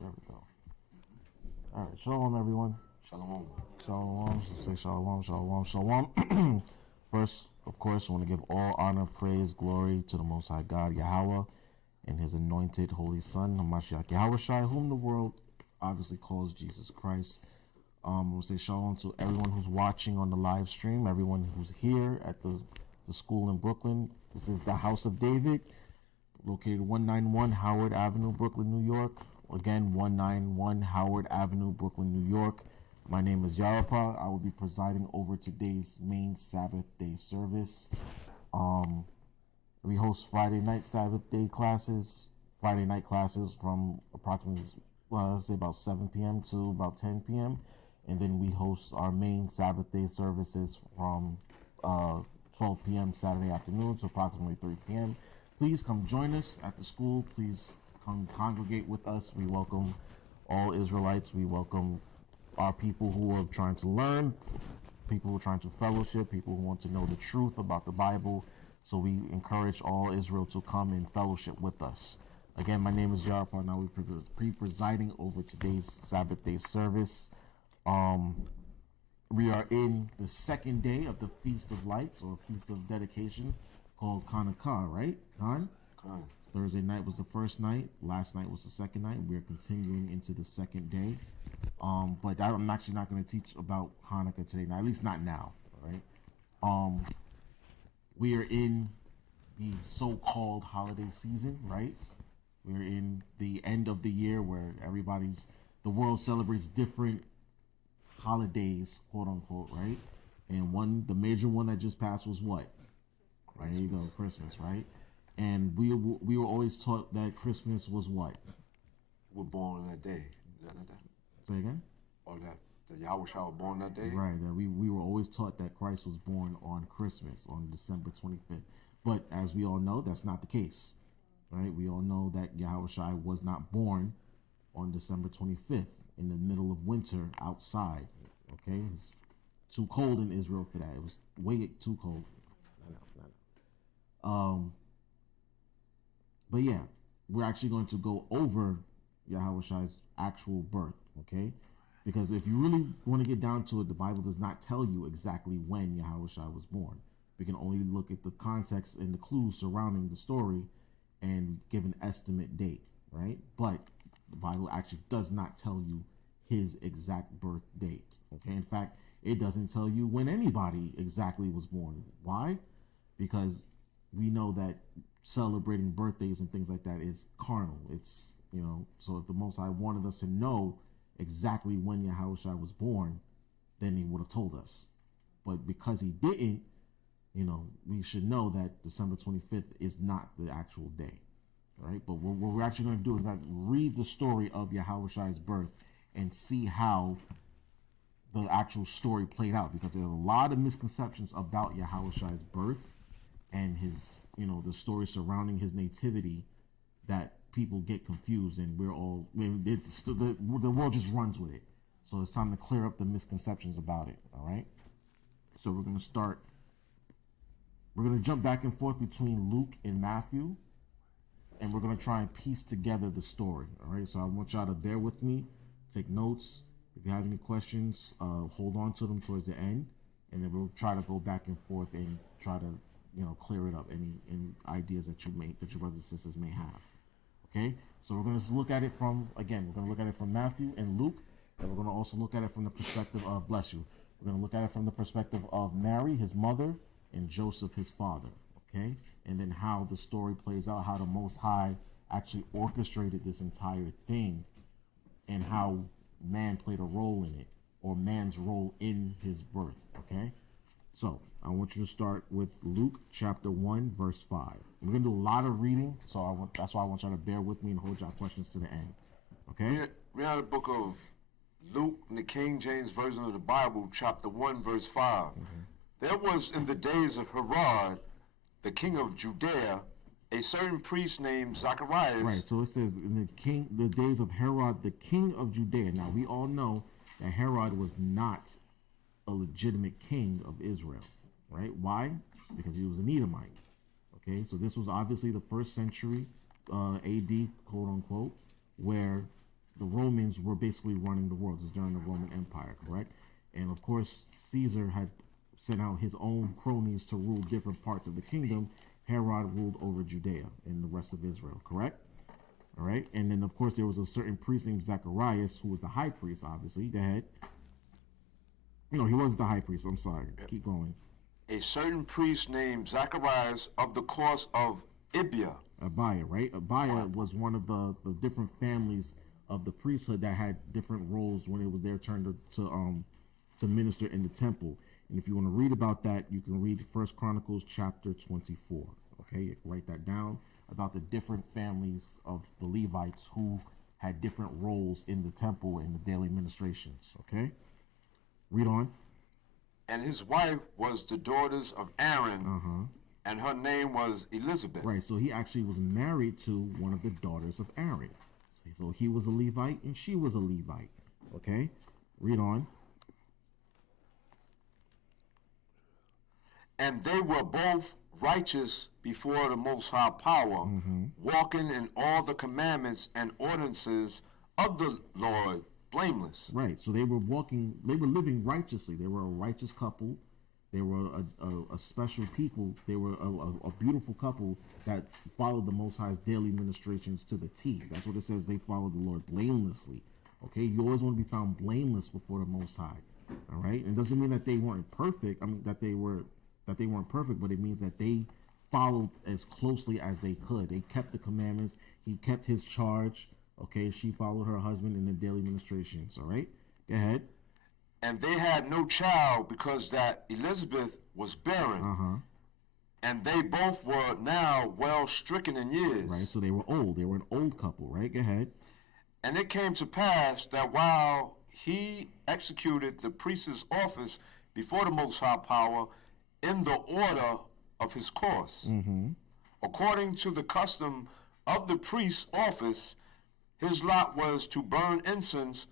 There we go. All right, shalom, everyone. Shalom. Shalom. Say shalom, shalom, shalom. First, of course, I want to give all honor, praise, glory to the Most High God, Yahweh, and His anointed Holy Son, Hamashiach Yahawashi, whom the world obviously calls Jesus Christ. We'll say shalom to everyone who's watching on the live stream, everyone who's here at the school in Brooklyn. This is the House of David, located 191 Howard Avenue, Brooklyn, New York. Again, 191 Howard Avenue, Brooklyn, New York. My name is Yarapah. I will be presiding over today's main Sabbath day service. We host Friday night Sabbath day classes, Friday night classes from approximately, let's say about 7 p.m. to about 10 p.m. And then we host our main Sabbath day services from 12 p.m. Saturday afternoon to approximately 3 p.m. Please come join us at the school. Please come congregate with us. We welcome all Israelites. We welcome our people who are trying to learn, people who are trying to fellowship, people who want to know the truth about the Bible. So we encourage all Israel to come and fellowship with us. Again, my name is Yarapah. Now we're presiding over today's Sabbath day service. We are in the second day of the Feast of Lights, or Feast of Dedication, called Hanukkah, right? Khan. Thursday night was the first night. Last night was the second night. We are continuing into the second day. But I'm actually not going to teach about Hanukkah today. Now, at least not now. All right. We are in the so-called holiday season, right? We're in the end of the year where the world celebrates different holidays, quote unquote, right? And the major one that just passed was what? Christmas. There you go, Christmas, right? And we were always taught that Christmas was what? We're born on that day. Say again? Or that Yahawashi was born that day? Right, that we were always taught that Christ was born on Christmas, on December 25th. But as we all know, that's not the case, right? We all know that Yahawashi was not born on December 25th in the middle of winter outside, okay? It's too cold in Israel for that. It was way too cold. But yeah, we're actually going to go over Yahawashi's actual birth, okay? Because if you really want to get down to it, the Bible does not tell you exactly when Yahawashi was born. We can only look at the context and the clues surrounding the story and give an estimate date, right? But the Bible actually does not tell you his exact birth date, okay? In fact, it doesn't tell you when anybody exactly was born. Why? Because we know that celebrating birthdays and things like that is carnal. It's, so if the Most High wanted us to know exactly when Yahawashi was born, then he would have told us. But because he didn't, we should know that December 25th is not the actual day, right? But what we're actually going to do is going to read the story of Yahawashi's birth and see how the actual story played out, because there's a lot of misconceptions about Yahawashi's birth and his, the story surrounding his nativity that people get confused, and the world just runs with it. So it's time to clear up the misconceptions about it, all right? So we're going to jump back and forth between Luke and Matthew, and we're going to try and piece together the story, all right? So I want y'all to bear with me, take notes. If you have any questions, hold on to them towards the end, and then we'll try to go back and forth and try to clear it up, any ideas that your brothers and sisters may have. Okay, so we're going to look at it from Matthew and Luke, and we're going to also look at it from the perspective of, bless you, we're going to look at it from the perspective of Mary, his mother, and Joseph, his father. Okay, and then how the story plays out, how the Most High actually orchestrated this entire thing, and how man played a role in it, or man's role in his birth. Okay, so I want you to start with Luke chapter 1 verse 5. We're gonna do a lot of reading, so that's why I want y'all to bear with me and hold y'all questions to the end. Okay, Read out the book of Luke in the King James Version of the Bible, chapter 1 verse 5. There was in the days of Herod, the king of Judea, a certain priest named Zacharias. Right, so it says in the days of Herod, the king of Judea. Now we all know that Herod was not a legitimate king of Israel, right? Why? Because he was an Edomite. Okay, so this was obviously the first century AD, quote unquote, where the Romans were basically running the world. It was during the Roman Empire, correct? And of course, Caesar had sent out his own cronies to rule different parts of the kingdom. Herod ruled over Judea and the rest of Israel, correct? All right. And then, of course, there was a certain priest named Zacharias, who was the high priest, obviously. Go ahead. No, he wasn't the high priest. I'm sorry. Keep going. A certain priest named Zacharias of the course of Abia, right? Abia was one of the different families of the priesthood that had different roles when it was their turn to minister in the temple. And if you want to read about that, you can read 1 Chronicles chapter 24. Okay, you can write that down about the different families of the Levites who had different roles in the temple and the daily ministrations. Okay, read on. And his wife was the daughters of Aaron, and her name was Elizabeth. Right, so he actually was married to one of the daughters of Aaron. So he was a Levite and she was a Levite. Okay, read on. And they were both righteous before the Most High Power, walking in all the commandments and ordinances of the Lord, blameless. Right, so they were living righteously. They were a righteous couple. They were a special people. They were a beautiful couple that followed the Most High's daily ministrations to the T. That's what it says. They followed the Lord blamelessly. Okay, you always want to be found blameless before the Most High. All right, and it doesn't mean that they weren't perfect. I mean that they weren't perfect, but it means that they followed as closely as they could. They kept the commandments. He kept his charge. Okay, she followed her husband in the daily ministrations. All right, go ahead. And they had no child because that Elizabeth was barren. And they both were now well stricken in years. Right, so they were old. They were an old couple, right? Go ahead. And it came to pass that while he executed the priest's office before the Most High Power in the order of his course, according to the custom of the priest's office, his lot was to burn incense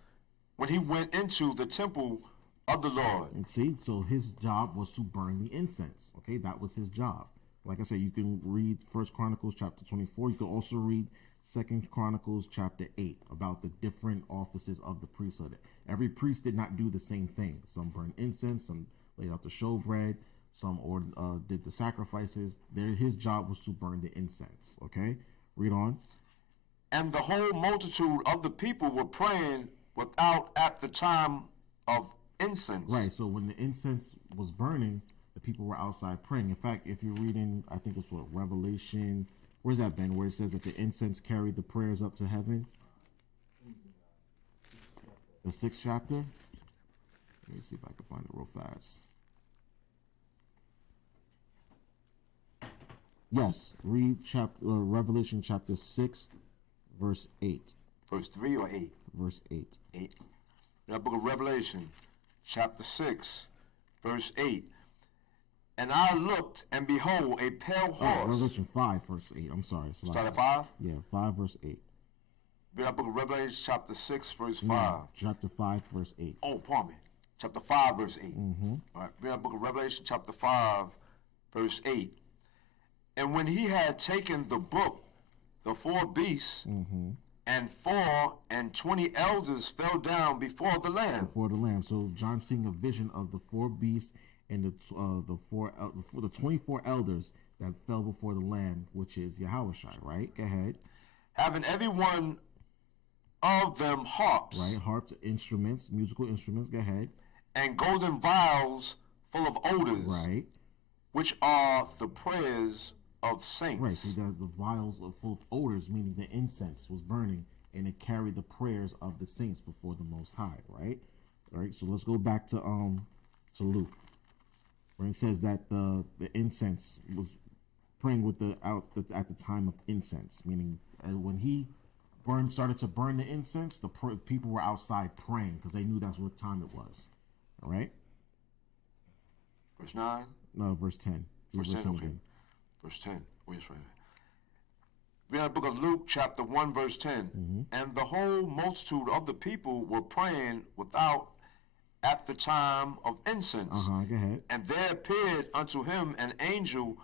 when he went into the temple of the Lord. And see, so his job was to burn the incense. Okay, that was his job. Like I said, you can read 1 Chronicles chapter 24. You can also read 2 Chronicles chapter 8 about the different offices of the priesthood. Every priest did not do the same thing. Some burned incense, some laid out the showbread, some did the sacrifices. His job was to burn the incense. Okay, read on. And the whole multitude of the people were praying without at the time of incense. Right, so when the incense was burning, the people were outside praying. In fact, if you're reading, I think it's Revelation, where's that been, where it says that the incense carried the prayers up to heaven? The 6th chapter? Let me see if I can find it real fast. Yes, read Revelation chapter 6, verse 8. Verse 3 or 8? Verse 8. 8. The book of Revelation, chapter 6, verse 8. And I looked, and behold, a pale horse. Revelation 5, verse 8. I'm sorry. Start at 5? Yeah, 5, verse 8. The book of Revelation, chapter 6, verse 5. No, chapter 5, verse 8. Oh, pardon me. Chapter 5, verse 8. All right. The book of Revelation, chapter 5, verse 8. And when he had taken the book, the 4 beasts and 24 elders fell down before the Lamb. Before the Lamb. So John's seeing a vision of the 4 beasts and the 24 elders that fell before the Lamb, which is Yahawashi, right? Go ahead. Having every one of them harps. Right, harps, instruments, musical instruments. Go ahead. And golden vials full of odors. Right. Which are the prayers of saints. Right, so the vials are full of odors, meaning the incense was burning, and it carried the prayers of the saints before the Most High, right? All right, so let's go back to Luke, where it says that the incense was praying at the time of incense, meaning when he started to burn the incense, the people were outside praying because they knew that's what time it was. All right. Verse 9. No, verse 10. Verse 10. Okay. Again. Verse 10. Oh, yes, right. We have the book of Luke, chapter 1, verse 10. And the whole multitude of the people were praying without at the time of incense. Go ahead. And there appeared unto him an angel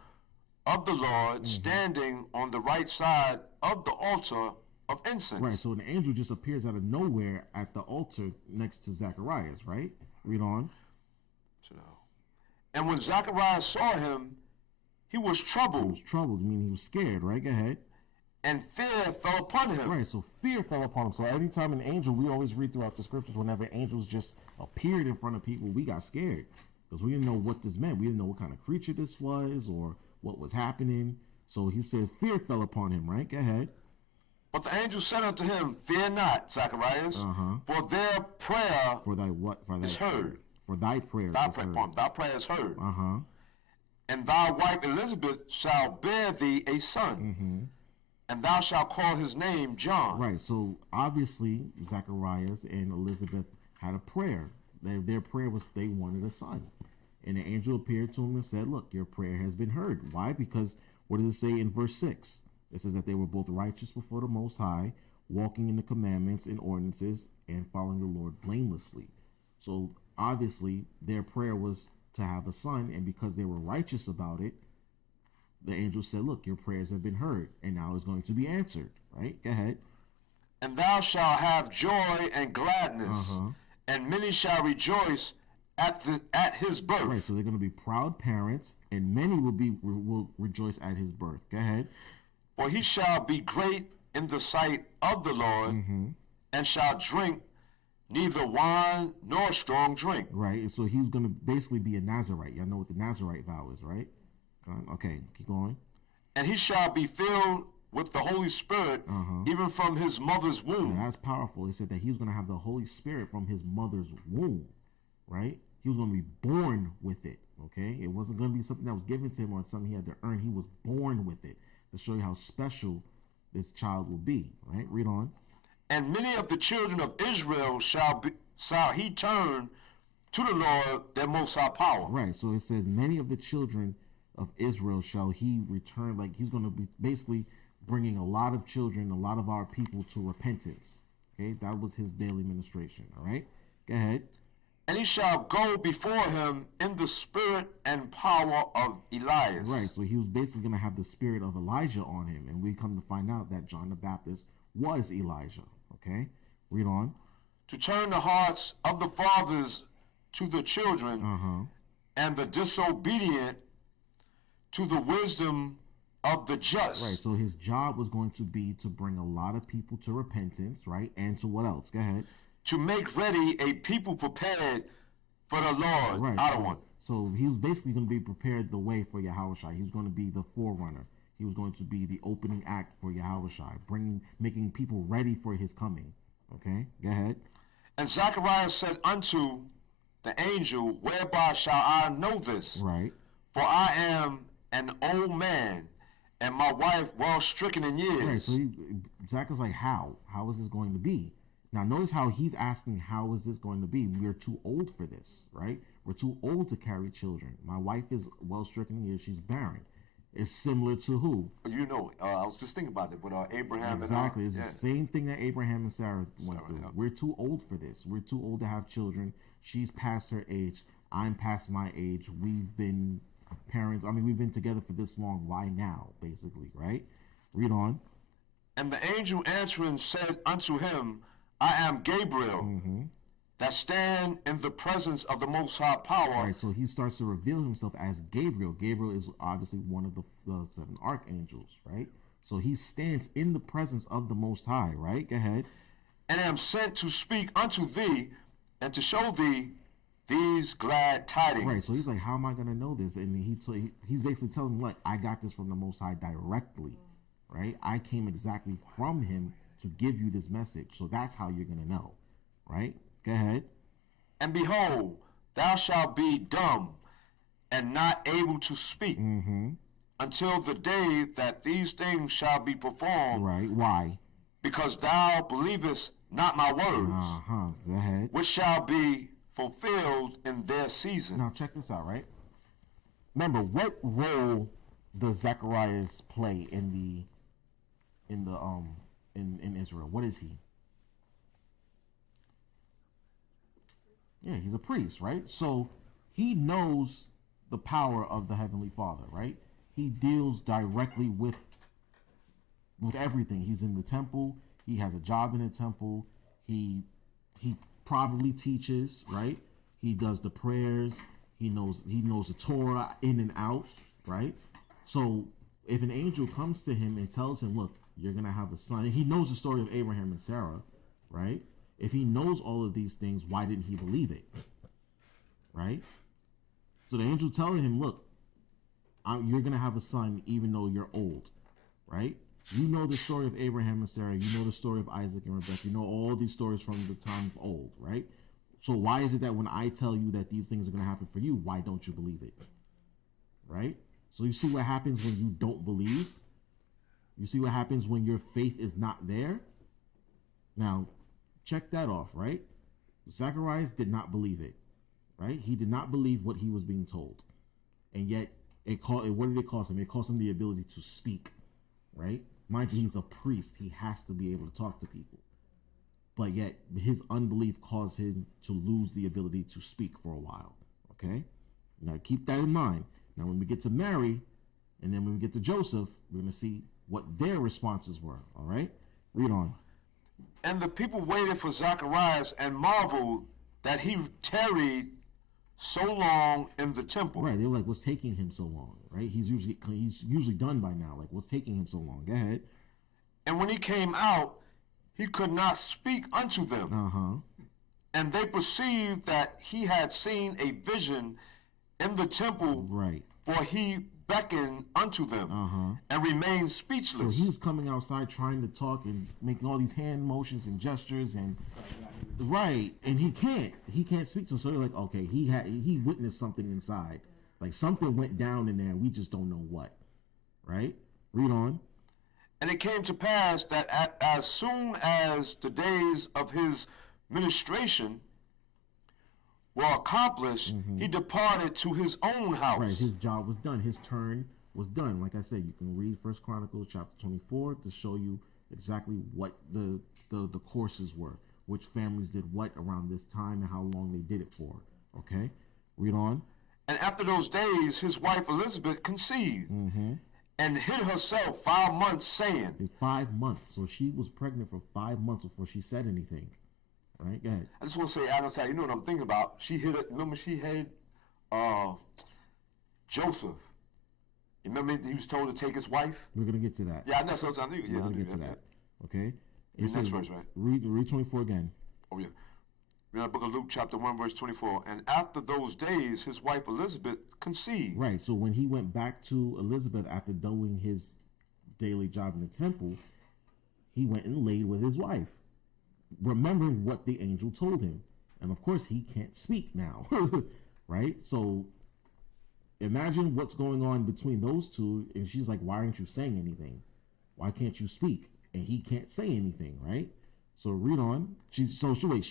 of the Lord standing on the right side of the altar of incense. Right, so an angel just appears out of nowhere at the altar next to Zacharias, right? Read on. And when Zacharias saw him, he was troubled. He was troubled, meaning he was scared, right? Go ahead. And fear fell upon him. Right, so fear fell upon him. So anytime an angel, we always read throughout the scriptures, whenever angels just appeared in front of people, we got scared. Because we didn't know what this meant. We didn't know what kind of creature this was or what was happening. So he said fear fell upon him, right? Go ahead. But the angel said unto him, Fear not, Zacharias, for their prayer for thy what? For thy, is heard. For thy prayer thy is heard. Thy prayer is heard. Uh-huh. And thy wife Elizabeth shall bear thee a son, and thou shalt call his name John. Right, so obviously Zacharias and Elizabeth had a prayer. Their prayer was they wanted a son. And the angel appeared to him and said, look, your prayer has been heard. Why? Because what does it say in verse 6? It says that they were both righteous before the Most High, walking in the commandments and ordinances and following the Lord blamelessly. So obviously their prayer was to have a son, and because they were righteous about it, the angel said, look, your prayers have been heard, and now it's going to be answered, right? Go ahead. And thou shalt have joy and gladness, and many shall rejoice at his birth. Right, so they're going to be proud parents, and many will rejoice at his birth. Go ahead. For he shall be great in the sight of the Lord, and shall drink neither wine nor strong drink. Right, and so he's going to basically be a Nazarite. Y'all know what the Nazarite vow is, right? Okay, keep going. And he shall be filled with the Holy Spirit, even from his mother's womb. Yeah, that's powerful. It said that he was going to have the Holy Spirit from his mother's womb, right? He was going to be born with it, okay? It wasn't going to be something that was given to him or something he had to earn. He was born with it to show you how special this child will be, right? Read on. And many of the children of Israel shall he turn to the Lord, their most high power. Right, so it says many of the children of Israel shall he return. Like he's going to be basically bringing a lot of children, a lot of our people to repentance. Okay, that was his daily ministration. All right, go ahead. And he shall go before him in the spirit and power of Elias. Right, so he was basically going to have the spirit of Elijah on him, and we come to find out that John the Baptist was Elijah. Okay, read on. To turn the hearts of the fathers to the children, and the disobedient to the wisdom of the just. Right, so his job was going to be to bring a lot of people to repentance, right? And to what else? Go ahead. To make ready a people prepared for the Lord. Right. So he was basically going to be prepared the way for Yahawashi. He was going to be the forerunner. He was going to be the opening act for Yahawashi, making people ready for his coming. Okay, go ahead. And Zacharias said unto the angel, whereby shall I know this? Right. For I am an old man, and my wife well stricken in years. Right, so Zach is like, how? How is this going to be? Now, notice how he's asking, how is this going to be? We're too old for this, right? We're too old to carry children. My wife is well stricken in years. She's barren. It's similar to who? You know, I was just thinking about it with Abraham. Exactly. It's the same thing that Abraham and Sarah went through. Yeah. We're too old for this. We're too old to have children. She's past her age. I'm past my age. We've been parents. I mean, we've been together for this long. Why now, basically, right? Read on. And the angel answering said unto him, I am Gabriel, that stand in the presence of the Most High Power. Right, so he starts to reveal himself as Gabriel. Gabriel is obviously one of the 7 archangels, right? So he stands in the presence of the Most High, right? Go ahead. And am sent to speak unto thee and to show thee these glad tidings. Right, so he's like, how am I going to know this? And he's basically telling me, like, I got this from the Most High directly, right? I came exactly from him to give you this message. So that's how you're going to know, right? Go ahead. And behold, thou shalt be dumb and not able to speak until the day that these things shall be performed. Right. Why? Because thou believest not my words, Go ahead. which shall be fulfilled in their season. Now check this out, right? Remember, what role does Zacharias play in Israel? What is he? Yeah, he's a priest, right? So he knows the power of the Heavenly Father, right? He deals directly with everything. He's in the temple. He has a job in the temple. He probably teaches, right? He does the prayers. He knows the Torah in and out, right? So if an angel comes to him and tells him, look, you're going to have a son. He knows the story of Abraham and Sarah, right? If he knows all of these things, why didn't he believe it? Right? So the angel telling him, look, you're going to have a son even though you're old, right? You know the story of Abraham and Sarah. You know the story of Isaac and Rebekah. You know all these stories from the time of old, right? So why is it that when I tell you that these things are going to happen for you, why don't you believe it? Right? So you see what happens when you don't believe? You see what happens when your faith is not there? Now, check that off, right? Zacharias did not believe it, right? He did not believe what he was being told. And yet, what did it cost him? It cost him the ability to speak, right? Mind you, he's a priest. He has to be able to talk to people. But yet, his unbelief caused him to lose the ability to speak for a while, okay? Now, keep that in mind. Now, when we get to Mary, and then when we get to Joseph, we're going to see what their responses were, all right? Read on. And the people waited for Zacharias and marveled that he tarried so long in the temple. Right, they were like, what's taking him so long, right? He's usually done by now. Like, what's taking him so long? Go ahead. And when he came out, he could not speak unto them. And they perceived that he had seen a vision in the temple, right? For he beckoned unto them and remained speechless. So he's coming outside trying to talk and making all these hand motions and gestures and right, and he can't speak to him. So they're like, okay, he witnessed something inside, like something went down in there. We just don't know what, right? Read on. And it came to pass that as soon as the days of his ministration were accomplished, he departed to his own house. Right, his job was done. His turn was done. Like I said, you can read 1 Chronicles chapter 24 to show you exactly what the courses were, which families did what around this time and how long they did it for. Okay, read on. And after those days, his wife Elizabeth conceived and hid herself 5 months, saying. 5 months. So she was pregnant for 5 months before she said anything. Right? Go ahead. I just want to say, Adam, you know what I'm thinking about? She hid it. Remember, she had Joseph. You remember he was told to take his wife? We're going to get to that. Yeah, I know. So I knew. We're going to get to that. Okay? Next verse, right? Read 24 again. Oh, yeah. Read the book of Luke, chapter 1, verse 24. And after those days, his wife Elizabeth conceived. Right. So when he went back to Elizabeth after doing his daily job in the temple, he went and laid with his wife, remembering what the angel told him. And of course, he can't speak now, right? So imagine what's going on between those two. And she's like, why aren't you saying anything? Why can't you speak? And he can't say anything, right? So read on. She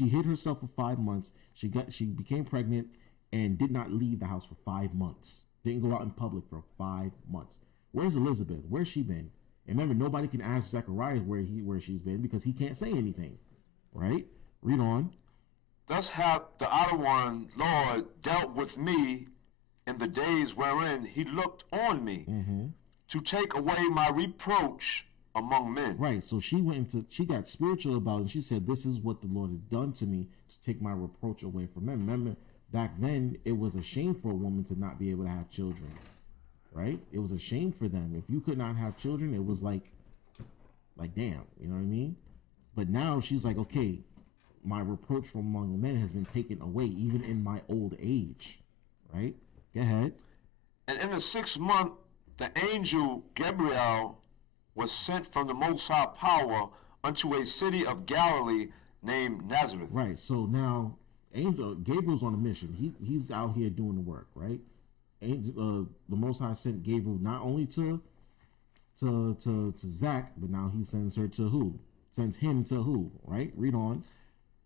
hid herself for 5 months. She became pregnant and did not leave the house for 5 months. Didn't go out in public for 5 months. Where's Elizabeth? Where's she been? And remember, nobody can ask Zacharias where she's been because he can't say anything. Right? Read on. Thus hath the outer one, Lord, dealt with me in the days wherein he looked on me to take away my reproach among men. Right. So she got spiritual about it. And she said, this is what the Lord has done to me to take my reproach away from men. Remember, back then, it was a shame for a woman to not be able to have children. Right? It was a shame for them. If you could not have children, it was like damn, you know what I mean? But now she's like, okay, my reproach from among the men has been taken away, even in my old age. Right? Go ahead. And in the 6th month, the angel Gabriel was sent from the Most High Power unto a city of Galilee named Nazareth. Right. So now, Gabriel's on a mission. He's out here doing the work. Right. The Most High sent Gabriel not only to Zach, but now he sends her to who? Sends him to who? Right. Read on.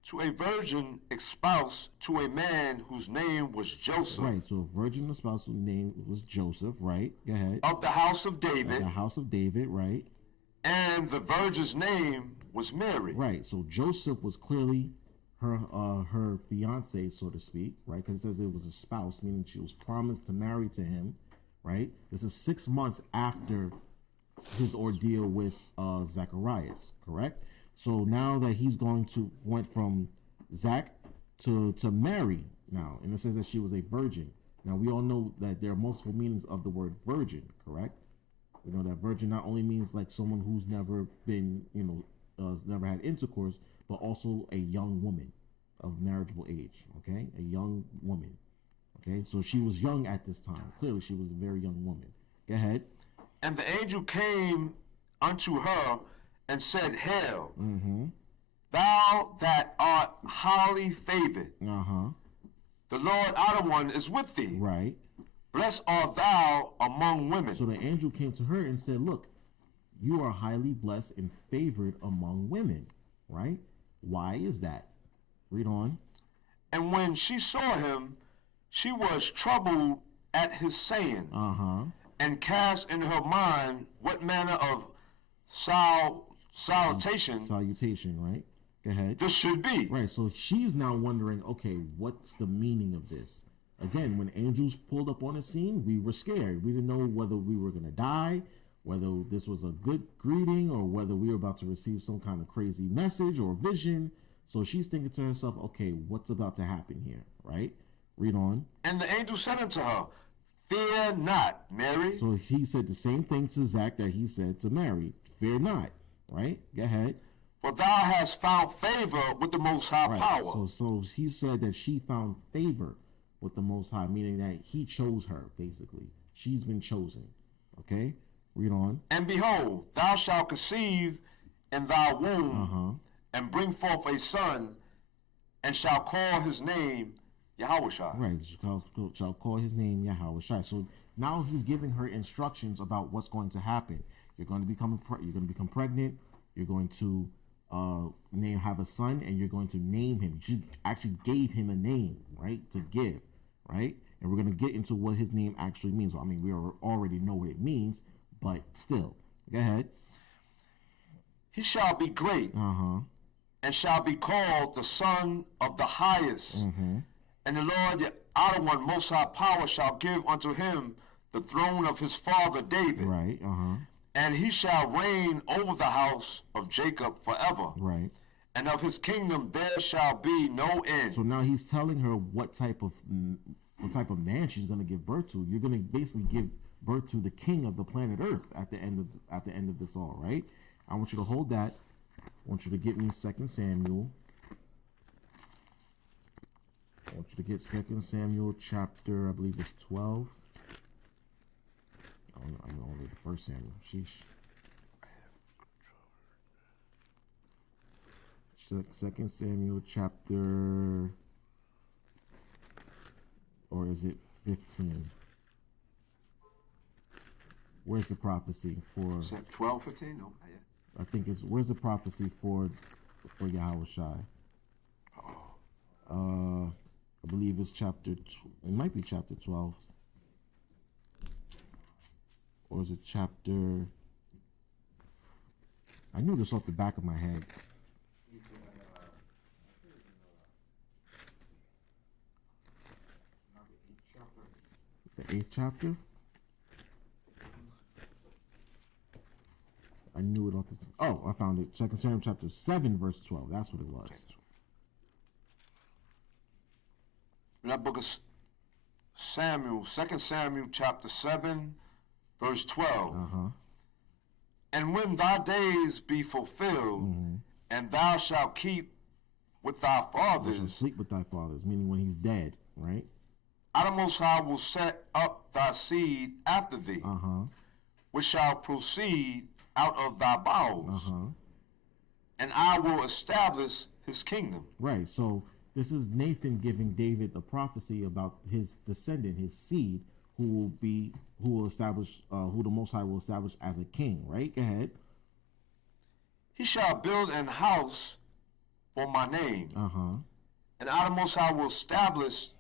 To a virgin espoused to a man whose name was Joseph. Right, so a virgin espoused whose name was Joseph, right? Go ahead. Of the house of David. Of the house of David, right. And the virgin's name was Mary. Right, so Joseph was clearly her fiance, so to speak, right? Because it says it was a spouse, meaning she was promised to marry to him, right? This is 6 months after his ordeal with Zacharias, correct? So now that he's went from Zach to Mary now, and it says that she was a virgin. Now we all know that there are multiple meanings of the word virgin, correct? We know that virgin not only means like someone who's never been, never had intercourse, but also a young woman of marriageable age, okay? A young woman, okay? So she was young at this time. Clearly she was a very young woman. Go ahead. And the angel came unto her and said, Hail, thou that art highly favored. The Lord Outer One is with thee. Right. Blessed art thou among women. So the angel came to her and said, look, you are highly blessed and favored among women, right? Why is that? Read on. And when she saw him, she was troubled at his saying, and cast in her mind what manner of salutation, right? Go ahead. This should be. Right, so she's now wondering, okay, what's the meaning of this? Again, when angels pulled up on the scene, we were scared. We didn't know whether we were going to die, whether this was a good greeting, or whether we were about to receive some kind of crazy message or vision. So she's thinking to herself, okay, what's about to happen here, right? Read on. And the angel said unto her, Fear not, Mary. So he said the same thing to Zach that he said to Mary. Fear not, right? Go ahead. For thou hast found favor with the Most High power. So he said that she found favor with the Most High, meaning that he chose her, basically. She's been chosen, okay? Read on. And behold, thou shalt conceive in thy womb, and bring forth a son, and shall call his name Yahawashi. Right, shall call his name Yahawashi. So now he's giving her instructions about what's going to happen. You're going to become pregnant. You're going to have a son, and you're going to name him. She actually gave him a name, right, to give, right? And we're going to get into what his name actually means. I mean, we already know what it means, but still. Go ahead. He shall be great, and shall be called the Son of the Highest. And the Lord, the Outer One, Most High Power, shall give unto him the throne of his father David. Right, And he shall reign over the house of Jacob forever. Right. And of his kingdom there shall be no end. So now he's telling her what type of man she's going to give birth to. You're going to basically give birth to the king of the planet Earth at the end of this all, right? I want you to hold that. I want you to get me 2 Samuel. I want you to get 2 Samuel chapter, I believe it's 12. I'm going to read the 1 Samuel. Sheesh. 2 Samuel chapter, or is it 15? Where's the prophecy for? Is that 12, 15? No, not yet. I think it's, where's the prophecy for Yahawashi? I believe it's it might be chapter 12. Or is it chapter? I knew this off the back of my head. The 8th chapter? I knew it off the... Oh, I found it. 2 Samuel chapter 7, verse 12. That's what it was. In that book of Samuel, 2 Samuel chapter 7, verse 12. And when thy days be fulfilled, and thou shalt keep with thy fathers... sleep with thy fathers, meaning when he's dead, right? I, the Most High, will set up thy seed after thee, which shall proceed out of thy bowels, and I will establish his kingdom. Right, so this is Nathan giving David the prophecy about his descendant, his seed, who will establish, who the Most High will establish as a king, right? Go ahead. He shall build an house for my name, and I, the Most High, will establish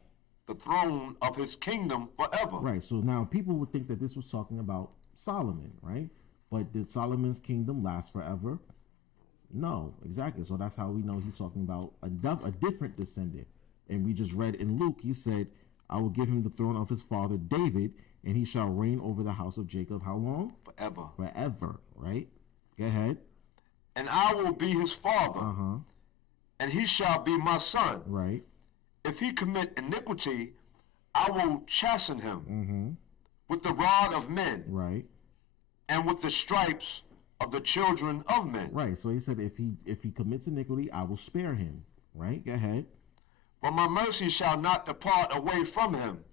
the throne of his kingdom forever. Right, so now people would think that this was talking about Solomon, right? But did Solomon's kingdom last forever? No, exactly. So that's how we know he's talking about a different descendant. And we just read in Luke, he said, I will give him the throne of his father David, and he shall reign over the house of Jacob. How long? Forever. Forever, right? Go ahead. and I will be his father, and he shall be my son. Right. If he commit iniquity, I will chasten him with the rod of men, Right. and with the stripes of the children of men. Right. So he said, if he commits iniquity, I will spare him. Right. Go ahead. But my mercy shall not depart away from him,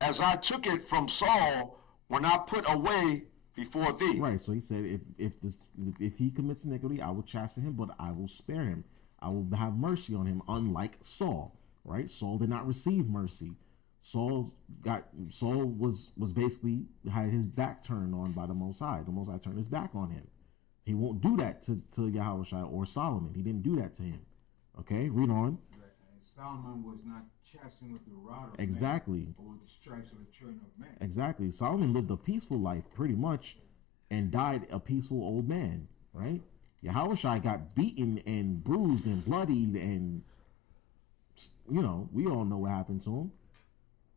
as I took it from Saul when I put away before thee. Right. So he said, if he commits iniquity, I will chasten him, but I will spare him. I will have mercy on him, unlike Saul. Right. Saul did not receive mercy. Saul was basically had his back turned on by the Most High. The Most High turned his back on him. He won't do that to Yahawashi or Solomon. He didn't do that to him. Okay, read on. Solomon was not chastened with the rod of Exactly. man or with the stripes of the children of man. Exactly. Solomon lived a peaceful life, pretty much, and died a peaceful old man. Right. Yahawashi got beaten and bruised and bloodied, and we all know what happened to him.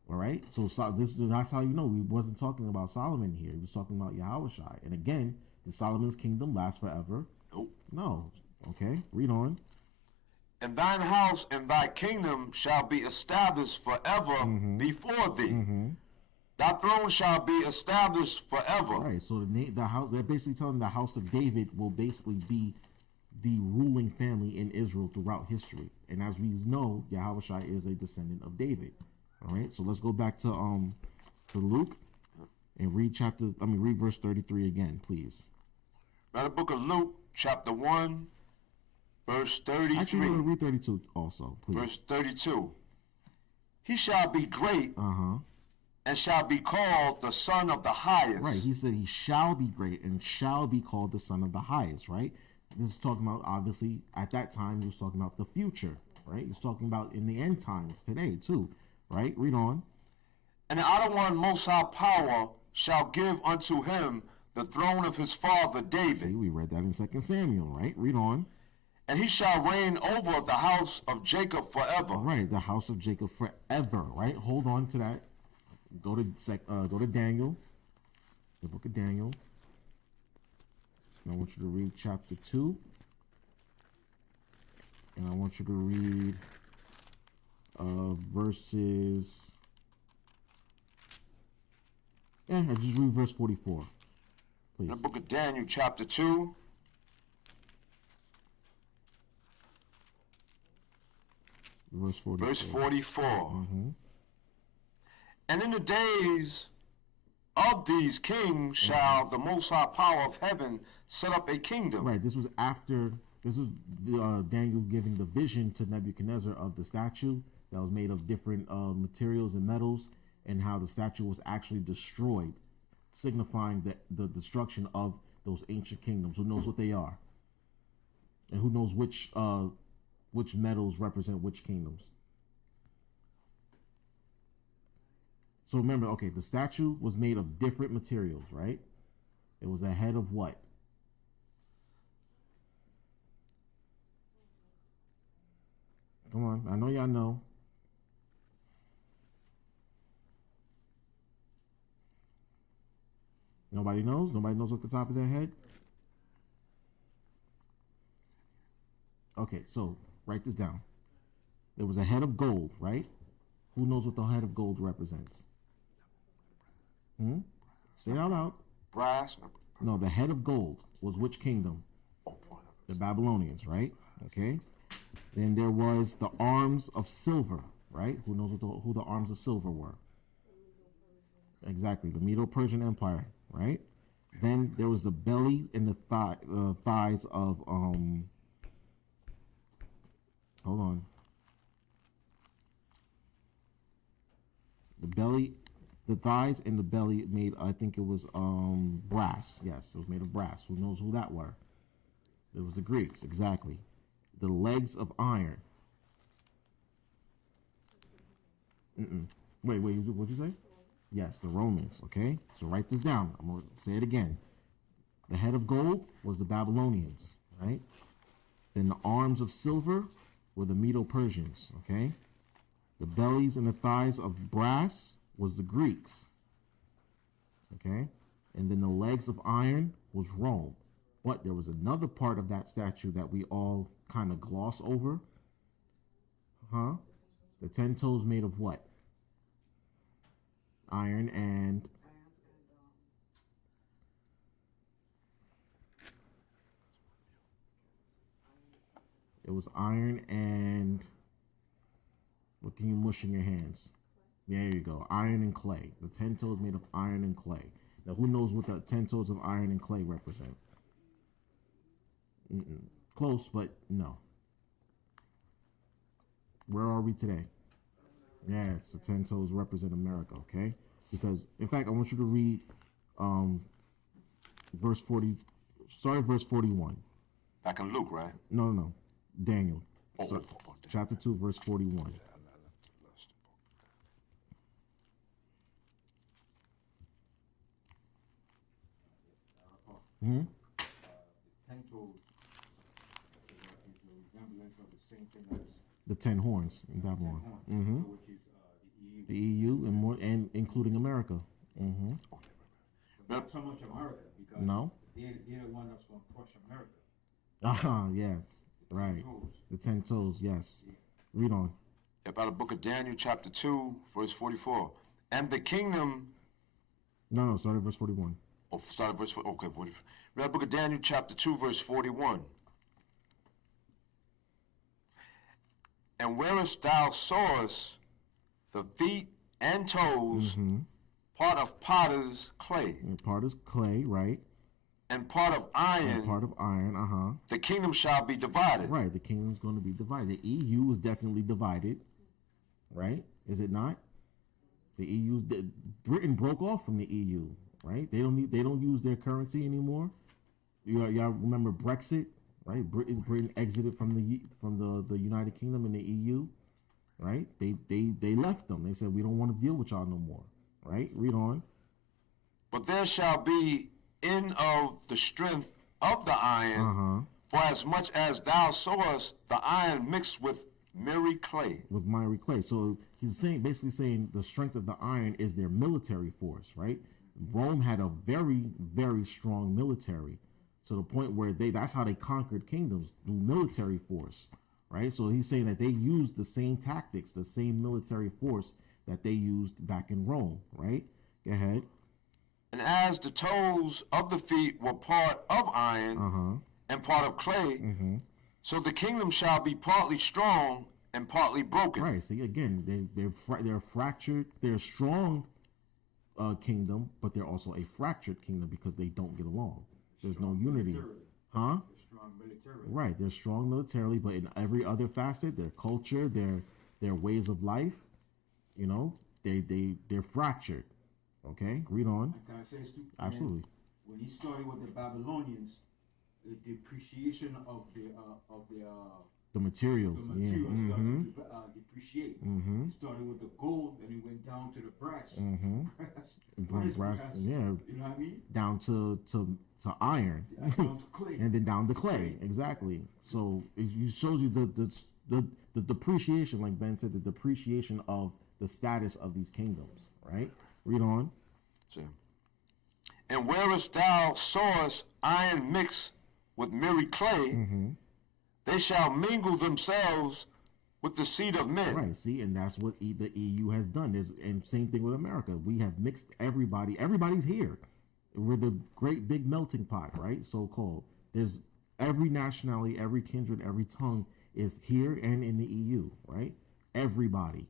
All right, so that's how you know we wasn't talking about Solomon here. He was talking about Yahawashi. And again, did Solomon's kingdom last forever? Nope. No. Okay, read on. And thine house and thy kingdom shall be established forever before thee. Thy throne shall be established forever. All right, so the house, they're basically telling the house of David will basically be the ruling family in Israel throughout history. And as we know, Yahawashi is a descendant of David. All right, so let's go back to Luke and read verse 33 again, please. Now the book of Luke, chapter 1, verse 33. Actually, read 32 also, please. Verse 32. He shall be great and shall be called the Son of the Highest. Right, he said he shall be great and shall be called the Son of the Highest, right? This is talking about, obviously, at that time, he was talking about the future, right? He's talking about in the end times today, too. Right, read on. And the outer one most high power shall give unto him the throne of his father David. See, we read that in 2 Samuel, right? Read on. And he shall reign over the house of Jacob forever. Right, the house of Jacob forever, right? Hold on to that. Go to Daniel, the book of Daniel. I want you to read chapter 2. And I want you to read verses. I just read verse 44. Please. The book of Daniel, chapter 2. Verse 44. Verse 44. And in the days of these kings shall the most high power of heaven set up a kingdom. Right, this was Daniel giving the vision to Nebuchadnezzar of the statue that was made of different materials and metals, and how the statue was actually destroyed, signifying the destruction of those ancient kingdoms. Who knows what they are? And who knows which metals represent which kingdoms? So remember, okay, the statue was made of different materials, right? It was a head of what? Come on, I know y'all know. Nobody knows? Nobody knows off the top of their head? Okay, so write this down. There was a head of gold, right? Who knows what the head of gold represents? Say it out loud. Brass. No, the head of gold was which kingdom? The Babylonians, right? Okay. Then there was the arms of silver, right? Who knows who the arms of silver were? Exactly, the Medo-Persian Empire, right? Then there was the belly and the thighs of hold on. The thighs and the belly made, I think it was brass. Yes, it was made of brass. Who knows who that were? It was the Greeks, exactly. The legs of iron. Wait, what'd you say? Yes, the Romans, okay? So write this down. I'm going to say it again. The head of gold was the Babylonians, right? Then the arms of silver were the Medo-Persians, okay? The bellies and the thighs of brass was the Greeks, okay? And then the legs of iron was Rome. But there was another part of that statue that we all kind of gloss over. The 10 toes made of what? Iron and it was iron and what can you mush in your hands? There you go. Iron and clay. The 10 toes made of iron and clay. Now, who knows what the 10 toes of iron and clay represent? Close, but no. Where are we today? Yes, the 10 toes represent America, okay? Because, in fact, I want you to read verse 40, start at verse 41. Back in Luke, right? No. Daniel. Chapter 2, verse 41. The 10 toes is a resemblance of the same thing as The 10 horns in Babylon. which is the EU. The EU and more, and including America. But not so much America, because No. they're the one that's going to crush America. Yes. Right. Toes. The 10 toes, yes. Read on. About the book of Daniel, chapter 2, verse 44. And the kingdom... No, start at verse 41. Oh, start at verse 4. Okay, 44. Read the book of Daniel, chapter 2, verse 41. And whereas thou sawest the feet and toes, part of potter's clay, And part is clay, right? and part of iron, And part of iron, the kingdom shall be divided. Right, the kingdom's going to be divided. The EU is definitely divided, right? Is it not? The EU, Britain broke off from the EU, right? They don't use their currency anymore. Y'all remember Brexit, right? Britain exited from the United Kingdom and the EU, right? They left them. They said we don't want to deal with y'all no more, right? Read on. But there shall be in of the strength of the iron, for as much as thou sawest the iron mixed with miry clay. With miry clay. So he's basically saying the strength of the iron is their military force, right? Rome had a very, very strong military, to the point where that's how they conquered kingdoms, through military force, right? So he's saying that they used the same tactics, the same military force that they used back in Rome, right? Go ahead. And as the toes of the feet were part of iron and part of clay, so the kingdom shall be partly strong and partly broken. Right. See, again, they're fractured. They're a strong kingdom, but they're also a fractured kingdom because they don't get along. There's no unity. They're strong militarily. Right. They're strong militarily, but in every other facet, their culture, their ways of life, they're fractured. Okay, read on. Can I say this too? Absolutely. When he started with the Babylonians, the depreciation of The materials. the materials Yeah. started to depreciate. He started with the gold, and he went down to the brass. What is Brass, brass? yeah. You know what I mean? Down to iron, Down to clay. and then down to clay. Exactly. So it shows you the depreciation, like Ben said, the depreciation of the status of these kingdoms. Right. Read on. And whereas thou sawest iron mixed with miry clay, they shall mingle themselves with the seed of men. Right. See, and that's what the EU has done. And same thing with America. We have mixed everybody. Everybody's here. We're the great big melting pot, right? So called. There's every nationality, every kindred, every tongue is here and in the EU, right? Everybody.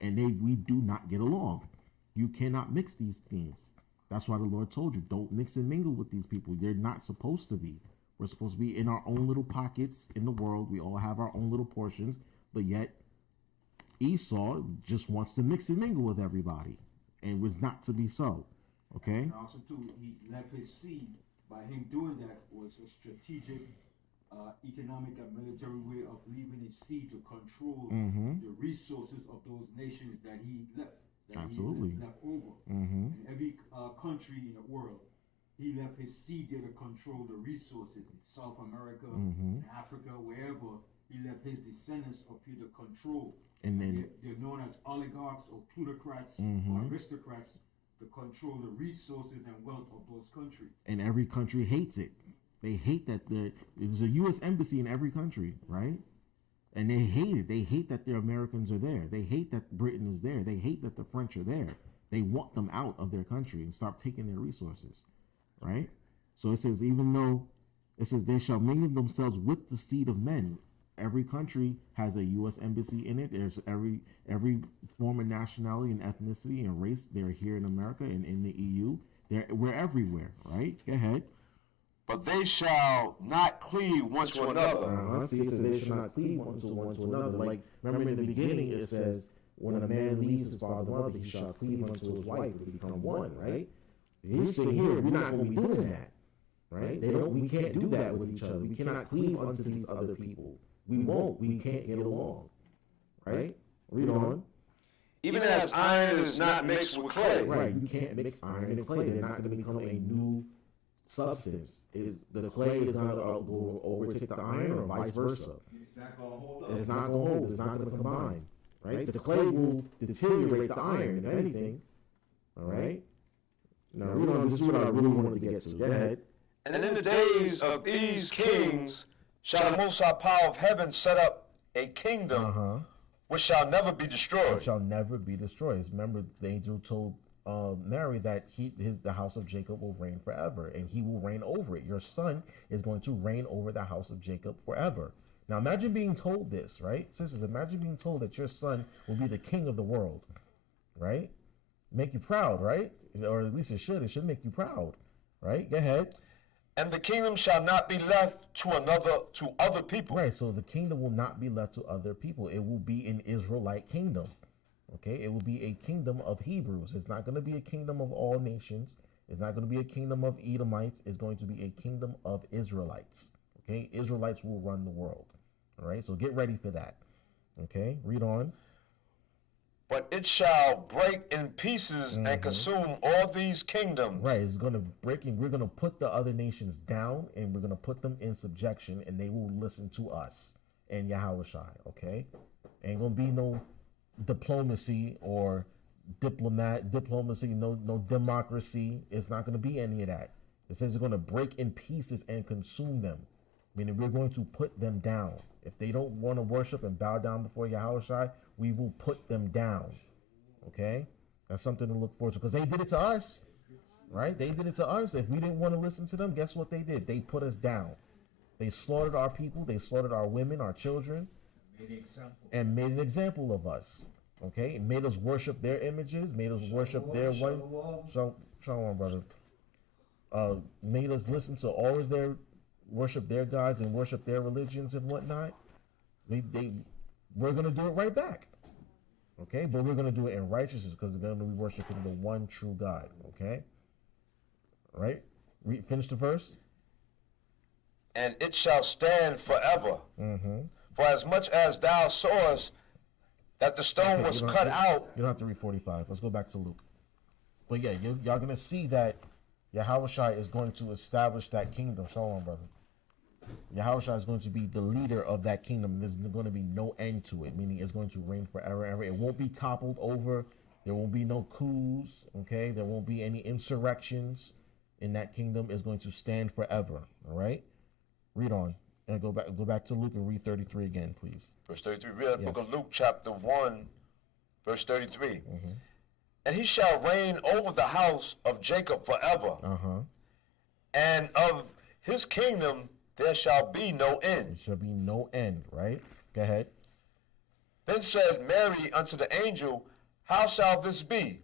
And we do not get along. You cannot mix these things. That's why the Lord told you, don't mix and mingle with these people. They're not supposed to be. We're supposed to be in our own little pockets in the world. We all have our own little portions, but yet Esau just wants to mix and mingle with everybody, and it was not to be so. Okay? And also, too, he left his seed. By him doing that was a strategic, economic, and military way of leaving his seed to control the resources of those nations that he left. Absolutely. He left over. In every country in the world, he left his seed there to control the resources in South America, in Africa, wherever. He left his descendants up here to control. And then they're known as oligarchs or plutocrats or aristocrats to control the resources and wealth of those countries. and every country hates it. They hate that there's a U.S. embassy in every country, right? And they hate it. They hate that their Americans are there. They hate that Britain is there. They hate that the French are there. They want them out of their country and stop taking their resources, right? So it says, even though it says they shall mingle themselves with the seed of men. Every country has a U.S. embassy in it. There's every form of nationality and ethnicity and race. They're here in America and in the EU. We're everywhere, right? Go ahead. But they shall not cleave one to another. See, it says they shall not cleave one to another. Like, remember in the beginning, it says, when a man leaves his father and mother, he shall cleave unto his wife to become one, right? He's saying here, we're not going to be doing that, right? We can't do that with each other. We cannot cleave unto these other people. We won't. We can't get along, right? Read on. Even as iron is not mixed with clay. Right, you can't mix iron and clay. They're not going to become a new substance. The clay is going to go overtake the iron or vice versa. It's not going to hold. It's not going to combine. Right? The clay will deteriorate the iron, if anything. All right? Now, read on. This is what I really wanted to get to. Go ahead. And in the days of these kings shall the Most High Power of heaven set up a kingdom which shall never be destroyed. It shall never be destroyed. Remember, the angel told Mary that the house of Jacob will reign forever, and he will reign over it. Your son is going to reign over the house of Jacob forever. Now, imagine being told this, right? Sisters, imagine being told that your son will be the king of the world, right? Make you proud, right? Or at least it should. It should make you proud, right? Go ahead. And the kingdom shall not be left to other people. Right, so the kingdom will not be left to other people. It will be an Israelite kingdom. Okay, it will be a kingdom of Hebrews. It's not going to be a kingdom of all nations. It's not going to be a kingdom of Edomites. It's going to be a kingdom of Israelites. Okay, Israelites will run the world. All right, so get ready for that. Okay, read on. But it shall break in pieces and consume all these kingdoms. Right, it's going to break, and we're going to put the other nations down, and we're going to put them in subjection, and they will listen to us and Yahawashi. Okay, ain't going to be no diplomacy or diplomacy, no democracy. It's not going to be any of that. It says it's going to break in pieces and consume them, meaning we're going to put them down. If they don't want to worship and bow down before Yahawashi, we will put them down. Okay, that's something to look forward to, because they did it to us, right? They did it to us. If we didn't want to listen to them, guess what they did? They put us down. They slaughtered our people. They slaughtered our women, our children, and made an example of us. Okay, it made us worship their images, made us worship their white. Shalom, brother. Made us listen to all of their worship their gods and worship their religions and whatnot. We're gonna do it right back. Okay, but we're gonna do it in righteousness, because we're gonna be worshiping the one true God. Okay, all right. Finish the verse. And it shall stand forever. For as much as thou sawest that the stone was cut out. You don't have to read 45. Let's go back to Luke. But yeah, y'all gonna see that Yahawashi is going to establish that kingdom. Shalom, brother. Yahawashi is going to be the leader of that kingdom. There's going to be no end to it, meaning it's going to reign forever and ever. It won't be toppled over. There won't be no coups, okay? There won't be any insurrections in that kingdom. It's going to stand forever, all right? Read on. And go back to Luke and read 33 again, please. Verse 33, read the book of Luke, chapter 1, verse 33. And he shall reign over the house of Jacob forever. And of his kingdom there shall be no end. There shall be no end, right? Go ahead. Then said Mary unto the angel, how shall this be,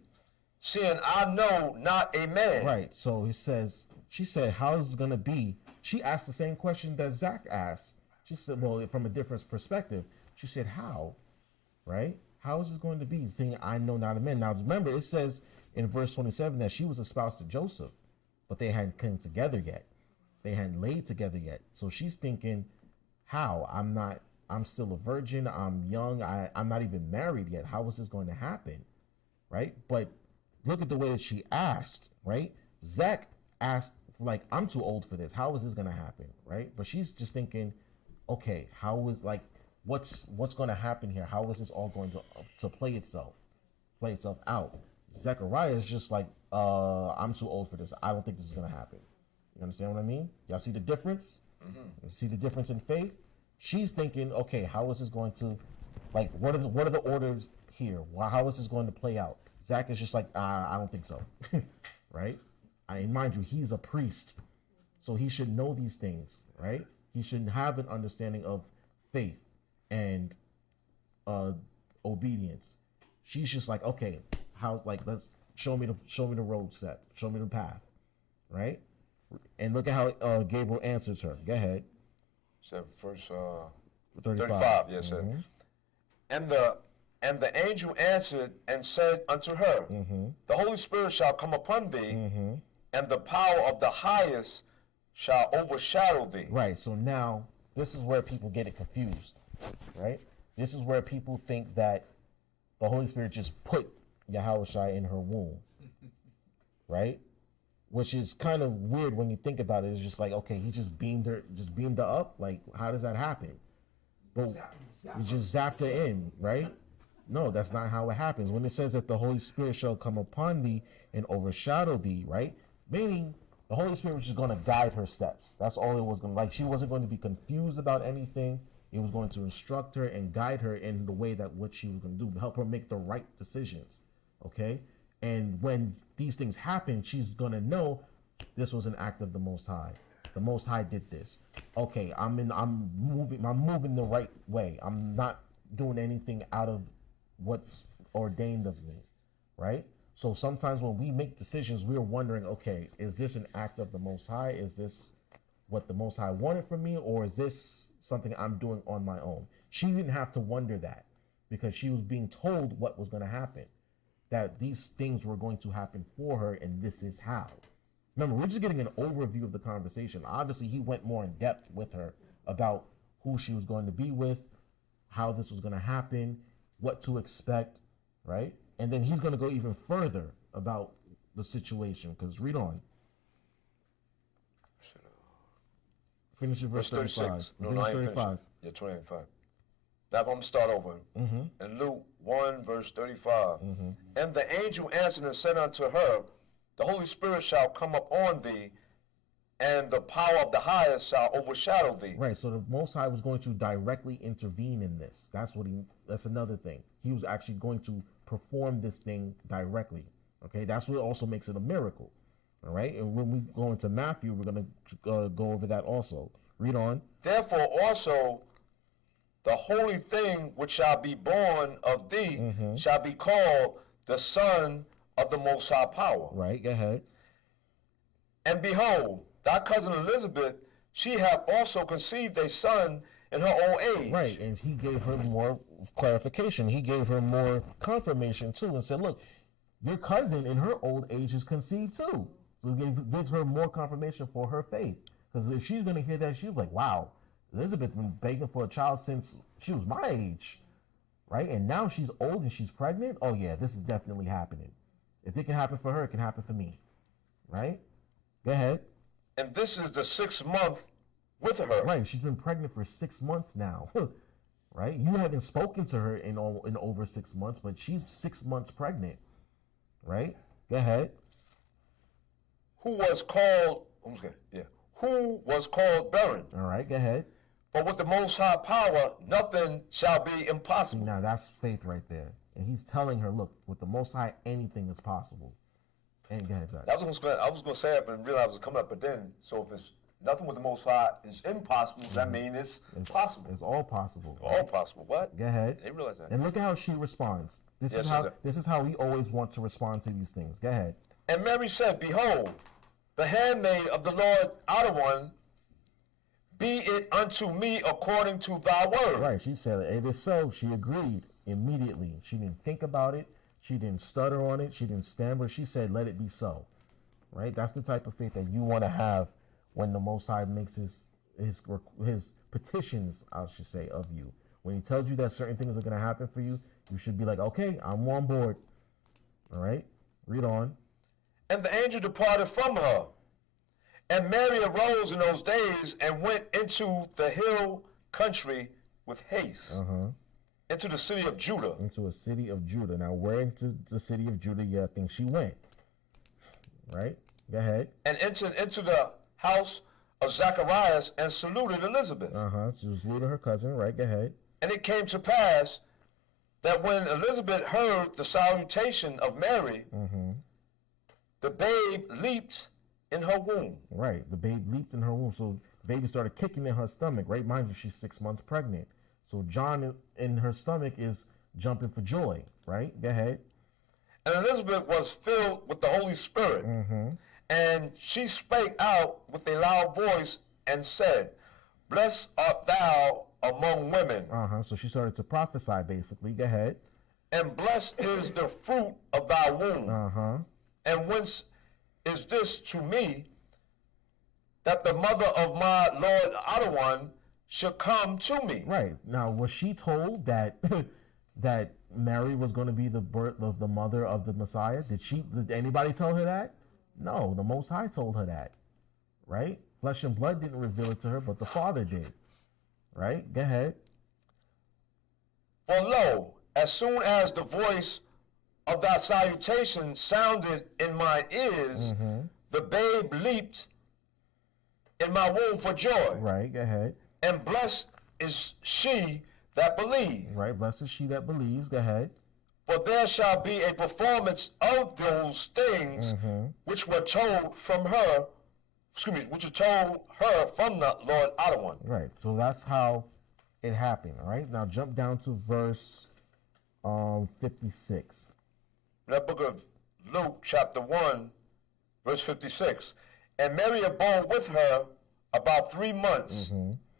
seeing I know not a man? Right, so it says, she said, how is it going to be? She asked the same question that Zach asked. She said, well, from a different perspective. She said, how? Right? How is this going to be, seeing I know not a man? Now, remember, it says in verse 27 that she was espoused to Joseph, but they hadn't come together yet. They hadn't laid together yet. So she's thinking, how? I'm still a virgin. I'm young. I'm not even married yet. How is this going to happen? Right? But look at the way that she asked, right? Zach asked, like, I'm too old for this. How is this going to happen? Right? But she's just thinking, okay, how is, like, what's going to happen here? How is this all going to play itself out? Zechariah is just like, I'm too old for this. I don't think this is going to happen. You understand what I mean? Y'all see the difference? You see the difference in faith? She's thinking, okay, how is this going to, like, what are the orders here? How is this going to play out? Zach is just like, I don't think so, right? And mind you, he's a priest, so he should know these things, right? He should have an understanding of faith and obedience. She's just like, okay, how? Like, let's show me the road step, show me the path, right? And look at how Gabriel answers her. Go ahead. So verse 35. Yes, sir. And the angel answered and said unto her, the Holy Spirit shall come upon thee, and the power of the highest shall overshadow thee. Right. So now this is where people get it confused, right? This is where people think that the Holy Spirit just put Yahawashi in her womb, right? Which is kind of weird when you think about it. It's just like, okay, he just beamed her up. Like, how does that happen? But you just zapped her in, right? No, that's not how it happens. When it says that the Holy Spirit shall come upon thee and overshadow thee, right? Meaning the Holy Spirit was just going to guide her steps. That's all it was going to, like, she wasn't going to be confused about anything. It was going to instruct her and guide her in the way that what she was going to do, help her make the right decisions, okay? And when these things happen, she's going to know this was an act of the Most High. The Most High did this. Okay, I'm moving the right way. I'm not doing anything out of what's ordained of me, right? So sometimes when we make decisions, we're wondering, okay, is this an act of the Most High? Is this what the Most High wanted from me? Or is this something I'm doing on my own? She didn't have to wonder that because she was being told what was going to happen, that these things were going to happen for her, and this is how. Remember, we're just getting an overview of the conversation. Obviously, he went more in depth with her about who she was going to be with, how this was going to happen, what to expect, right? And then he's going to go even further about the situation, because read on. Finish at verse 35. No, Finish 35. Yeah, 25. Now I'm going to start over. In Luke 1, verse 35. And the angel answered and said unto her, the Holy Spirit shall come upon thee, and the power of the highest shall overshadow thee. Right, so the Most High was going to directly intervene in this. That's another thing. He was actually going to perform this thing directly. Okay, that's what also makes it a miracle. All right, and when we go into Matthew, we're going to go over that also. Read on. Therefore also the holy thing which shall be born of thee shall be called the Son of the Most High Power. Right, go ahead. And behold, thy cousin Elizabeth, she hath also conceived a son in her old age. Right, and he gave her more clarification. He gave her more confirmation too, and said, look, your cousin in her old age is conceived too. So he gives her more confirmation for her faith. Because if she's going to hear that, she's like, wow, Elizabeth's been begging for a child since she was my age, right? And now she's old and she's pregnant. Oh yeah, this is definitely happening. If it can happen for her, it can happen for me, right? Go ahead. And this is the 6th month with her. Right, she's been pregnant for 6 months now, right? You haven't spoken to her in over 6 months, but she's 6 months pregnant, right? Go ahead. Who was called barren. All right, go ahead. But with the Most High Power, nothing shall be impossible. Now that's faith right there. And he's telling her, look, with the Most High, anything is possible. And go ahead, Zach. I was going to say it, but realized it was coming up. But then, so if it's nothing with the Most High is impossible, does that mean it's possible? It's all possible. All possible. What? Go ahead. I didn't realize that. And look at how she responds. This is how we always want to respond to these things. Go ahead. And Mary said, behold, the handmaid of the Lord outer one, be it unto me according to thy word. Right, she said it is so. She agreed immediately. She didn't think about it. She didn't stutter on it. She didn't stammer. She said, let it be so. Right? That's the type of faith that you want to have when the Most High makes his petitions, I should say, of you. When he tells you that certain things are going to happen for you, you should be like, okay, I'm on board. All right? Read on. And the angel departed from her. And Mary arose in those days and went into the hill country with haste. Into the city of Judah. Into a city of Judah. Now, where into the city of Judah, I think she went? Right? Go ahead. And entered into the house of Zacharias and saluted Elizabeth. She saluted her cousin, right? Go ahead. And it came to pass that when Elizabeth heard the salutation of Mary, the babe leaped in her womb. Right, the babe leaped in her womb. So the baby started kicking in her stomach, right? Mind you, she's 6 months pregnant. So John in her stomach is jumping for joy, right? Go ahead. And Elizabeth was filled with the Holy Spirit. And she spake out with a loud voice and said, Blessed art thou among women. So she started to prophesy, basically. Go ahead. And blessed is the fruit of thy womb. And whence is this to me, that the mother of my Lord Adawan should come to me? Right. Now, was she told that that Mary was going to be the birth of the mother of the Messiah? Did anybody tell her that? No, the Most High told her that. Right? Flesh and blood didn't reveal it to her, but the Father did. Right? Go ahead. For lo, as soon as the voice of thy salutation sounded in my ears, the babe leaped in my womb for joy. Right, go ahead. And blessed is she that believes. Right, blessed is she that believes. Go ahead. For there shall be a performance of those things which were told from her, which were told her from the Lord Adawan. Right, so that's how it happened. All right, now jump down to verse 56. That book of Luke, chapter 1, verse 56. And Mary abode with her about 3 months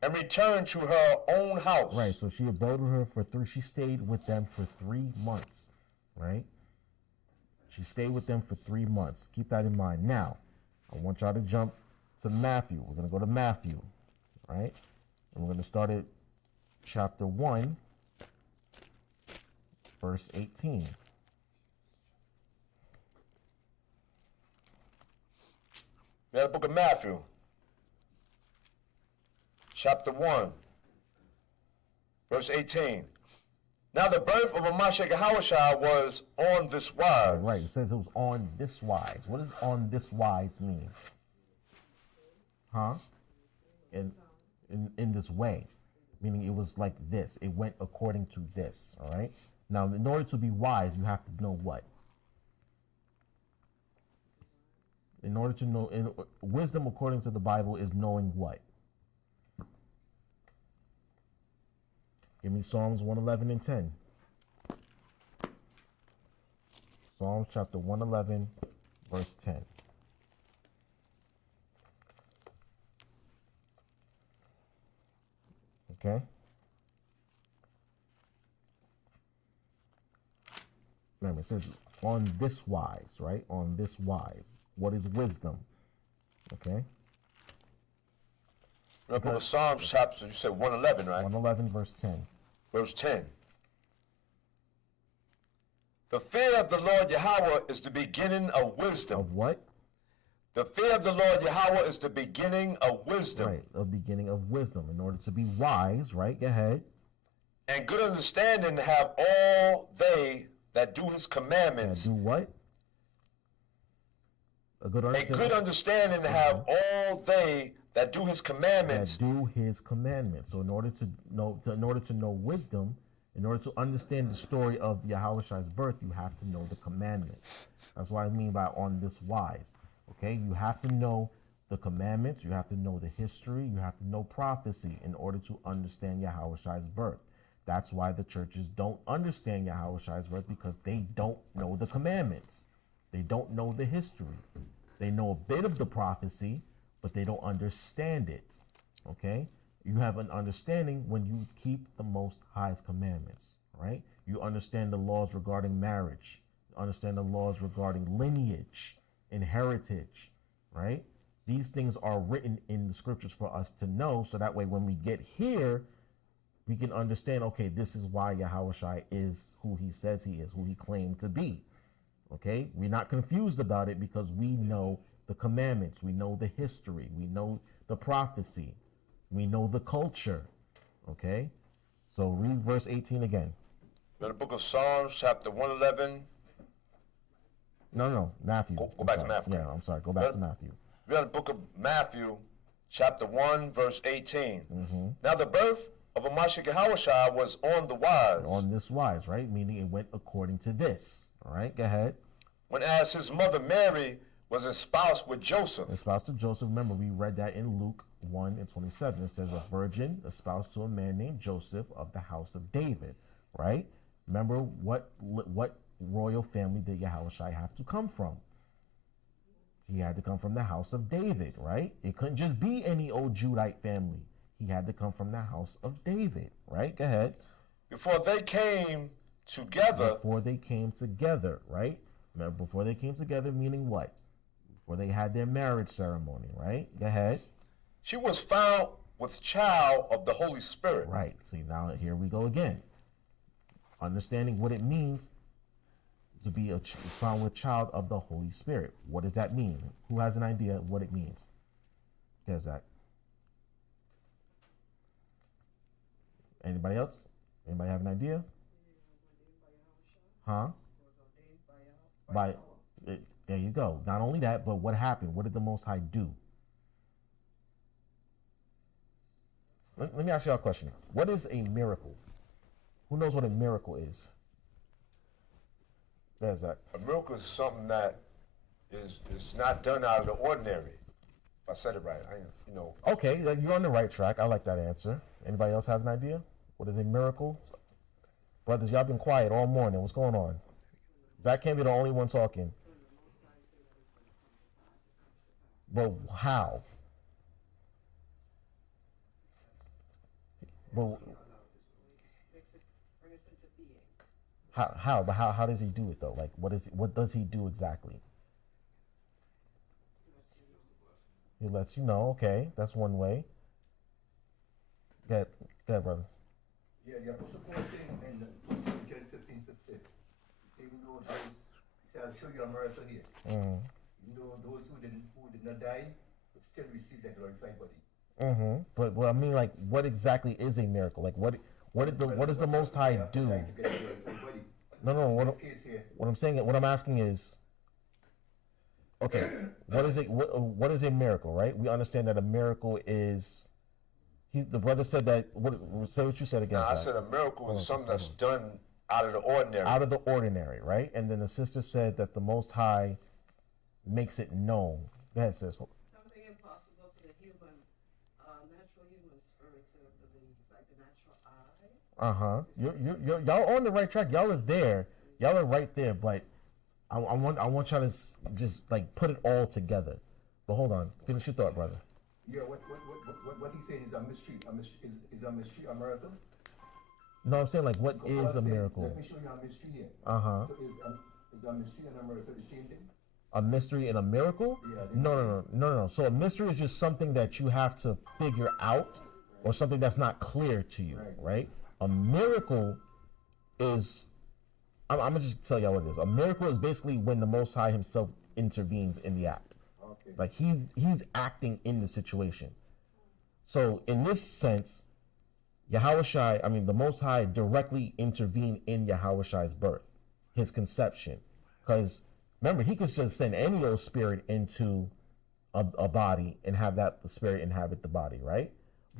and returned to her own house. Right, so she abode with her she stayed with them for 3 months, right? She stayed with them for 3 months. Keep that in mind. Now, I want y'all to jump to Matthew. We're going to go to Matthew, right? And we're going to start at chapter 1, verse 18. The book of Matthew, chapter 1, verse 18. Now the birth of Mashiach Yahawashi was on this wise. Right, it says it was on this wise. What does on this wise mean? Huh? In this way. Meaning it was like this. It went according to this, all right? Now, in order to be wise, you have to know what? In order to know, wisdom according to the Bible is knowing what? Give me Psalms 111 and 10. Psalms chapter 111, verse 10. Okay? Remember, it says on this wise, right? On this wise. What is wisdom? Okay? The book of Psalms, chapter, you said 111, right? 111, verse 10. Verse 10. The fear of the Lord Yahweh is the beginning of wisdom. Of what? The fear of the Lord Yahweh is the beginning of wisdom. Right, the beginning of wisdom. In order to be wise, right? Go ahead. And good understanding have all they that do his commandments. Do what? A good understanding have all they that do his commandments. That do his commandments. So in order to know wisdom, in order to understand the story of Yahawashi's birth, you have to know the commandments. That's what I mean by on this wise. Okay, you have to know the commandments, you have to know the history, you have to know prophecy in order to understand Yahawashi's birth. That's why the churches don't understand Yahawashi's birth, because they don't know the commandments. They don't know the history. They know a bit of the prophecy, but they don't understand it. Okay? You have an understanding when you keep the Most High's commandments, right? You understand the laws regarding marriage. You understand the laws regarding lineage and heritage, right? These things are written in the scriptures for us to know, so that way when we get here, we can understand, okay, this is why Yahawashi is who he says he is, who he claimed to be. Okay? We're not confused about it because we know the commandments, we know the history, we know the prophecy, we know the culture. Okay? So read verse 18 again. The book of Psalms, chapter 111. No, Matthew. Go back to Matthew. Yeah, I'm sorry. Go back to Matthew. Read the book of Matthew, chapter 1, verse 18. Now the birth of Mashiach Yahawashi was on the wise. On this wise, right? Meaning it went according to this. All right, go ahead. When as his mother Mary was espoused with Joseph. Espoused to Joseph. Remember, we read that in Luke 1:27. It says a virgin espoused to a man named Joseph of the house of David, right? Remember what royal family did Yahawashi have to come from? He had to come from the house of David, right? It couldn't just be any old Judite family. He had to come from the house of David, right? Go ahead. Before they came together. Before they came together, right? Remember, before they came together, meaning what? Before they had their marriage ceremony, right? Go ahead. She was found with child of the Holy Spirit. Right. See, now here we go again. Understanding what it means to be found with child of the Holy Spirit. What does that mean? Who has an idea of what it means? Yeah, Zach. Anybody else? Anybody have an idea? Huh? There you go. Not only that, but what happened? What did the Most High do? Let me ask you a question. What is a miracle? Who knows what a miracle is? There's that. A miracle is something that is not done out of the ordinary. If I said it right, Okay, you're on the right track. I like that answer. Anybody else have an idea? What is a miracle? Brothers, y'all been quiet all morning. What's going on? Zach can't be the only one talking. But how? But how? But how does he do it though? Like, what does he do exactly? He lets you know. Okay, that's one way. Go ahead, brother. Yeah, the Apostle Paul saying in John 15:50. He said, I'll show you a miracle here. You know, those who did not die would still receive their glorified body. But I mean, like, what exactly is a miracle? Like, what does the Most High do? No. What I'm saying, what I'm asking is, okay, what is a miracle, right? We understand that a miracle is. The brother said that. Say what you said again. No, I said a miracle is something that's done out of the ordinary. Out of the ordinary, right? And then the sister said that the Most High makes it known. Go ahead, sis. Something impossible to the human, natural human spirit to believe, like the natural eye. Y'all on the right track. Y'all are there. Y'all are right there. But I want y'all to just like put it all together. But hold on, finish your thought, brother. Yeah, what he's saying is a mystery. Is a mystery a miracle? No, I'm saying like what is a miracle? Let me show you a mystery here. So is a mystery and a miracle the same thing? A mystery and a miracle? Yeah. No. So a mystery is just something that you have to figure out, or something that's not clear to you, right? A miracle is, I'm gonna just tell y'all what it is. A miracle is basically when the Most High Himself intervenes in the act. Okay. Like he's acting in the situation. So in this sense, Yahawashi, the Most High directly intervened in Yahawashi's birth, his conception. Because remember, he could just send any old spirit into a body and have that spirit inhabit the body, right?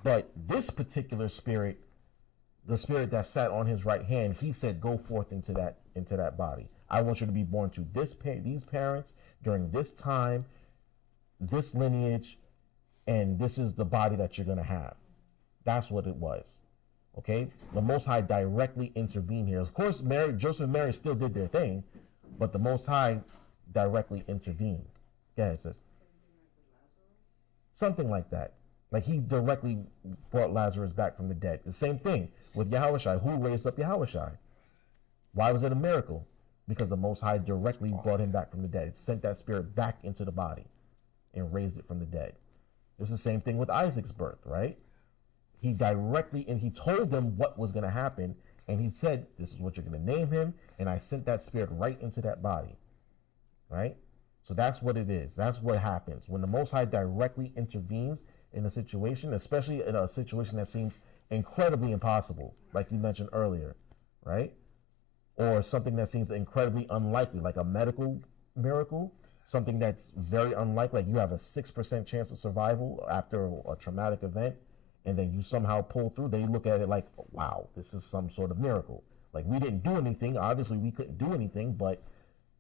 But this particular spirit, the spirit that sat on his right hand, he said, "Go forth into that body. I want you to be born to these parents during this time, this lineage, and this is the body that you're gonna have." That's what it was. Okay, the Most High directly intervened here. Of course, Joseph and Mary still did their thing, but the Most High directly intervened. Go ahead, sis. Something like that. Like he directly brought Lazarus back from the dead. The same thing with Yahawashi. Who raised up Yahawashi? Why was it a miracle? Because the Most High directly brought him back from the dead. It sent that spirit back into the body and raised it from the dead. It's the same thing with Isaac's birth, right? He directly, and he told them what was going to happen, and he said, "This is what you're going to name him," and I sent that spirit right into that body, right? So that's what it is. That's what happens when the Most High directly intervenes in a situation, especially in a situation that seems incredibly impossible, like you mentioned earlier, right? Or something that seems incredibly unlikely, like a medical miracle. something that's very unlikely, like you have a 6% chance of survival after a traumatic event, and then you somehow pull through, they look at it like, wow, this is some sort of miracle. Like, we didn't do anything. Obviously, we couldn't do anything, but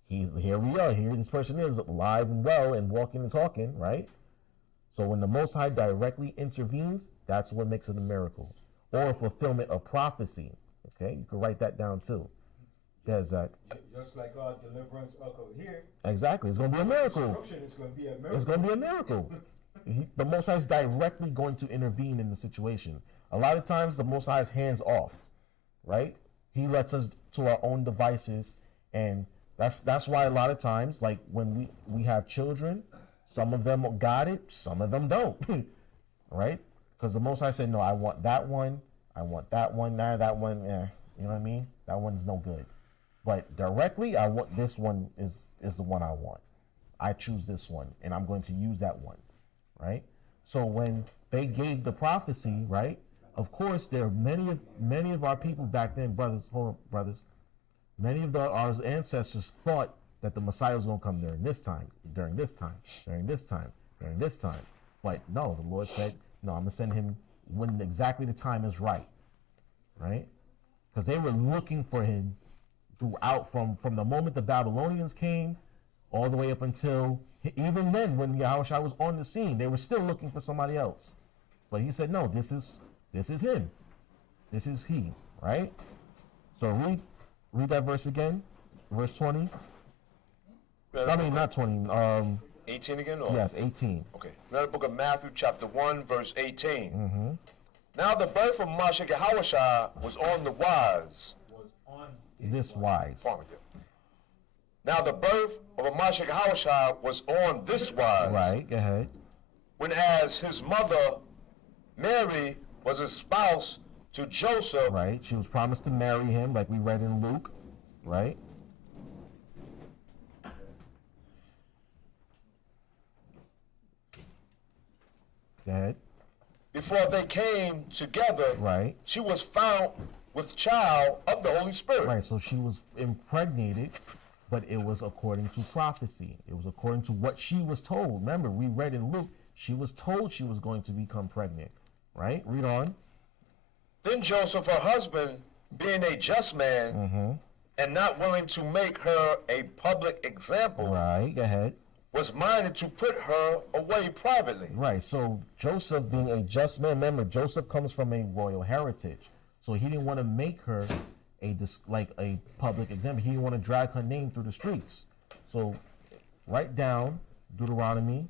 here we are. Here this person is alive and well and walking and talking, right? So when the Most High directly intervenes, that's what makes it a miracle. Or a fulfillment of prophecy. Okay, you can write that down too. Yeah, Zach. Just like our deliverance occurred here. Exactly, it's going to be a miracle. Destruction is going to be a miracle. It's going to be a miracle. The Most High is directly going to intervene in the situation. A lot of times, the Most High is hands off, right? He lets us to our own devices, and that's why a lot of times, like when we have children, some of them got it, some of them don't, right? Because the Most High said, no, I want that one, that one, you know what I mean? That one's no good. But directly, I want this one is the one I want. I choose this one, and I'm going to use that one, right? So when they gave the prophecy, right? Of course, there are many of our people back then, brothers, many of our ancestors thought that the Messiah was going to come during this time. But no, the Lord said, no, I'm going to send him when exactly the time is right, right? Because they were looking for him throughout, from the moment the Babylonians came all the way up until, even then when Yahawashi was on the scene, they were still looking for somebody else. But he said, no, this is him. This is he, right? So read that verse again, verse 20. I mean, not 20. 18 again? Or? Yes, 18. Okay. Now the book of Matthew, chapter 1, verse 18. Mm-hmm. Now the birth of Mashiach Yahawashi was on the wise. This wise. Now the birth of a Mashiach Yahawashi was on this wise. Right, go ahead. When as his mother, Mary, was espoused to Joseph. Right, she was promised to marry him, like we read in Luke, right? Go ahead. Before they came together, right, she was found with child of the Holy Spirit. Right, so she was impregnated, but it was according to prophecy. It was according to what she was told. Remember, we read in Luke, she was told she was going to become pregnant, right? Read on. Then Joseph, her husband, being a just man, and not willing to make her a public example, right, go ahead, was minded to put her away privately. Right, so Joseph being a just man, remember, Joseph comes from a royal heritage, so he didn't want to make her a public example. He didn't want to drag her name through the streets. So write down Deuteronomy,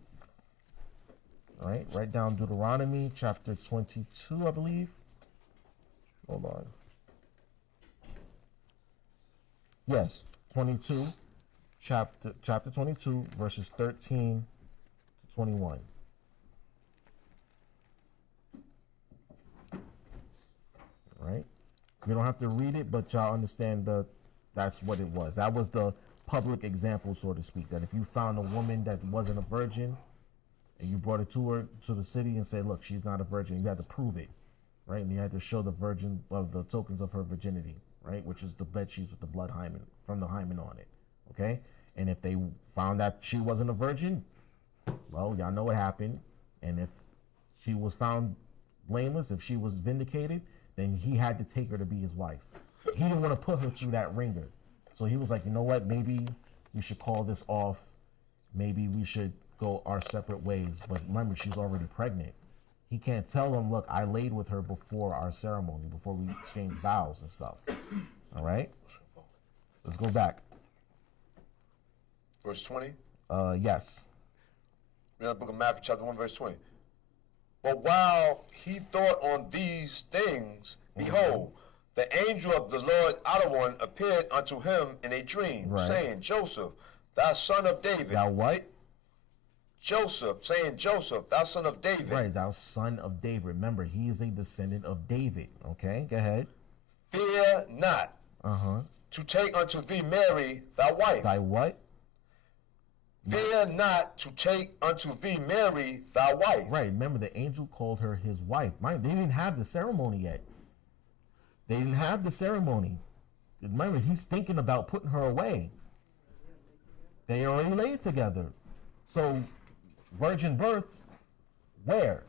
all right, write down Deuteronomy chapter 22, I believe. Hold on. Yes, 22. Chapter 22, verses 13 to 21. Right? You don't have to read it, but y'all understand that's what it was. That was the public example, so to speak, that if you found a woman that wasn't a virgin and you brought it to the city and said, look, she's not a virgin, you had to prove it, right? And you had to show the virgin of the tokens of her virginity, right? Which is the bed sheets with the blood hymen, from the hymen on it, okay? And if they found that she wasn't a virgin, well, y'all know what happened. And if she was found blameless, if she was vindicated, then he had to take her to be his wife. He didn't want to put her through that ringer. So he was like, you know what, maybe we should call this off. Maybe we should go our separate ways. But remember, she's already pregnant. He can't tell them, look, I laid with her before our ceremony, before we exchanged vows and stuff. All right? Let's go back. Verse 20? Yes. Read the book of Matthew, chapter 1, verse 20. But while he thought on these things, behold, the angel of the Lord out of one appeared unto him in a dream, saying, Joseph, thou son of David. Thou what? Joseph, saying, Joseph, thou son of David. Right, thou son of David. Remember, he is a descendant of David. Okay, go ahead. Fear not to take unto thee Mary, thy wife. Thy what? Fear not to take unto thee Mary, thy wife. Right, remember the angel called her his wife. Mind, they didn't have the ceremony yet. They didn't have the ceremony. Remember, he's thinking about putting her away. They already laid together. So, virgin birth, where?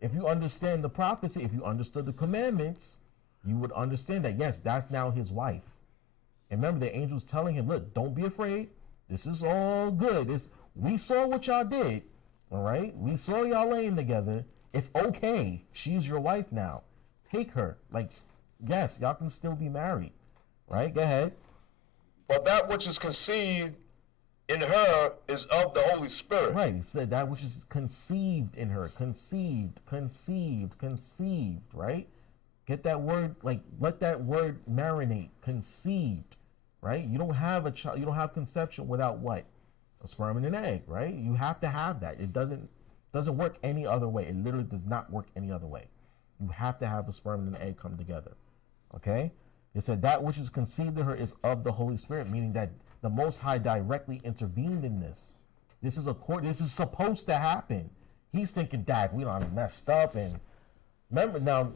If you understand the prophecy, if you understood the commandments, you would understand that, yes, that's now his wife. And remember, the angel's telling him, look, don't be afraid. This is all good. We saw what y'all did, all right? We saw y'all laying together. It's okay. She's your wife now. Take her. Like, yes, y'all can still be married, right? Go ahead. But that which is conceived in her is of the Holy Spirit. Right, he said that which is conceived in her. Conceived, right? Get that word, like, let that word marinate. Conceived, right? You don't have a child, you don't have conception without what? A sperm and an egg, right? You have to have that. It doesn't work any other way. It literally does not work any other way. You have to have a sperm and an egg come together, okay? It said that which is conceived in her is of the Holy Spirit, meaning that the Most High directly intervened in this. This is supposed to happen. He's thinking, Dad, we don't messed up. And remember now,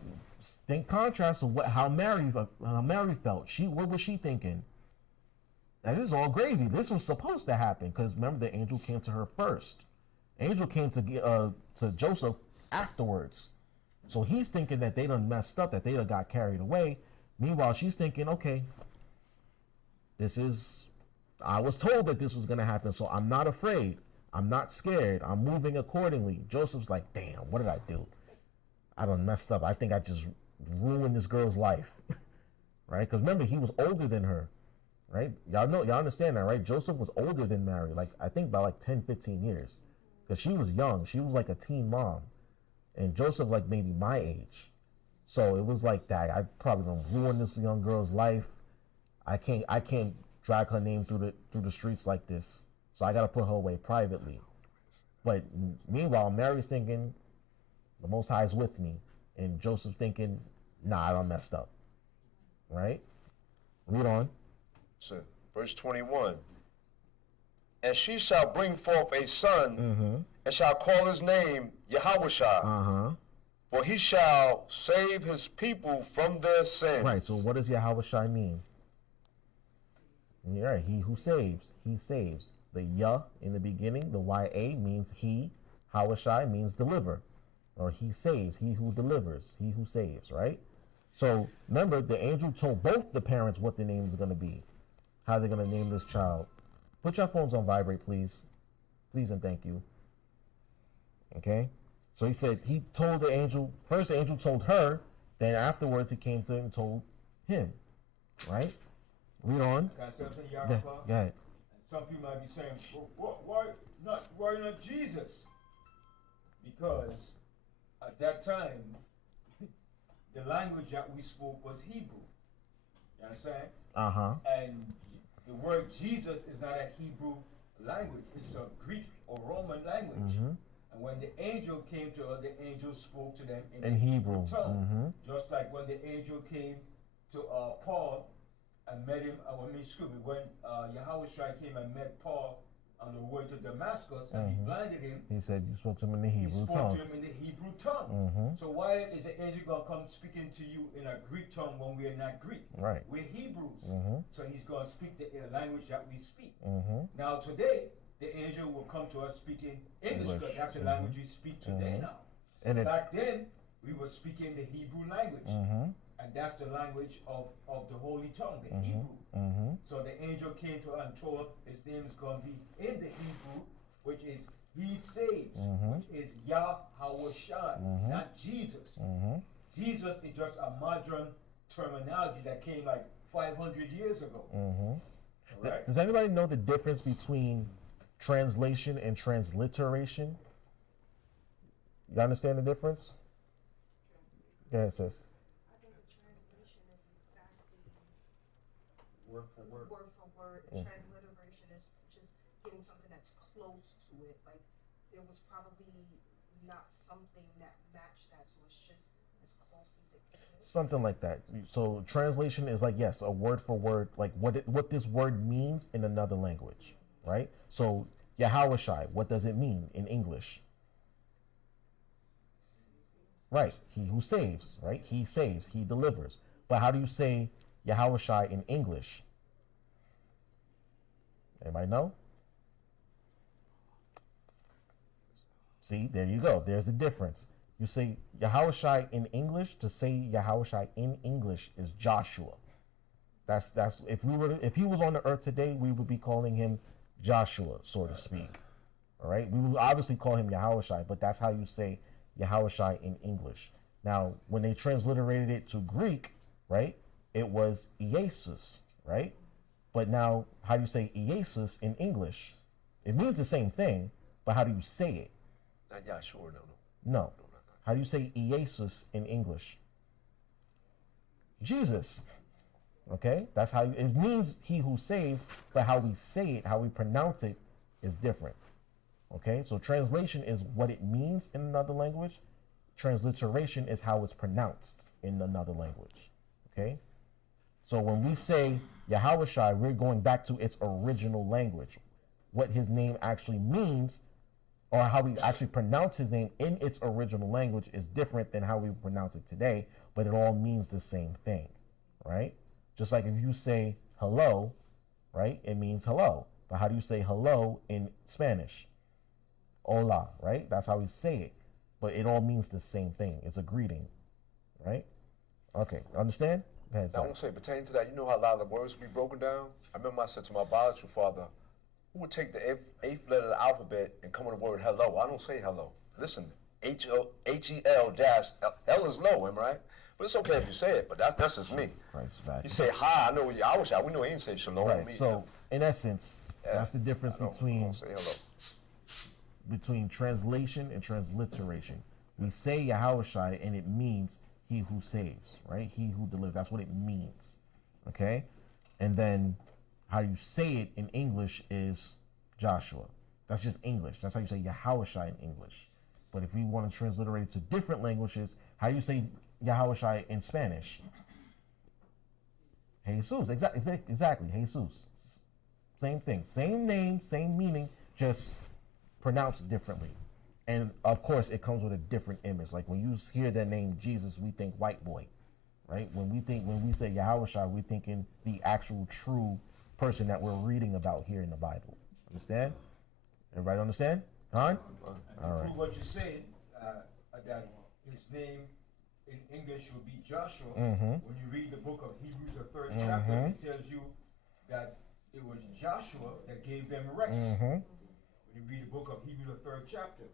think contrast to how Mary felt. What was she thinking? That this is all gravy. This was supposed to happen because remember the angel came to her first. Angel came to Joseph afterwards. So he's thinking that they done messed up, that they done got carried away. Meanwhile, she's thinking, okay, I was told that this was going to happen, so I'm not afraid. I'm not scared. I'm moving accordingly. Joseph's like, damn, what did I do? I done messed up. I think I just ruined this girl's life, right? Because remember, he was older than her, right? Y'all understand that, right? Joseph was older than Mary, like I think by like 10, 15 years. Because she was young. She was like a teen mom. And Joseph like maybe my age. So it was like that. I probably gonna ruin this young girl's life. I can't drag her name through the streets like this. So I gotta put her away privately. But meanwhile, Mary's thinking, the Most High is with me. And Joseph thinking, nah, I done messed up. Right? Read on. So, verse 21. And she shall bring forth a son, and shall call his name Yahawashi. For he shall save his people from their sins. Right, so what does Yahawashi mean? Yeah, he who saves. He saves. The Yah in the beginning, the YA means he. Hawashi means deliver. Or he saves, he who delivers, he who saves, right? So remember, the angel told both the parents what the name is going to be. How they're going to name this child. Put your phones on vibrate, please. Please and thank you. Okay? So he said, he told the angel, first the angel told her, then afterwards he came to him and told him. Right? Read on. Can I say something, Yarapah? Yeah, go ahead. Some people might be saying, well, why not Jesus? Because at that time, the language that we spoke was Hebrew. You understand? And the word Jesus is not a Hebrew language. It's a Greek or Roman language. And when the angel came to her, the angel spoke to them in the Hebrew tongue. Just like when the angel came to Paul and met him, when Yahawashi came and met Paul on the way to Damascus and he blinded him. He said you spoke to him in the Hebrew tongue. He spoke to him in the Hebrew tongue. So why is the angel going to come speaking to you in a Greek tongue when we are not Greek? Right. We're Hebrews. So he's going to speak the language that we speak. Now today, the angel will come to us speaking English. Because that's the language we speak today now. And back then, we were speaking the Hebrew language. And that's the language of the Holy Tongue, the Hebrew. So the angel came to her and told her his name is going to be in the Hebrew, which is he saves, which is Yahawashi, not Jesus. Jesus is just a modern terminology that came like 500 years ago. Right? Does anybody know the difference between translation and transliteration? You understand the difference? Yeah, it says. Word for word. Transliteration is just getting something that's close to it. Like there was probably not something that matched that, so it's just as close as it can be. Something like that. So translation is like, yes, a word for word, like what this word means in another language, right? So Yahawashi, what does it mean in English? Right, he who saves, right? He saves, he delivers. But how do you say Yahawashi in English? Anybody know? See, there you go. There's a difference. You say Yahawashi in English, to say Yahawashi in English is Joshua. That's if he was on the earth today, we would be calling him Joshua, so to speak. All right, we will obviously call him Yahawashi, but that's how you say Yahawashi in English. Now, when they transliterated it to Greek, right, it was Iesus, right? But now, how do you say Iesus in English? It means the same thing, but how do you say it? Not Yahshua, no. No. How do you say Iesus in English? Jesus. Okay? That's how it means he who saves, but how we say it, how we pronounce it is different. Okay? So translation is what it means in another language. Transliteration is how it's pronounced in another language. Okay? So when we say Yahawashi, we're going back to its original language. What his name actually means, or how we actually pronounce his name in its original language, is different than how we pronounce it today, but it all means the same thing, right? Just like if you say hello, right, it means hello. But how do you say hello in Spanish? Hola, right? That's how we say it. But it all means the same thing. It's a greeting, right? Okay, understand? Go ahead, I won't say pertaining to that. You know how a lot of the words be broken down? I remember I said to my biological father, who would take the eighth letter of the alphabet and come with the word hello? I don't say hello. Listen, H-E-L dash, L is low, am I right? But it's okay if you say it, but that's just me. You say hi, I know I wish we know he didn't say shalom. Right, so in essence, that's the difference between translation and transliteration. We say Yahawashi and it means he who saves, right? He who delivers. That's what it means, okay? And then how you say it in English is Joshua. That's just English. That's how you say Yahawashi in English. But if we want to transliterate it to different languages, how do you say Yahawashi in Spanish? Jesus. Exactly. Jesus. Same thing. Same name, same meaning, just pronounced differently. And of course, it comes with a different image. Like when you hear that name Jesus, we think white boy, right? When we say Yahawashi, we're thinking the actual true person that we're reading about here in the Bible. Understand? Everybody understand? Huh? All right. What you're saying, that his name in English would be Joshua. Mm-hmm. When you read the book of Hebrews, the 3rd chapter, it tells you that it was Joshua that gave them rest. When you read the book of Hebrews, the 3rd chapter.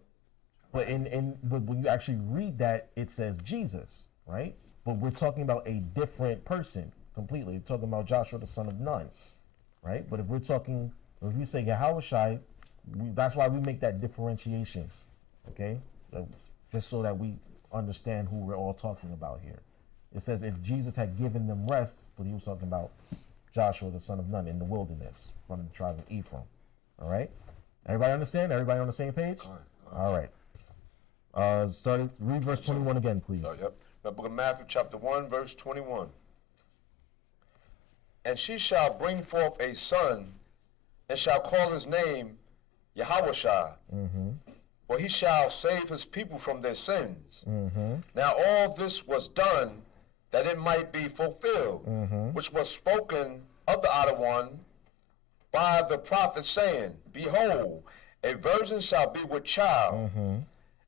But but when you actually read that, it says Jesus, right? But we're talking about a different person completely. We're talking about Joshua, the son of Nun, right? But if we say Yahawashi, that's why we make that differentiation, okay? Just so that we understand who we're all talking about here. It says if Jesus had given them rest, but he was talking about Joshua, the son of Nun, in the wilderness from the tribe of Ephraim. All right? Everybody understand? Everybody on the same page? All right. Read verse 21 again, please. Yep. The book of Matthew, chapter 1, verse 21. And she shall bring forth a son, and shall call his name Yahawashi. For he shall save his people from their sins. Now all this was done that it might be fulfilled, which was spoken of the other one by the prophet, saying, Behold, a virgin shall be with child,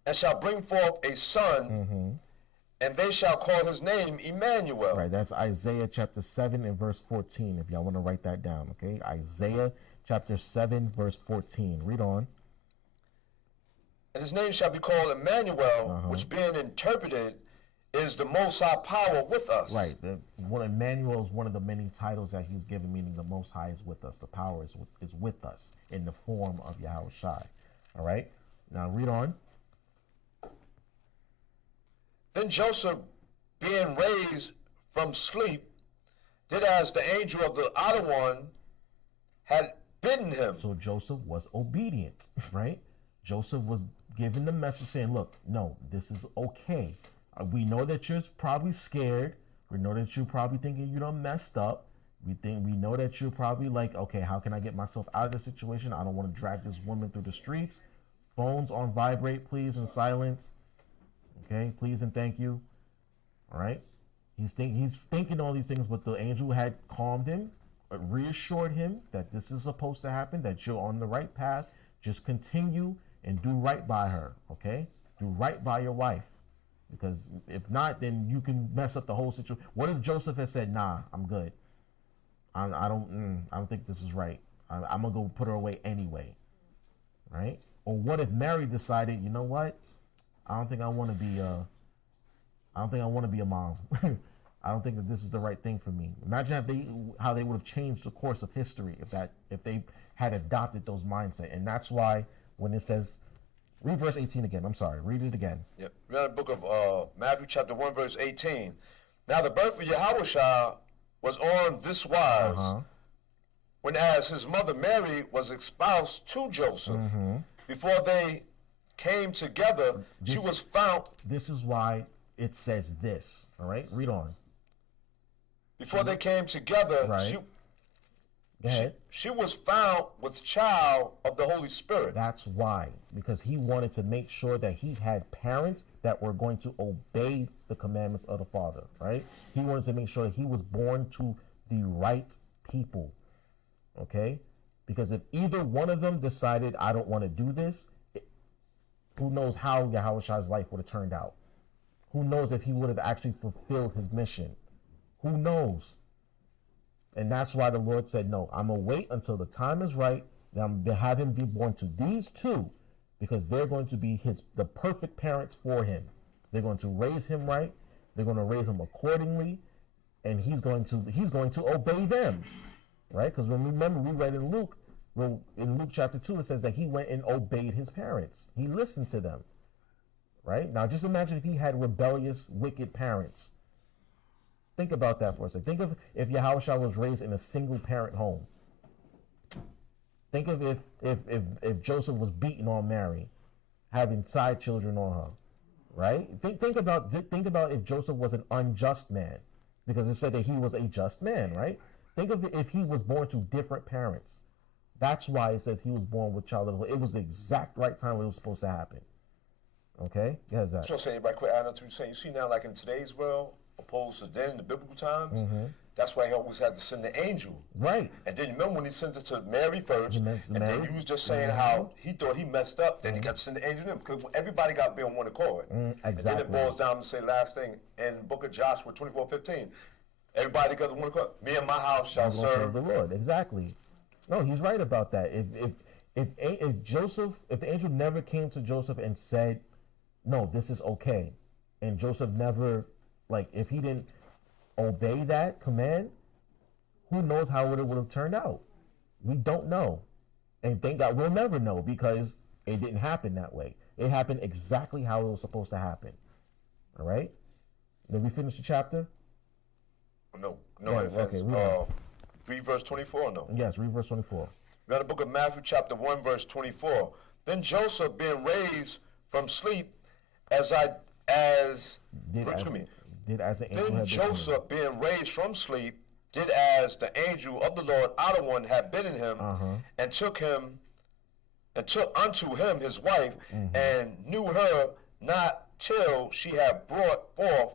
and shall bring forth a son, and they shall call his name Emmanuel. Right, that's Isaiah chapter 7 and verse 14, if y'all want to write that down, okay? Isaiah chapter 7, verse 14. Read on. And his name shall be called Emmanuel, which being interpreted is the Most High power with us. Right. Emmanuel is one of the many titles that he's given, meaning the Most High is with us. The power is with us in the form of Yahawashi. All right. Now read on. Then Joseph, being raised from sleep, did as the angel of the other one had bidden him. So Joseph was obedient, right? Joseph was given the message saying, look, no, this is okay. We know that you're probably scared. We know that you're probably thinking you done messed up. We know that you're probably like, okay, how can I get myself out of this situation? I don't want to drag this woman through the streets. Phones on vibrate, please, and silence. Okay, please and thank you. All right. He's thinking all these things, but the angel had calmed him, reassured him that this is supposed to happen, that you're on the right path. Just continue and do right by her, okay? Do right by your wife. Because if not, then you can mess up the whole situation. What if Joseph had said, nah, I'm good. I don't think this is right. I'm going to go put her away anyway, right? Or what if Mary decided, you know what? I don't think I want to be a mom. I don't think that this is the right thing for me. Imagine how they would have changed the course of history if they had adopted those mindset. And that's why when it says, read verse 18 again. I'm sorry, read it again. Yep. We're in the book of Matthew chapter 1 verse 18. Now the birth of Yahawashi was on this wise, when as his mother Mary was espoused to Joseph, before they came together, she was found. This is why it says this. All right, read on. Before they came together, right. Go ahead. She was found with child of the Holy Spirit. That's why, because he wanted to make sure that he had parents that were going to obey the commandments of the Father, right? He wanted to make sure that he was born to the right people, okay? Because if either one of them decided, I don't want to do this, who knows how Yahawashi's life would have turned out? Who knows if he would have actually fulfilled his mission? Who knows? And that's why the Lord said, no, I'm going to wait until the time is right. Then I'm going to have him be born to these two, because they're going to be the perfect parents for him. They're going to raise him right. They're going to raise him accordingly. And he's going to obey them, right? Because remember, we read in Luke chapter 2, it says that he went and obeyed his parents. He listened to them, right? Now, just imagine if he had rebellious, wicked parents. Think about that for a second. Think of if Yahawashi was raised in a single parent home. Think of if Joseph was beating on Mary, having side children on her, right? Think about if Joseph was an unjust man, because it said that he was a just man, right? Think of if he was born to different parents. That's why it says he was born with child of the Holy. It was the exact right time when it was supposed to happen. Okay? Yes, that. So I'll say right quick, add on to what you're saying. You see now, like in today's world, opposed to then in the biblical times, that's why he always had to send the angel. Right. And then you remember when he sent it to Mary first, then you was just saying Mm-hmm. how he thought he messed up, then he got to send the angel in, because everybody got to be on one accord. Exactly. And then it boils down to say last thing in the book of Joshua 24:15. Everybody got to one accord. Me and my house shall serve the Lord. Exactly. No, he's right about that. If the angel never came to Joseph and said, no, this is okay, and Joseph never, if he didn't obey that command, who knows how it would have turned out? We don't know. And thank God we'll never know, because it didn't happen that way. It happened exactly how it was supposed to happen. All right? Did we finish the chapter? No. Okay, read verse 24, no? Yes, read verse 24. We got the book of Matthew chapter 1 verse 24. Then Joseph, being raised from sleep, Joseph, being raised from sleep, did as the angel of the Lord out of one had bidden him, and took unto him his wife, and knew her not till she had brought forth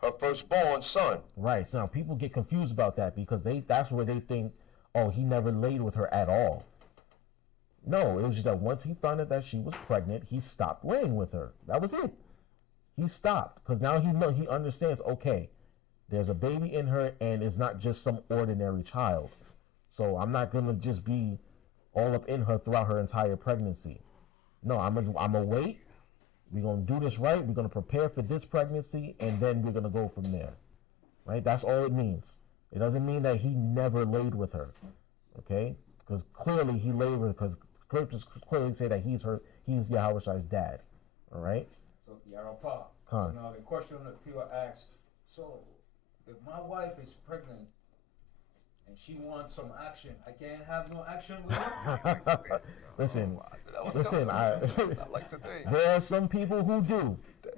her firstborn son. Right. So now people get confused about that, because that's where they think, oh, he never laid with her at all. No, it was just that once he found out that she was pregnant, he stopped laying with her. That was it. He stopped, because now he understands, okay, there's a baby in her, and it's not just some ordinary child. So I'm not going to just be all up in her throughout her entire pregnancy. No, I'm gonna wait. We're going to do this right. We're going to prepare for this pregnancy, and then we're going to go from there. Right? That's all it means. It doesn't mean that he never laid with her. Okay? Because clearly he laid with her, because scriptures clearly say that he's Yahawashi's dad. All right? So, Yarapah. Huh. Now, the question that people ask, so if my wife is pregnant and she wants some action, I can't have no action with her? Listen, I like today. there are some people who do.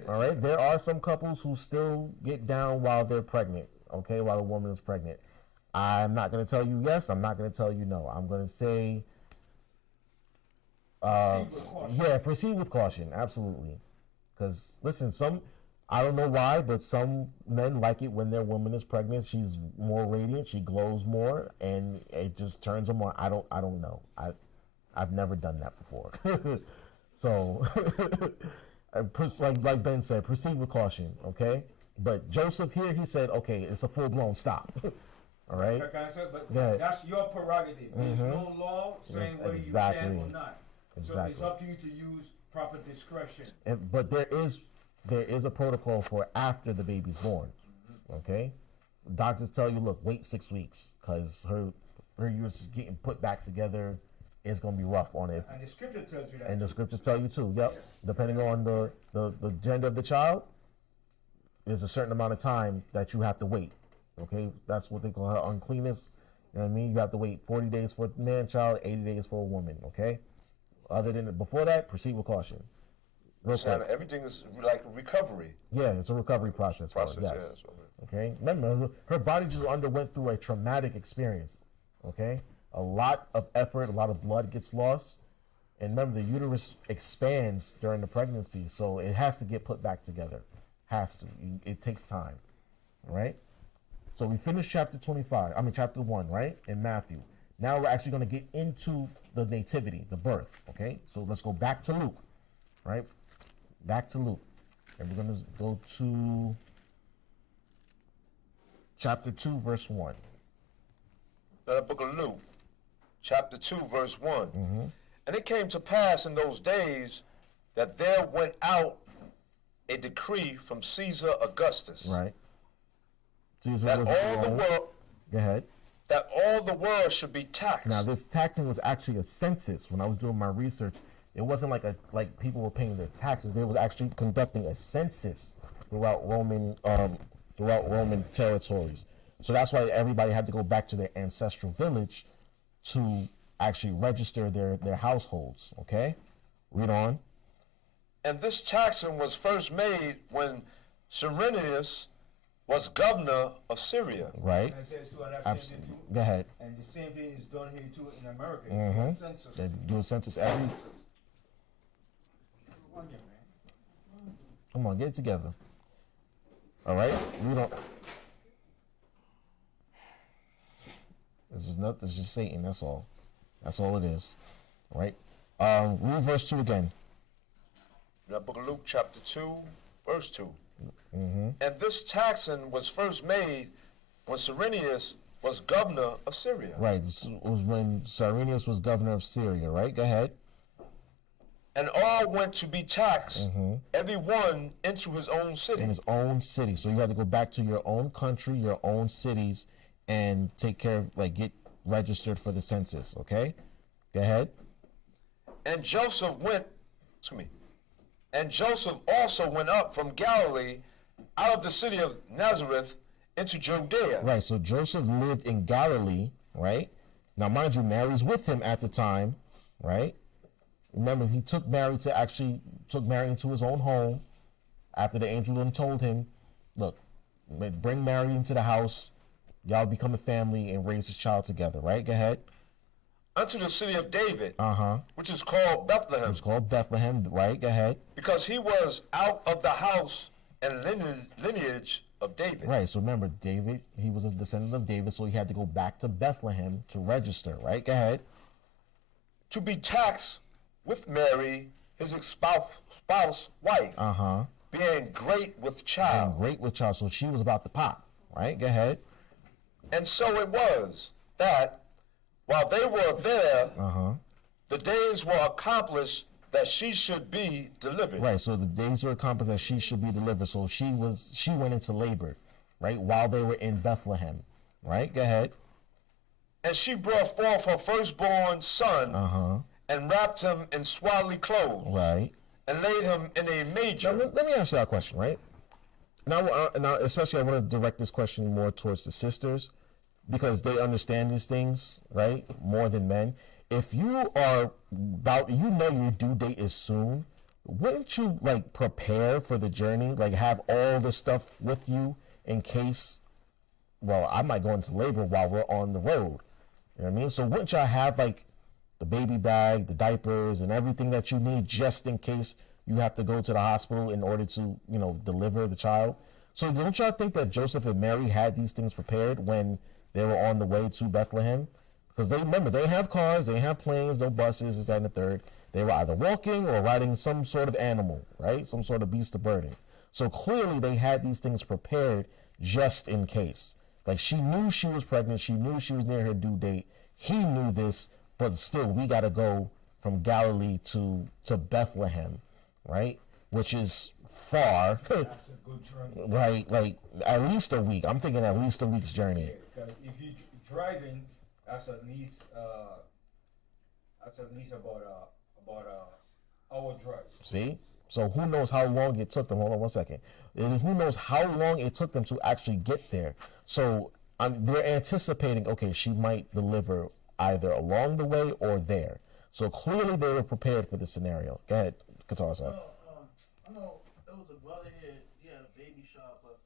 All right? There are some couples who still get down while they're pregnant, okay, while the woman is pregnant. I'm not going to tell you yes. I'm not going to tell you no. I'm going to say, proceed with caution. Absolutely. Because, listen, I don't know why, but some men like it when their woman is pregnant. She's more radiant. She glows more, and it just turns them on. I don't know. I've never done that before. So, like Ben said, proceed with caution, okay? But Joseph here, he said, okay, it's a full-blown stop. All right? Like I said, but that's your prerogative. There's no law saying whether you can or not. So it's up to you to use proper discretion. But there is a protocol for after the baby's born, okay? Doctors tell you, look, wait 6 weeks because her uterus is getting put back together. It's going to be rough on it. And the scripture tells you that. And the scriptures tell you too. Yep. Depending on the gender of the child, there's a certain amount of time that you have to wait. Okay, that's what they call her uncleanness. You know what I mean? You have to wait 40 days for a man child, 80 days for a woman. Okay. Other than before that, proceed with caution. Everything is like recovery. Yeah, it's a recovery process. Yes. Okay. Remember, her body just underwent through a traumatic experience. Okay. A lot of effort, a lot of blood gets lost. And remember, the uterus expands during the pregnancy, so it has to get put back together. Has to. It takes time. All right? So we finished chapter 1, right? In Matthew. Now we're actually going to get into the nativity, the birth. Okay? So let's go back to Luke. Right? Back to Luke. And we're going to go to chapter 2, verse 1. The book of Luke, chapter 2, verse 1. And it came to pass in those days that there went out a decree from Caesar Augustus. Right. Caesar that was all the world. Go ahead. That all the world should be taxed. Now, this taxing was actually a census. When I was doing my research, it wasn't like people were paying their taxes. They was actually conducting a census throughout Roman territories. So that's why everybody had to go back to their ancestral village to actually register their households. Okay, read on. And this taxing was first made when Cyrenius was governor of Syria. Right. Go ahead. And the same thing is done here too in America. Census. They do a census every. Come on, get it together. All right, read on. This is nothing. It's just Satan. That's all. That's all it is. All right. Read verse 2 again. The book of Luke, chapter 2, verse 2. And this taxing was first made when Cyrenius was governor of Syria. Right. This was when Cyrenius was governor of Syria. Right. Go ahead. And all went to be taxed, every one into his own city. In his own city. So you had to go back to your own country, your own cities, and take care of, get registered for the census. Okay? Go ahead. And Joseph also went up from Galilee out of the city of Nazareth into Judea. Right, so Joseph lived in Galilee, right? Now, mind you, Mary's with him at the time, right? Remember, he took Mary into his own home after the angel then told him, look, bring Mary into the house, y'all become a family and raise this child together, right? Go ahead. Unto the city of David, which is called Bethlehem. It's called Bethlehem, right? Go ahead. Because he was out of the house and lineage of David. Right, so remember, David, he was a descendant of David, so he had to go back to Bethlehem to register, right? Go ahead. To be taxed with Mary, his spouse wife, being great with child. So she was about to pop, right? Go ahead. And so it was that while they were there, the days were accomplished that she should be delivered. Right, so the days were accomplished that she should be delivered. So she went into labor, right, while they were in Bethlehem, right? Go ahead. And she brought forth her firstborn son, and wrapped him in swaddling clothes, right, and laid him in a manger. Now, let me ask you a question, right? Now, especially I want to direct this question more towards the sisters, because they understand these things, right, more than men. If you are your due date is soon, wouldn't you prepare for the journey, have all the stuff with you in case, I might go into labor while we're on the road, you know what I mean? So wouldn't y'all have the baby bag, the diapers, and everything that you need just in case you have to go to the hospital in order to, deliver the child? So don't y'all think that Joseph and Mary had these things prepared when they were on the way to Bethlehem? Because they have cars, they have planes, no buses, this, that, and the third. They were either walking or riding some sort of animal, right? Some sort of beast of burden. So clearly they had these things prepared just in case. Like, she knew she was pregnant. She knew she was near her due date. He knew this, but still, we got to go from Galilee to Bethlehem, right? Which is far. That's a good journey. Right, like at least a week. I'm thinking at least a week's journey. Yeah, 'cause if you're driving, that's at least about a hour drive. See? So who knows how long it took them? Hold on one second. And who knows how long it took them to actually get there? So they're anticipating, okay, she might deliver either along the way or there. So clearly they were prepared for this scenario. Go ahead, Qatar, sorry. I know there was a brother here. He had a baby shower, but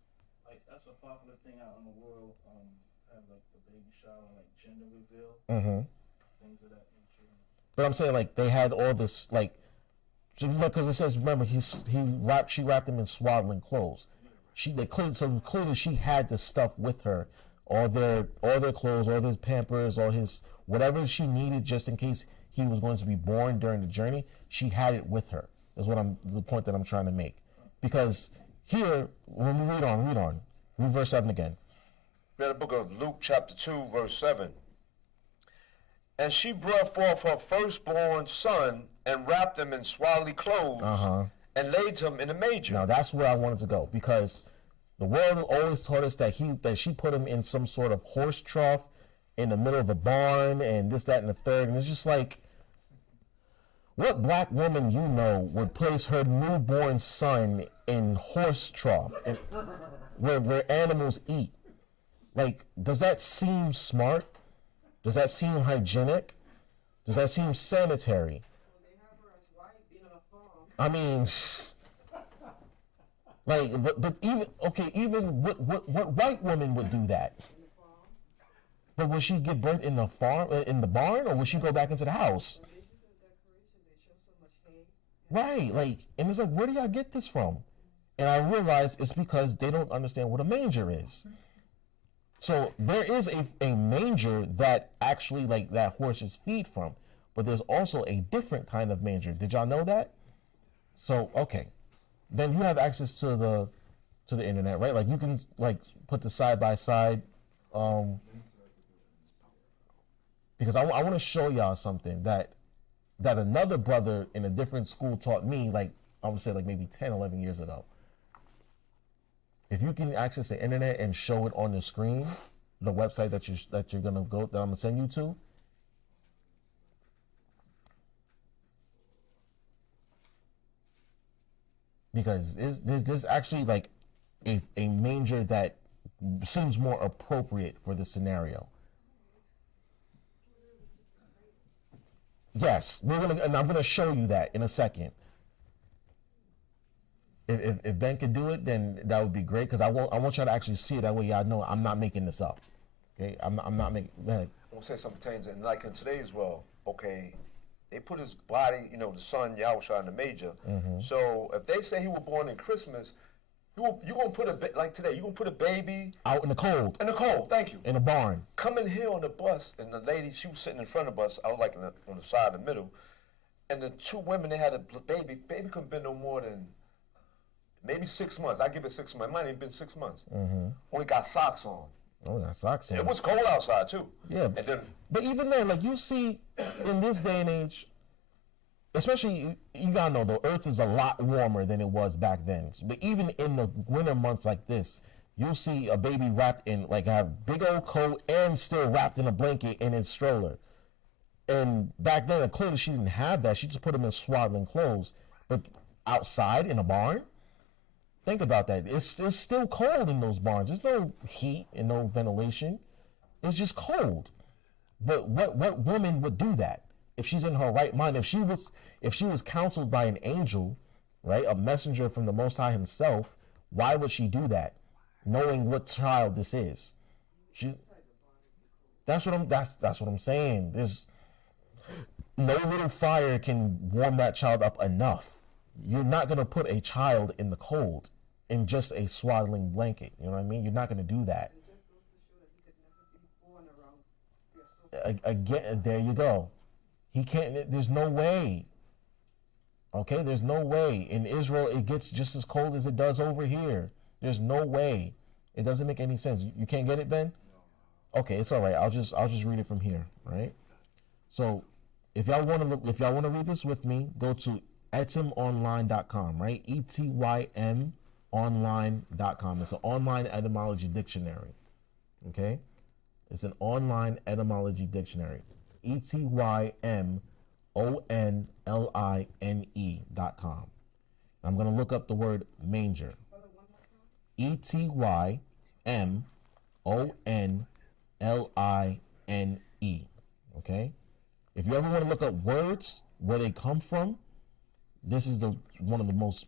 like that's a popular thing out in the world. Have like the baby shower, like gender reveal, things of that nature. But I'm saying, like, they had all this, like, because it says, remember, she wrapped him in swaddling clothes. Clearly she had this stuff with her, all their clothes, all his Pampers, all his whatever she needed just in case he was going to be born during the journey. She had it with her. Is the point that I'm trying to make. Because here, when we read on, read verse 7 again. In the book of Luke chapter 2 verse 7. And she brought forth her firstborn son and wrapped him in swaddling clothes and laid him in a manger. Now that's where I wanted to go, because the world always taught us that she put him in some sort of horse trough in the middle of a barn and this, that, and the third. And it's just like, what black woman you know would place her newborn son in horse trough where animals eat? Like, does that seem smart? Does that seem hygienic? Does that seem sanitary? I mean, like, but even what white woman would do that? But would she give birth in the barn, or would she go back into the house? Right, like, and it's like, where do y'all get this from? And I realized it's because they don't understand what a manger is. So there is a manger that actually, like, that horses feed from, but there's also a different kind of manger. Did y'all know that? So, okay, then you have access to the internet, right? Like, you can, like, put the side by side, because I want to show y'all something that another brother in a different school taught me, like, I would say, like, maybe 10, 11 years ago. If you can access the internet and show it on the screen, the website that I'm gonna send you to, because there's actually, like, a manger that seems more appropriate for this scenario. Yes, and I'm gonna show you that in a second. If Ben could do it, then that would be great, because I want y'all to actually see it. That way y'all know I'm not making this up. Okay, I'm not making. Go ahead. I'll say something, Tains, and like in today's world, okay, they put his body, the son Yahawashi in the manger. So if they say he was born in Christmas, you're gonna put like today, you're gonna put a baby out in the cold. In the cold, thank you. In a barn. Coming here on the bus, and the lady, she was sitting in front of us. I was like on the side, in the middle, and the two women, they had a baby. Baby couldn't be no more than maybe 6 months. I give it 6 months. It might have been 6 months. Only got socks on. Oh, got socks on. It was cold outside too. Yeah, and then, but even then, like, you see, in this day and age, especially, you gotta know, the earth is a lot warmer than it was back then. But even in the winter months like this, you'll see a baby wrapped in, like, a big old coat and still wrapped in a blanket in its stroller. And back then, clearly she didn't have that. She just put them in swaddling clothes. But outside in a barn, think about that. It's still cold in those barns. There's no heat and no ventilation. It's just cold. But what woman would do that if she's in her right mind? If she was counseled by an angel, right, a messenger from the Most High Himself, why would she do that, knowing what child this is? That's what I'm saying. There's no little fire can warm that child up enough. You're not gonna put a child in the cold in just a swaddling blanket. You know what I mean? You're not gonna do that. Again, there you go. He can't. There's no way. Okay, there's no way. In Israel, it gets just as cold as it does over here. There's no way. It doesn't make any sense. You can't get it, Ben? Okay, it's all right. I'll just read it from here, right? So, if y'all want to read this with me, go to etymonline.com, right? ETYMonline.com. It's an online etymology dictionary. Okay? It's an online etymology dictionary. ETYMONLINE.com. I'm going to look up the word manger. ETYMONLINE. Okay? If you ever want to look up words, where they come from, this is one of the most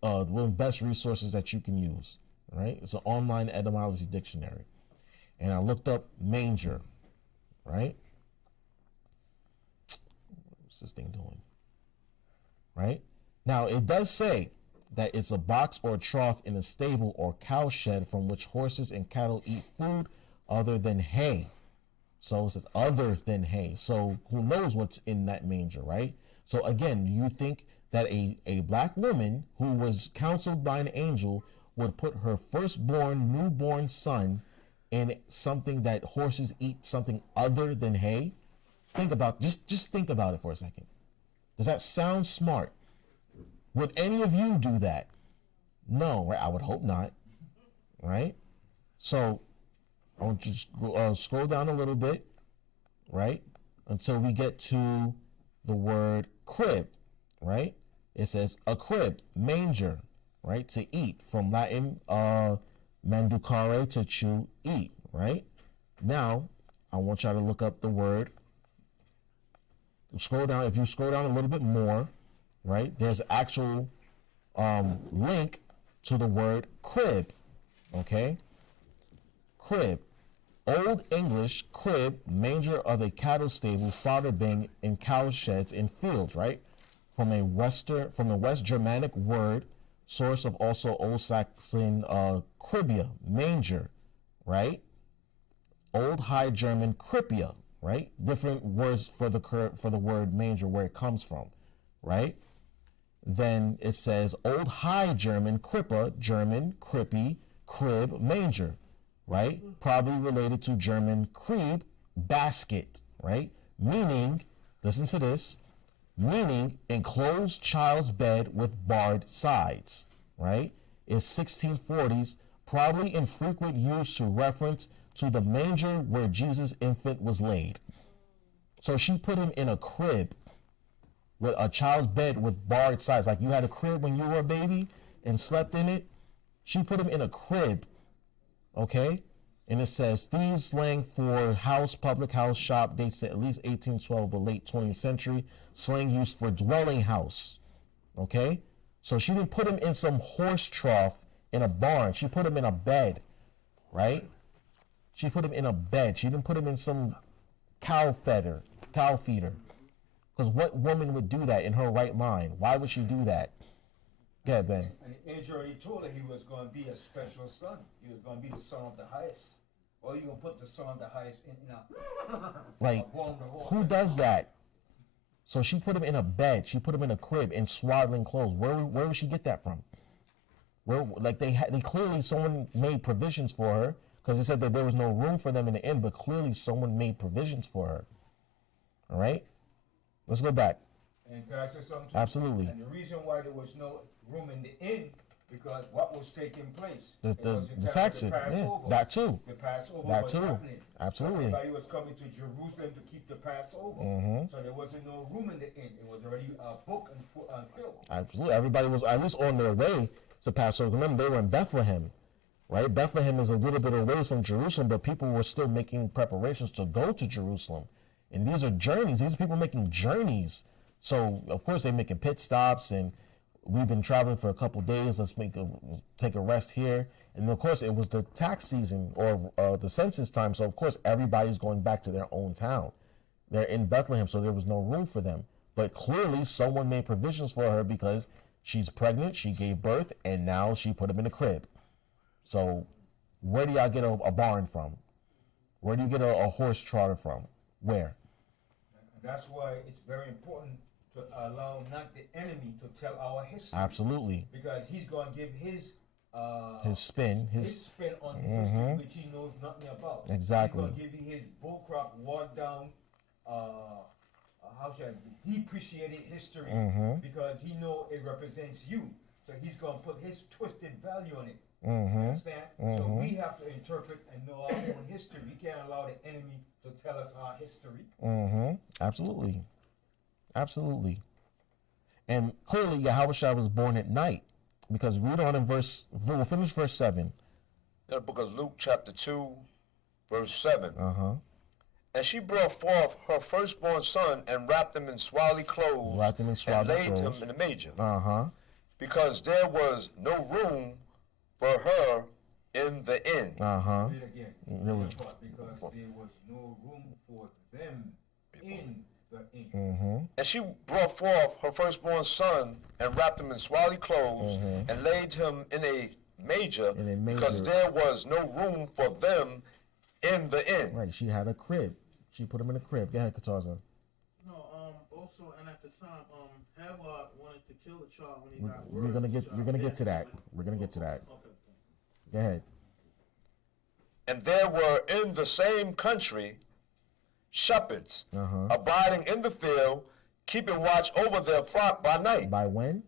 one of the best resources that you can use. Right? It's an online etymology dictionary. And I looked up manger. Right? What's this thing doing? Right? Now, it does say that it's a box or trough in a stable or cow shed from which horses and cattle eat food other than hay. So it says other than hay. So who knows what's in that manger, right? So again, you think that a black woman who was counseled by an angel would put her firstborn, newborn son in something that horses eat, something other than hay? Think about, just think about it for a second. Does that sound smart? Would any of you do that? No, right? I would hope not, right? So I want you to scroll down a little bit, right? Until we get to the word crib, right? It says a crib, manger, right? To eat, from Latin manducare, to chew, eat, right? Now, I want y'all to look up the word. Scroll down. If you scroll down a little bit more, right, there's an actual link to the word crib, okay? Crib. Old English crib, manger of a cattle stable, fodder bin in cow sheds in fields, right? From the West Germanic word, source of also Old Saxon cribia, manger, right? Old High German kripia, right? Different words for the word manger, where it comes from, right? Then it says Old High German krippa, German krippy, crib, manger, right? Probably related to German krieb, basket, right? Meaning, listen to this, meaning enclosed child's bed with barred sides, right? Is 1640s, probably in frequent use to reference to the manger where Jesus' infant was laid. So she put him in a crib, with a child's bed with barred sides. Like you had a crib when you were a baby and slept in it. She put him in a crib, okay? And it says, these slang for house, public house, shop, dates to at least 1812, but late 20th century. Slang used for dwelling house, okay? So she didn't put him in some horse trough in a barn. She put him in a bed, right? She put him in a bed. She didn't put him in some cow feeder. Because what woman would do that in her right mind? Why would she do that? Go ahead, Ben. And the angel already told her he was going to be a special son. He was going to be the son of the highest. Or you going to put the son of the highest in like, who does that? So she put him in a bed. She put him in a crib in swaddling clothes. Where would she get that from? Where, like, they clearly, someone made provisions for her, because it said that there was no room for them in the inn, but clearly someone made provisions for her. All right? Let's go back. And can I say something? Absolutely. And the reason why there was no room in the inn, because what was taking place? The Saxon, yeah, that too. The Passover that was too. happening. Absolutely. Everybody was coming to Jerusalem to keep the Passover. So there wasn't no room in the inn. It was already booked and filled. Absolutely. Everybody was at least on their way to Passover. Remember, they were in Bethlehem, right? Bethlehem is a little bit away from Jerusalem, but people were still making preparations to go to Jerusalem. And these are journeys. These are people making journeys. So, of course, they're making pit stops, and we've been traveling for a couple of days. Let's take a rest here. And, of course, it was the tax season or the census time. So, of course, everybody's going back to their own town. They're in Bethlehem, so there was no room for them. But clearly, someone made provisions for her because she's pregnant, she gave birth, and now she put him in a crib. So, where do y'all get a barn from? Where do you get a horse trotter from? Where? And that's why it's very important to allow not the enemy to tell our history. Absolutely. Because he's going to give his spin, his spin on the history which he knows nothing about. Exactly. He's going to give you his bullcrap, watered down, how should I depreciated history because he know it represents you. So he's going to put his twisted value on it. Understand? So we have to interpret and know our own history. We can't allow the enemy to tell us our history. Absolutely. Absolutely. And clearly Yahawashi was born at night, because read on in we'll finish verse 7. The book of Luke chapter 2, verse 7. And she brought forth her firstborn son and wrapped him in swaddling clothes and laid him in a manger. Because there was no room for her in the inn. Read again. Because there was no room for them in the inn. And she brought forth her firstborn son and wrapped him in swaddling clothes and laid him in a manger, because there was no room for them in the inn. Right, she had a crib. She put him in a crib. Go ahead, Katarza. No, also, and at the time, Herod wanted to kill the child when he got word. We're gonna get to that. We're gonna get to that. Okay. Go ahead. And there were in the same country shepherds abiding in the field, keeping watch over their flock by night. By when?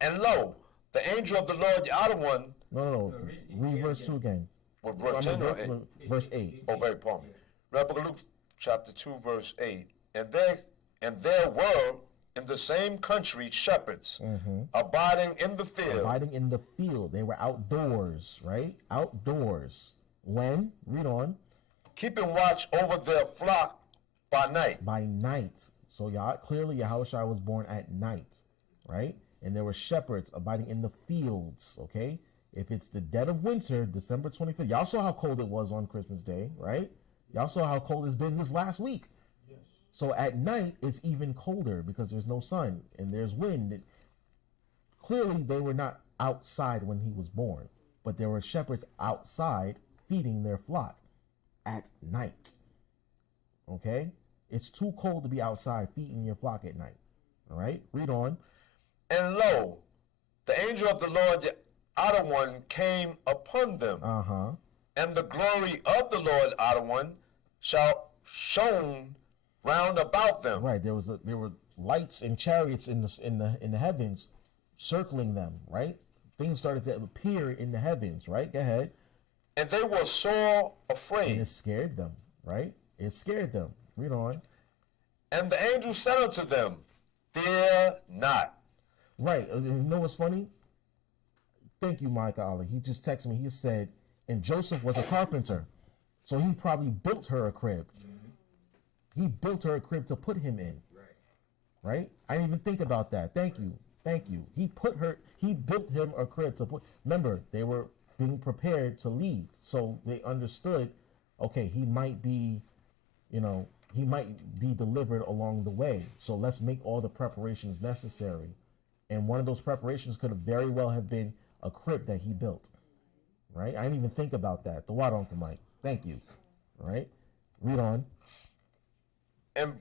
And lo, the angel of the Lord, the outer one. No. Read verse 2 again. Well, verse 10 or 8? Verse 8. Oh, very pardon me. Right, book of Luke chapter 2, verse 8. And there were in the same country shepherds abiding in the field. Abiding in the field. They were outdoors, right? Outdoors. When? Read on. Keeping watch over their flock by night. By night. So clearly Yahawashi was born at night, right? And there were shepherds abiding in the fields, okay? If it's the dead of winter, December 25th, y'all saw how cold it was on Christmas Day, right? Y'all saw how cold it's been this last week. Yes. So at night, it's even colder because there's no sun and there's wind. Clearly, they were not outside when he was born, but there were shepherds outside feeding their flock at night, okay? It's too cold to be outside feeding your flock at night, all right? Read on. And lo, the angel of the Lord, the outer one, came upon them. And the glory of the Lord, outer one, shone round about them. Right. There were lights and chariots in the heavens circling them. Right. Things started to appear in the heavens. Right. Go ahead. And they were sore afraid. And it scared them. Right. It scared them. Read on. And the angel said unto them, Fear not. Right. You know what's funny? Thank you, Micah Ali. He just texted me. He said, and Joseph was a carpenter, so he probably built her a crib. He built her a crib to put him in. Right? I didn't even think about that. Thank you. He built him a crib to put. Remember, they were being prepared to leave, so they understood. Okay, he might be delivered along the way. So let's make all the preparations necessary. And one of those preparations could have very well have been a crib that he built. Right? I didn't even think about that. The water, Uncle Mike. Thank you. Right? Read on. And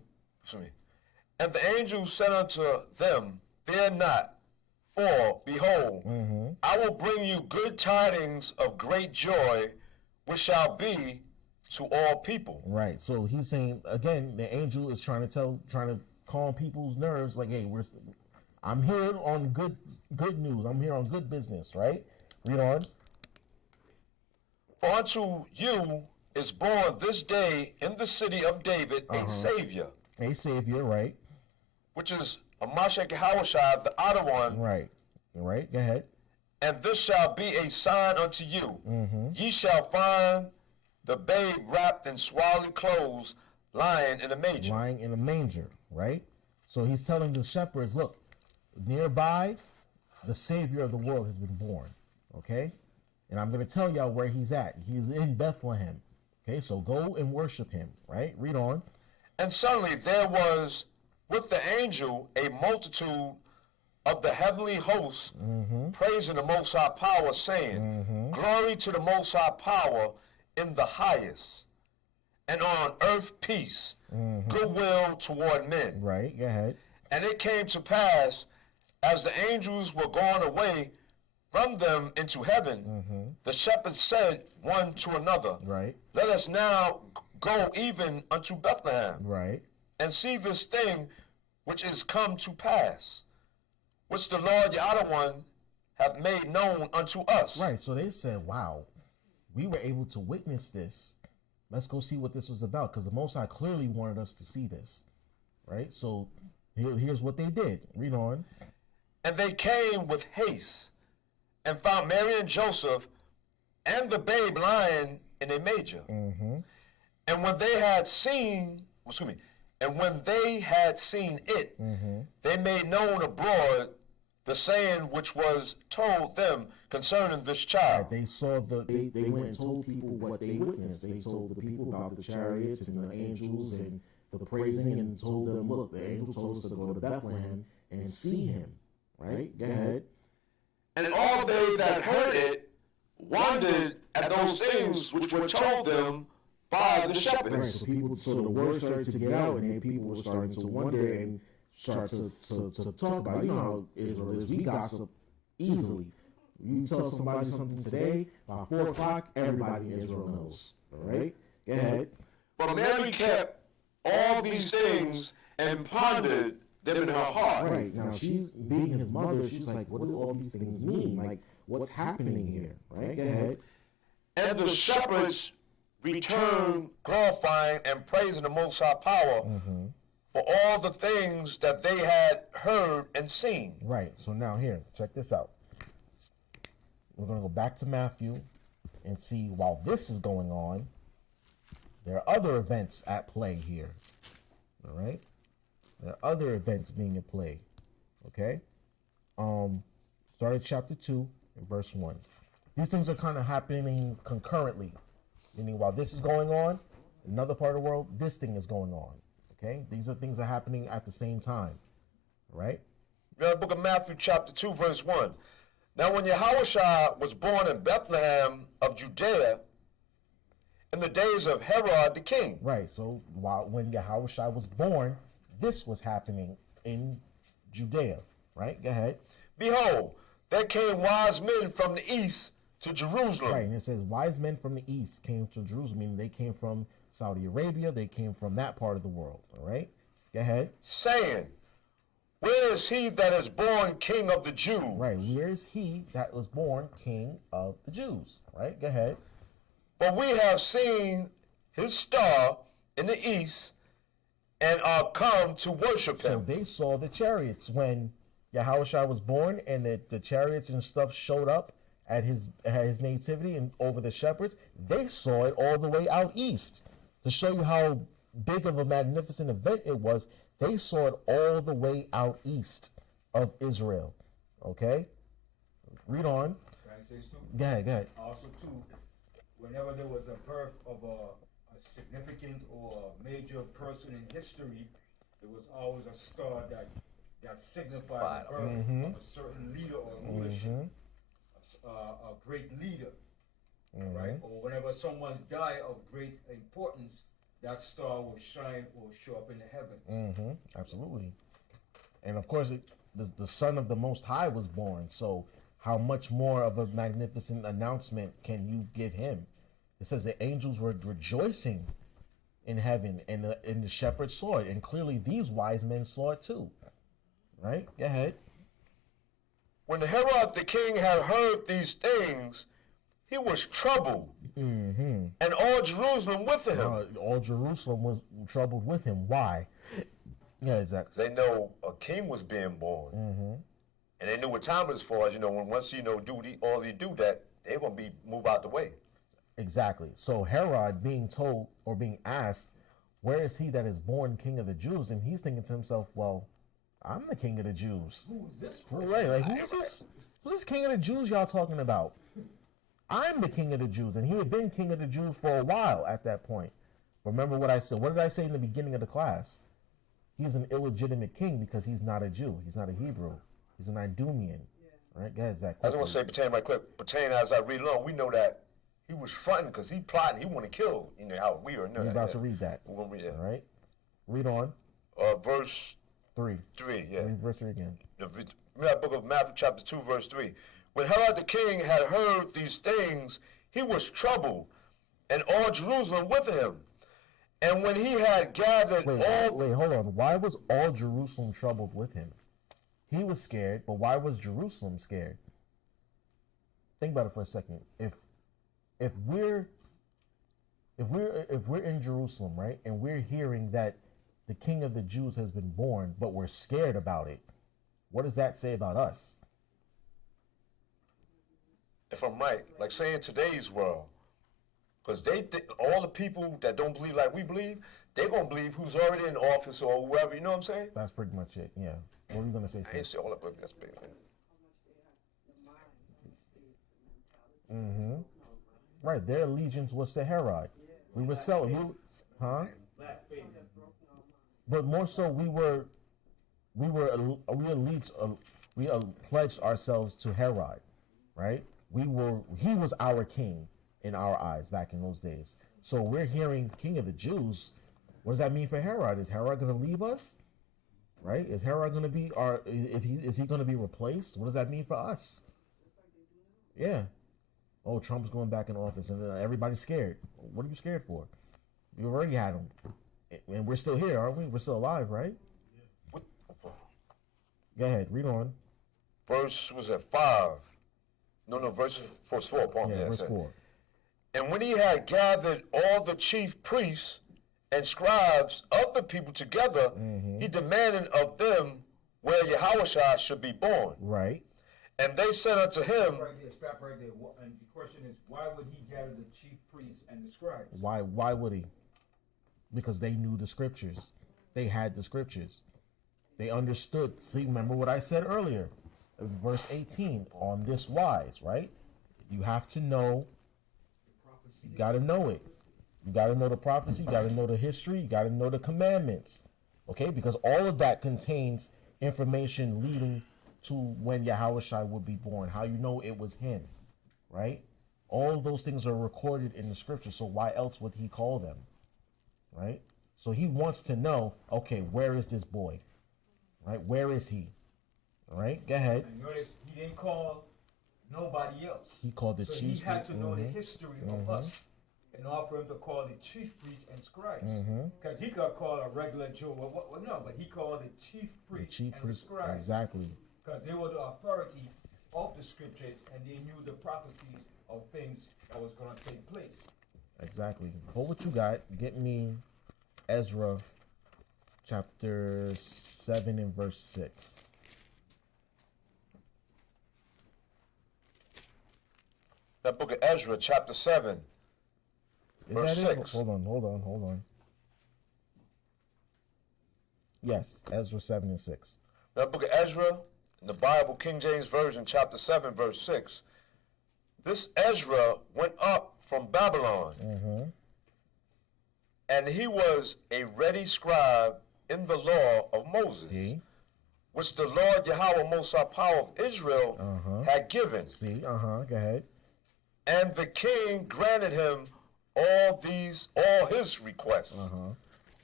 the angel said unto them, Fear not, for behold, I will bring you good tidings of great joy, which shall be to all people. Right. So he's saying again, the angel is trying to calm people's nerves. Like, hey, I'm here on good news. I'm here on good business. Right. Read on. For unto you is born this day in the city of David a Savior. A Savior, right. Which is a Mashiach Yahawashi, the outer one. Right. Go ahead. And this shall be a sign unto you. Ye shall find the babe wrapped in swaddling clothes, lying in a manger. Lying in a manger, right? So he's telling the shepherds, look, nearby, the Savior of the world has been born, okay? And I'm going to tell y'all where he's at. He's in Bethlehem. Okay, so go and worship him, right? Read on. And suddenly there was with the angel a multitude of the heavenly hosts praising the Most High Power, saying, Glory to the Most High Power in the highest, and on earth peace, goodwill toward men. Right, go ahead. And it came to pass, as the angels were gone away from them into heaven, the shepherds said one to another, Right. Let us now go even unto Bethlehem, Right. and see this thing which is come to pass, which the Lord Yahweh hath made known unto us. Right. So they said, wow, we were able to witness this. Let's go see what this was about, because the Most High clearly wanted us to see this. Right. So here's what they did. Read on. And they came with haste, and found Mary and Joseph, and the babe lying in a manger. And when they had seen, and when they had seen it, they made known abroad the saying which was told them concerning this child. Right, they saw they went and told people what they witnessed. They told the people about the chariots and the angels and the praising, and told them, look, the angel told us to go to Bethlehem and see him. Right? Go ahead. And all they that heard it wondered at those things which were told them by the shepherds. Right, so the word started to get out, and then people were starting to wonder and start to talk about it. You know how Israel is. We gossip easily. You tell somebody something today, by 4 o'clock, everybody in Israel knows. All right? Go ahead. But Mary kept all these things and pondered them in her heart. Right. Now, she's being his mother. She's like, what do all these things mean? Like, what's happening here? Right? Go ahead. And the shepherds returned glorifying and praising the Most High power for all the things that they had heard and seen. Right. So now here, check this out. We're going to go back to Matthew and see, while this is going on, there are other events at play here. All right? There are other events being at play. Okay? Start at chapter 2 and verse 1. These things are kind of happening concurrently. Meaning, while this is going on, in another part of the world, this thing is going on. Okay? These are things that are happening at the same time. Right? The book of Matthew chapter 2 verse 1. Now when Yahawashi was born in Bethlehem of Judea in the days of Herod the king. Right. So when Yahawashi was born, this was happening in Judea. Right? Go ahead. Behold, there came wise men from the east to Jerusalem. Right, and it says wise men from the east came to Jerusalem, meaning they came from Saudi Arabia, they came from that part of the world, all right? Go ahead. Saying, where is he that is born king of the Jews? Right, where is he that was born king of the Jews? Right, go ahead. For we have seen his star in the east and are come to worship him. So they saw the chariots when Yahawashi was born, and the chariots and stuff showed up at his nativity and over the shepherds. They saw it all the way out east. To show you how big of a magnificent event it was, they saw it all the way out east of Israel. Okay? Read on. Can I say something? Go ahead, go ahead. Also, too, whenever there was a birth of a significant or a major person in history, there was always a star that signified the birth of a certain leader or rulership, a great leader, right? Or whenever someone died of great importance, that star will shine or show up in the heavens. Absolutely. And of course, the Son of the Most High was born, so how much more of a magnificent announcement can you give him? It says the angels were rejoicing in heaven, and the shepherds saw it, and clearly these wise men saw it too. Right? Go ahead. When Herod the king had heard these things, he was troubled, and all Jerusalem with him. All Jerusalem was troubled with him. Why? Yeah, exactly. They know a king was being born, and they knew what time it was for. As you know, when once do that, they're gonna move out the way. Exactly. So Herod being told or being asked, where is he that is born king of the Jews? And he's thinking to himself, well, I'm the king of the Jews. Who is this person? Right, like who's this? Who's this king of the Jews y'all talking about? I'm the king of the Jews, and he had been king of the Jews for a while at that point. Remember what I said? What did I say in the beginning of the class? He's an illegitimate king because he's not a Jew. He's not a Hebrew. He's an Idumean. Right? Go ahead, Zach. I just want to say, pertaining right quick. Pertaining as I read along, we know that he was fronting because he plotting. He want to kill. You know how we are. You're about to read that. We're gonna read it. All right. Read on. Verse 3. 3, yeah. Read verse 3 again. Remember that book of Matthew chapter 2, verse 3. When Herod the king had heard these things, he was troubled, and all Jerusalem with him. And when he had gathered Wait, hold on. Why was all Jerusalem troubled with him? He was scared, but why was Jerusalem scared? Think about it for a second. If we're in Jerusalem, right, and we're hearing that the King of the Jews has been born, but we're scared about it, what does that say about us? If I'm right, like say in today's world, because all the people that don't believe like we believe, they're going to believe who's already in office or whoever, you know what I'm saying? That's pretty much it, yeah. What are you going to say, I ain't say all that, but that's big, man. Mm-hmm. Right, their allegiance was to Herod. We were selling, huh? But more so, we pledged ourselves to Herod, right? He was our king in our eyes back in those days. So we're hearing King of the Jews. What does that mean for Herod? Is Herod going to leave us? Right? Is Herod going to be is he going to be replaced? What does that mean for us? Yeah. Oh, Trump's going back in office, and everybody's scared. What are you scared for? You already had him, and we're still here, aren't we? We're still alive, right? Go ahead, read on. Verse was at 5. No, verse 4. Pardon me. Yeah, verse 4. And when he had gathered all the chief priests and scribes of the people together, he demanded of them where Yahawashi should be born. Right. And they said unto him, Stop right there. And the question is, why would he gather the chief priests and the scribes? Why would he? Because they knew the scriptures. They had the scriptures. They understood. See, remember what I said earlier, verse 18, on this wise, right? You have to know, you got to know it. You got to know the prophecy, you got to know the history, you got to know the commandments, okay? Because all of that contains information leading to when Yahawashi would be born, how you know it was him, right? All of those things are recorded in the scripture, so why else would he call them, right? So he wants to know, okay, where is this boy, right? Where is he, all right? Go ahead. And notice he didn't call nobody else. He called the so chief. He had to know the history of us in order for him to call the chief priests and scribes. Because he could call a regular Joe, no, but he called the chief priests and the scribes. Exactly. Because they were the authority of the scriptures and they knew the prophecies of things that was going to take place. Exactly. Hold what you got. Get me Ezra chapter 7 and verse 6. That book of Ezra, chapter 7, verse 6. Hold on. Yes, Ezra 7 and 6. That book of Ezra, in the Bible, King James Version, chapter 7, verse 6. This Ezra went up from Babylon, and he was a ready scribe in the law of Moses, which the Lord Yahweh Most High Power of Israel had given. Go ahead. And the king granted him all his requests,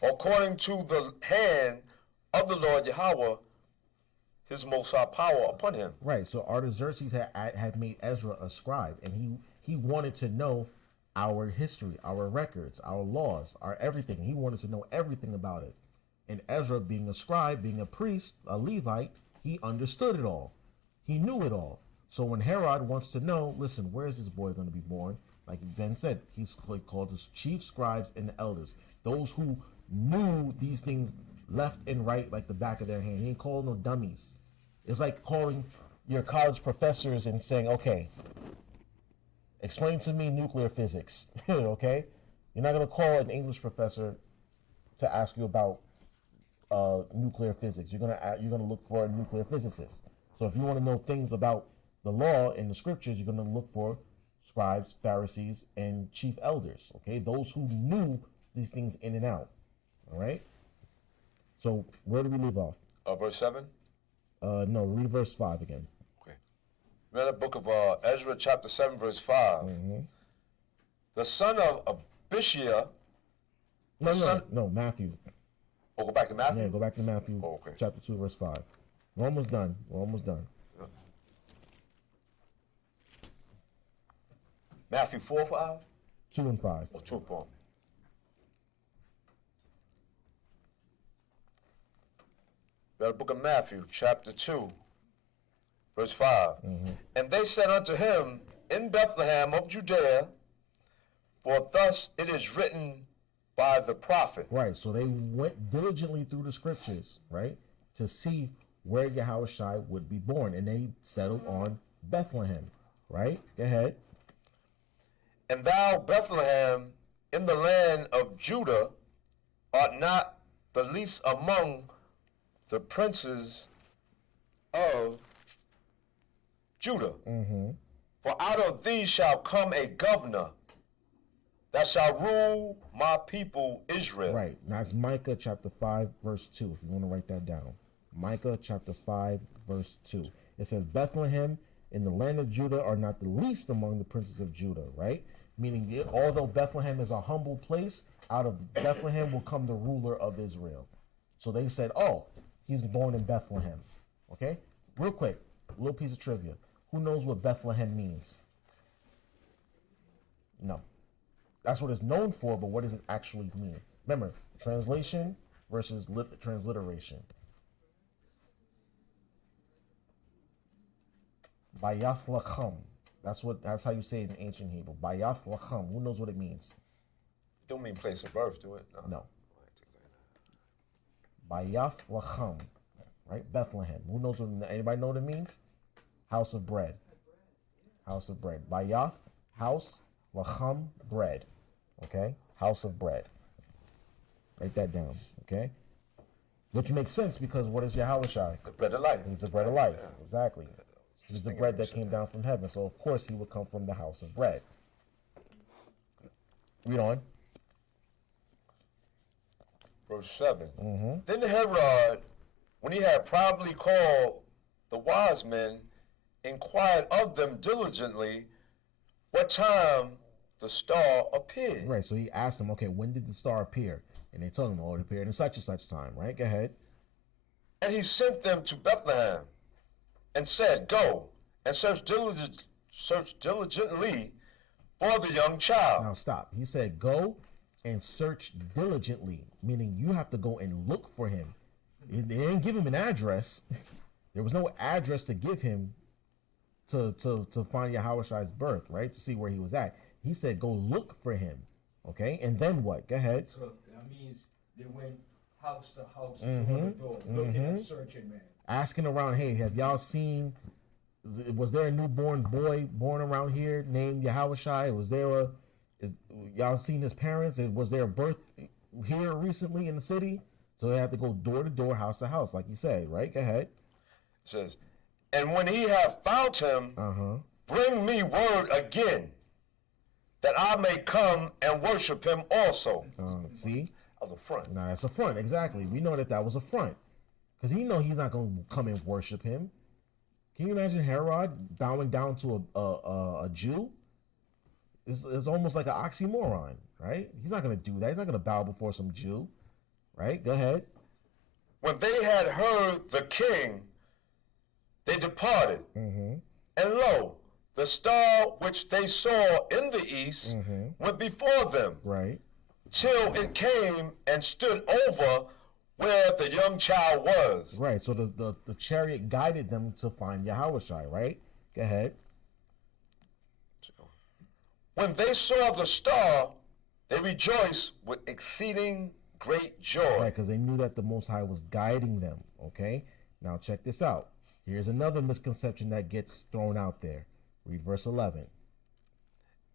according to the hand of the Lord Yahweh, his Most High Power upon him. Right. So Artaxerxes had made Ezra a scribe, and he wanted to know our history, our records, our laws, our everything. He wanted to know everything about it. And Ezra, being a scribe, being a priest, a Levite, he understood it all. He knew it all. So when Herod wants to know, listen, where is this boy going to be born? Like Ben said, he's called his chief scribes and the elders. Those who knew these things left and right like the back of their hand. He ain't called no dummies. It's like calling your college professors and saying, okay, explain to me nuclear physics, okay? You're not going to call an English professor to ask you about nuclear physics. You're gonna look for a nuclear physicist. So if you want to know things about the law and the scriptures, you're going to look for scribes, Pharisees, and chief elders, okay? Those who knew these things in and out, all right? So where do we leave off? Verse 7? No, read verse 5 again. Okay. Read the book of Ezra, chapter 7, verse 5. The son of Abishai. No, Matthew. Oh, go back to Matthew? Yeah, go back to Matthew Oh, okay. chapter 2, verse 5. We're almost done. We're almost done. Matthew 4, 5? 2 and 5. Or 2, 4. The book of Matthew, chapter 2, verse 5. And they said unto him, in Bethlehem of Judea, for thus it is written by the prophet. Right, so they went diligently through the scriptures, right, to see where Yahawashi would be born, and they settled on Bethlehem, right? Go ahead. And thou, Bethlehem, in the land of Judah, art not the least among the princes of Judah. For out of thee shall come a governor that shall rule my people Israel. Right, now it's Micah chapter 5, verse 2, if you want to write that down. Micah chapter 5, verse 2. It says, Bethlehem in the land of Judah are not the least among the princes of Judah, right? Meaning, although Bethlehem is a humble place, out of Bethlehem will come the ruler of Israel. So they said, oh, he's born in Bethlehem. Okay? Real quick, a little piece of trivia. Who knows what Bethlehem means? No. That's what it's known for, but what does it actually mean? Remember, translation versus transliteration. Bayath lacham. That's how you say it in ancient Hebrew. Bayath lacham. Who knows what it means? Don't mean place of birth, do it? No. Bayath lacham. Right? Bethlehem. Who knows what? Anybody know what it means? House of bread. House of bread. Bayath, house, lacham, bread. Okay? House of bread. Write that down. Okay? Which makes sense because what is Yahawashi? The bread of life. He's the bread of life. Exactly. He's the bread that came down from heaven. So of course he would come from the house of bread. Read on. Verse 7. Then Herod, when he had privately called the wise men, inquired of them diligently what time the star appeared. Right, so he asked them, okay, when did the star appear? And they told him, oh, it appeared in such and such time, right? Go ahead. And he sent them to Bethlehem and said, go and search diligently for the young child. Now stop. He said, go and search diligently, meaning you have to go and look for him. They didn't give him an address. There was no address to give him to find Yahawashi's birth, right? To see where he was at. He said, go look for him. Okay? And then what? Go ahead. So that means they went house to house, door to door, looking and searching, man. Asking around, hey, have y'all seen, was there a newborn boy born around here named Yahawashi? Was there y'all seen his parents? Was there a birth here recently in the city? So they have to go door to door, house to house, like you said, right? Go ahead. It says, and when he have found him, bring me word again, that I may come and worship him also. See? That was a front. Nah, that's a front, exactly. We know that was a front. Because he know he's not going to come and worship him. Can you imagine Herod bowing down to a Jew? It's almost like an oxymoron, right? He's not going to do that. He's not going to bow before some Jew, right? Go ahead. When they had heard the king, they departed. And lo, the star which they saw in the east went before them. Right. Till it came and stood over where the young child was. Right, so the chariot guided them to find Yahawashi, right? Go ahead. When they saw the star, they rejoiced with exceeding great joy. Right, because they knew that the Most High was guiding them, okay? Now check this out. Here's another misconception that gets thrown out there. Read verse 11.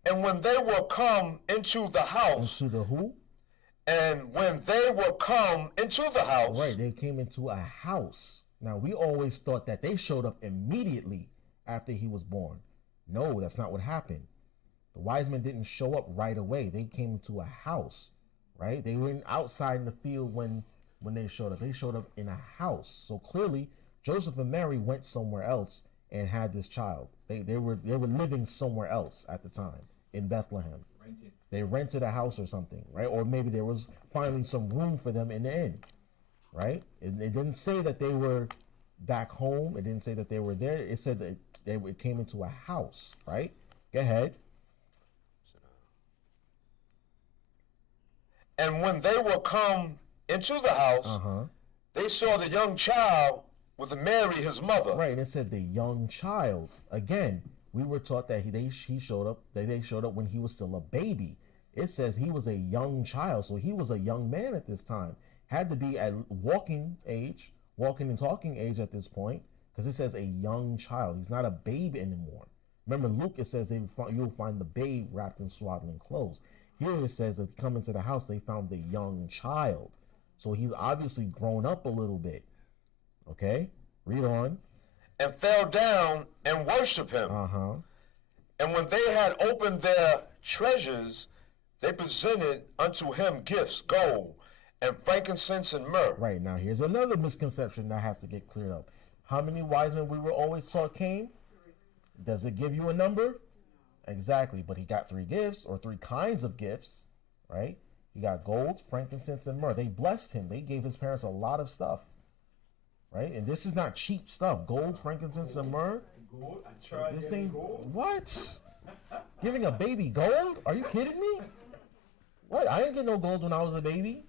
And when they were come into the house. Into the who? And when they were come into the house. Right, they came into a house. Now, we always thought that they showed up immediately after he was born. No, that's not what happened. The wise men didn't show up right away. They came into a house, right? They were outside in the field when they showed up. They showed up in a house. So clearly, Joseph and Mary went somewhere else and had this child. They were living somewhere else at the time in Bethlehem. They rented a house or something, right? Or maybe there was finally some room for them in the inn. right? It didn't say that they were back home. It didn't say that they were there. It said that it came into a house, right? Go ahead. And when they were come into the house, they saw the young child with Mary, his mother. Right, and it said the young child. Again, we were taught that he showed up. They showed up when he was still a baby. It says he was a young child, so he was a young man at this time. Had to be at walking and talking age at this point, because it says a young child. He's not a babe anymore. Remember, Luke, it says you'll find the babe wrapped in swaddling clothes. Here it says that come into the house, they found the young child. So he's obviously grown up a little bit. Okay, read on. And fell down and worshiped him. And when they had opened their treasures, they presented unto him gifts, gold, and frankincense and myrrh. Right, now here's another misconception that has to get cleared up. How many wise men we were always taught came? Does it give you a number? Exactly, but he got 3 gifts, or 3 kinds of gifts, right? He got gold, frankincense, and myrrh. They blessed him. They gave his parents a lot of stuff, right? And this is not cheap stuff. Gold, frankincense, and myrrh. Gold, I tried This getting thing, gold. what? Giving a baby gold? Are you kidding me? What? I didn't get no gold when I was a baby.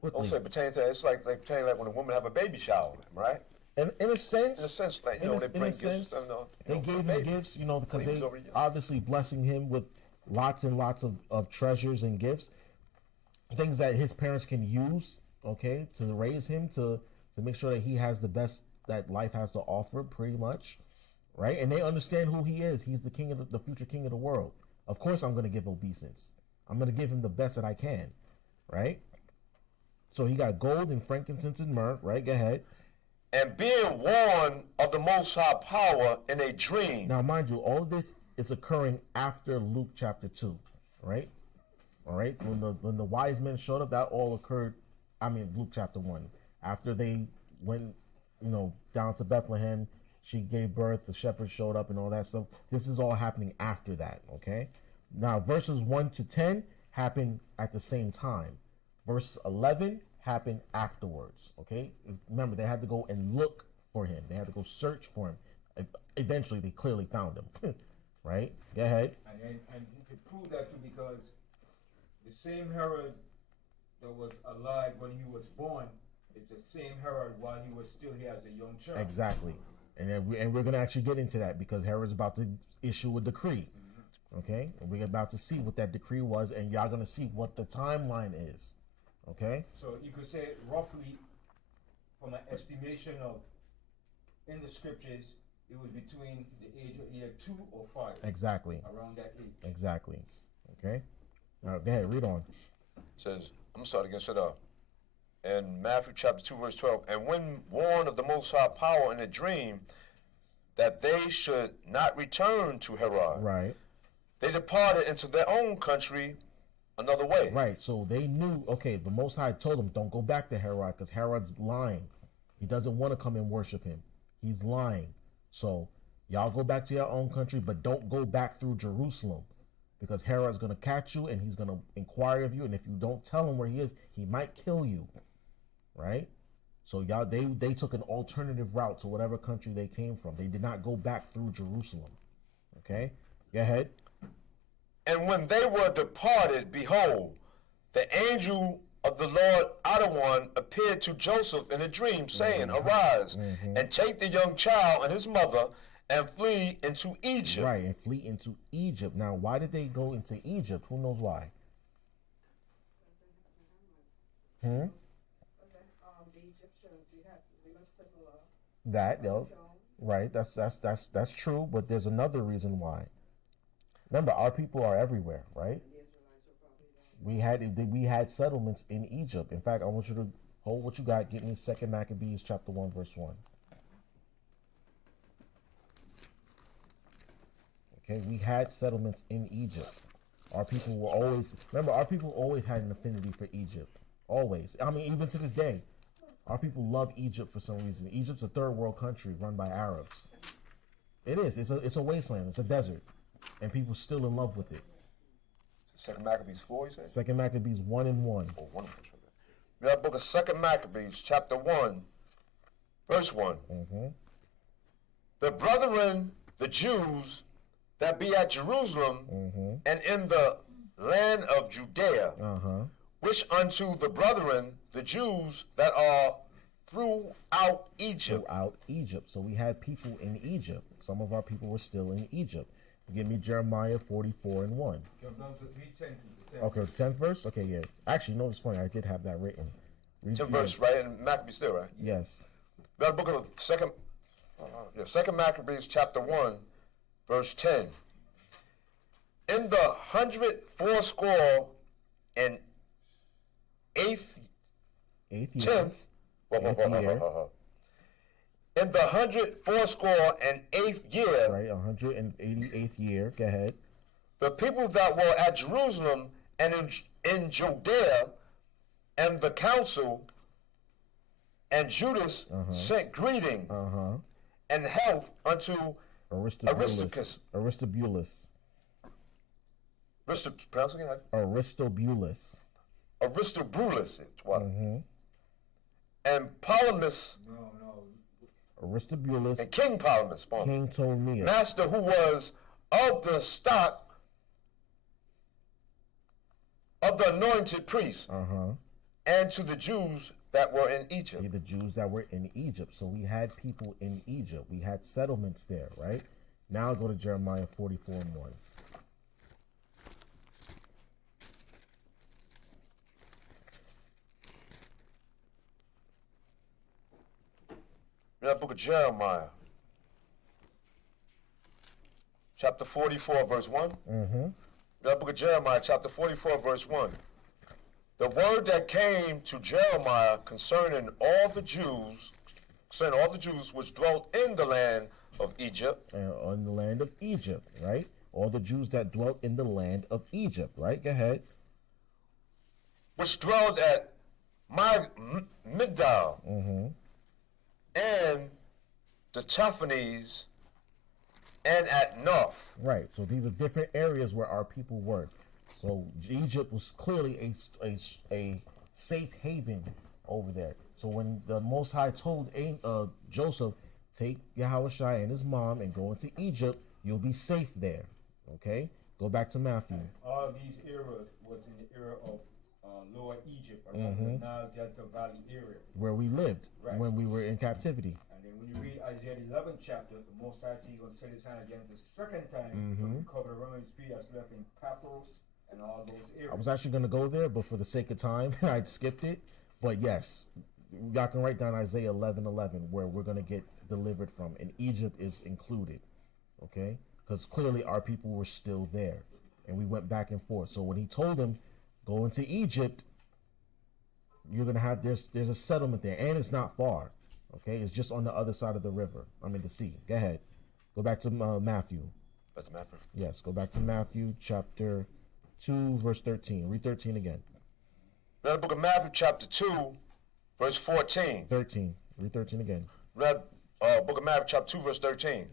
What Also, thing? it pertains to, it's like pertaining like when a woman have a baby shower, right? In a sense, like, you know, they bring gifts. They gave him gifts, you know, because they obviously blessing him with lots and lots of treasures and gifts, things that his parents can use, okay, to raise him, to make sure that he has the best that life has to offer, pretty much, right? And they understand who he is. He's the king of the future king of the world. Of course, I'm going to give obeisance. I'm going to give him the best that I can, right? So he got gold and frankincense and myrrh, right? Go ahead. And being warned of the Most High power in a dream. Now, mind you, all of this is occurring after Luke chapter 2, right? All right? When the wise men showed up, that all occurred, Luke chapter 1. After they went, down to Bethlehem, she gave birth, the shepherds showed up and all that stuff. This is all happening after that, okay? Now, verses 1 to 10 happen at the same time. Verse 11 happened afterwards, okay? Remember, they had to go and look for him. They had to go search for him. Eventually, they clearly found him, right? Go ahead. And you could prove that too, because the same Herod that was alive when he was born is the same Herod while he was still here as a young child. Exactly. And we're going to actually get into that, because Herod's about to issue a decree, okay? And we're about to see what that decree was, and y'all going to see what the timeline is. Okay. So you could say roughly, from an estimation of, in the scriptures, it was between the age of either 2 or 5. Exactly. Around that age. Exactly. Okay. Now go ahead, read on. It says, I'm sorry, against it up. In Matthew chapter 2, verse 12, and when warned of the Most High power in a dream that they should not return to Herod, right, they departed into their own country another way. Right, so they knew, okay, the Most High told them, don't go back to Herod, because Herod's lying. He doesn't want to come and worship him. He's lying. So y'all go back to your own country, but don't go back through Jerusalem, because Herod's going to catch you and he's going to inquire of you. And if you don't tell him where he is, he might kill you. Right? So y'all, they took an alternative route to whatever country they came from. They did not go back through Jerusalem. Okay? Go ahead. And when they were departed, behold, the angel of the Lord Adonai appeared to Joseph in a dream, saying, Arise, and take the young child and his mother, and flee into Egypt. Right, and flee into Egypt. Now, why did they go into Egypt? Who knows why? The Egyptians, we have civil law. That, no, right, that's true, but there's another reason why. Remember, our people are everywhere, right? We had settlements in Egypt. In fact, I want you to hold what you got. Get me 2 Maccabees chapter 1, verse 1. Okay, we had settlements in Egypt. Our people were always, remember, our people always had an affinity for Egypt. Always. I mean, even to this day. Our people love Egypt for some reason. Egypt's a third world country run by Arabs. It is. It's a wasteland. It's a desert. And people still in love with it. 2 Maccabees 4, you said? 2 Maccabees 1 and 1. Oh, 1. We have the book of 2 Maccabees, chapter 1, verse 1. The brethren, the Jews that be at Jerusalem and in the land of Judea, which unto the brethren, the Jews that are throughout Egypt. Throughout Egypt. So we had people in Egypt. Some of our people were still in Egypt. Give me Jeremiah 44 and 1. Okay, 10th verse? Okay, yeah. Actually, no, it's funny. I did have that written. 10th verse, right? In Maccabees still, right? Yes. We got the book of 2 Maccabees, chapter 1, verse 10. In the 180 and eighth year. 10th, in the 180 and eighth year, right, 188th year, go ahead. The people that were at Jerusalem and in Judea and the council and Judas sent greeting and health unto Aristobulus. Aristobulus. Pronounce it again? Aristobulus. Aristobulus. And Ptolemus. Aristobulus. And King Ptolemus. King Ptolemy. Master who was of the stock of the anointed priests. And to the Jews that were in Egypt. See, the Jews that were in Egypt. So we had people in Egypt. We had settlements there, right? Now go to Jeremiah 44 and 1. In that book of Jeremiah, chapter 44, verse 1. In that book of Jeremiah, chapter 44, verse 1. The word that came to Jeremiah concerning all the Jews which dwelt in the land of Egypt. And on the land of Egypt, right? All the Jews that dwelt in the land of Egypt, right? Go ahead. Which dwelled at Migdal and the Taphanes and at North. Right. So these are different areas where our people were. So Egypt was clearly a safe haven over there. So when the Most High told Joseph, take Yahawashi and his mom and go into Egypt, you'll be safe there. Okay? Go back to Matthew. All these eras was in the era of Lower Egypt, the Nile Delta Valley area. Where we lived when we were in captivity. And then when you read Isaiah 11th chapter, the Most High said he's going to set his hand against the second time to recover the remnant spirit that's left in Pathros and all those areas. I was actually going to go there, but for the sake of time, I skipped it. But yes, y'all can write down Isaiah 11:11, where we're going to get delivered from, and Egypt is included, okay? Because clearly our people were still there, and we went back and forth. So when he told them, go into Egypt, you're going to have, there's a settlement there, and it's not far, okay? It's just on the other side of the river, the sea. Go ahead. Go back to Matthew. That's Matthew? Yes, go back to Matthew chapter 2, verse 13. Read 13 again. Read the book of Matthew, chapter 2, verse 14. 13. Read 13 again. Read book of Matthew, chapter 2, verse 13.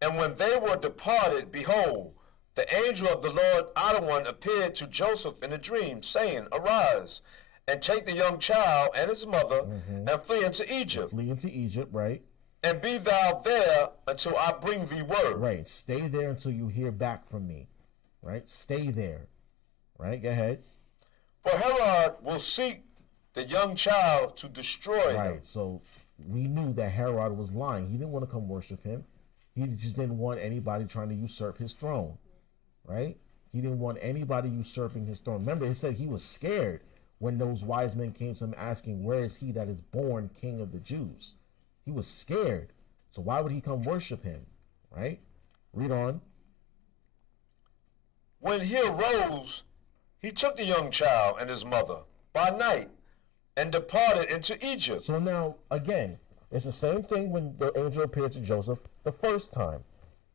And when they were departed, behold, the angel of the Lord out of one appeared to Joseph in a dream, saying, arise, and take the young child and his mother, and flee into Egypt. Flee into Egypt, right. And be thou there until I bring thee word. Right. Stay there until you hear back from me. Right? Stay there. Right? Go ahead. For Herod will seek the young child to destroy him. Right. So we knew that Herod was lying. He didn't want to come worship him. He just didn't want anybody trying to usurp his throne. Right? He didn't want anybody usurping his throne. Remember, it said he was scared when those wise men came to him asking, where is he that is born king of the Jews? He was scared. So why would he come worship him? Right? Read on. When he arose, he took the young child and his mother by night and departed into Egypt. So now, again, it's the same thing when the angel appeared to Joseph the first time.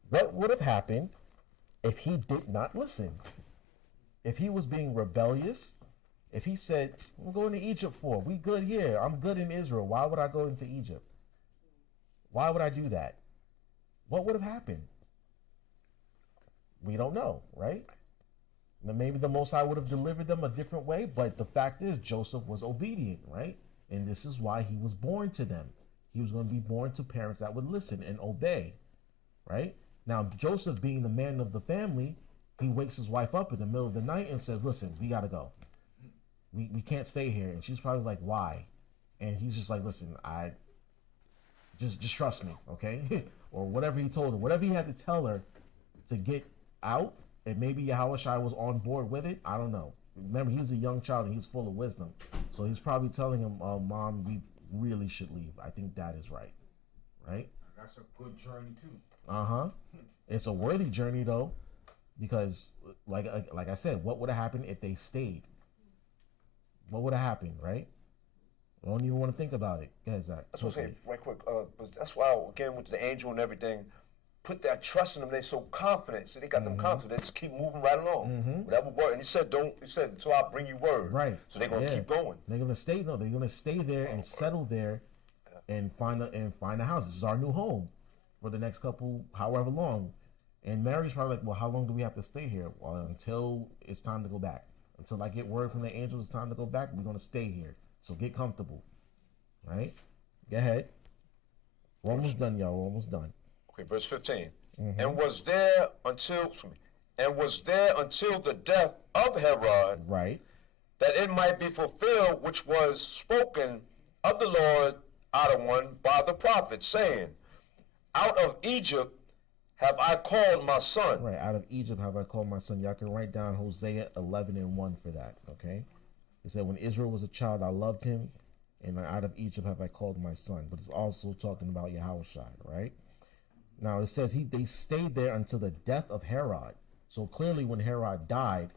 What would have happened if he did not listen? If he was being rebellious, if he said, we're going to Egypt for, we good here, I'm good in Israel, why would I go into Egypt? Why would I do that? What would have happened? We don't know, right? Now, maybe the Most High would have delivered them a different way, but the fact is Joseph was obedient, right? And this is why he was born to them. He was going to be born to parents that would listen and obey, right? Now, Joseph, being the man of the family, he wakes his wife up in the middle of the night and says, listen, we got to go. We can't stay here. And she's probably like, why? And he's just like, listen, I just trust me, okay? Or whatever he told her, whatever he had to tell her to get out, and maybe Yahawashi was on board with it. I don't know. Remember, he's a young child and he's full of wisdom. So he's probably telling him, Mom, we really should leave. I think Dad is right. Right? That's a good journey too. Uh-huh. It's a worthy journey though, because like I said, what would have happened if they stayed? What would have happened, right? I don't even want to think about it. Go ahead, Zach. That's what I'm saying, right quick. But that's why, again, with the angel and everything, put that trust in them. They're so confident. So they got them confident. They just keep moving right along. Whatever word. And he said, so I'll bring you word. Right. So they're going to keep going. They're going to stay, they're going to stay there and settle there and find a house. This is our new home for the next couple, however long. And Mary's probably like, well, how long do we have to stay here? Well, until it's time to go back. Until I get word from the angel it's time to go back, we're going to stay here. So get comfortable. Right? Go ahead. We're almost done, y'all. We're almost done. Okay, verse 15. And was there until the death of Herod, right, that it might be fulfilled which was spoken of the Lord out of one by the prophet, saying, out of Egypt have I called my son. Right, out of Egypt have I called my son. Y'all can write down Hosea 11:1 for that, okay? It said, when Israel was a child, I loved him, and out of Egypt have I called my son. But it's also talking about Yahawashi, right? Now, it says they stayed there until the death of Herod. So clearly when Herod died,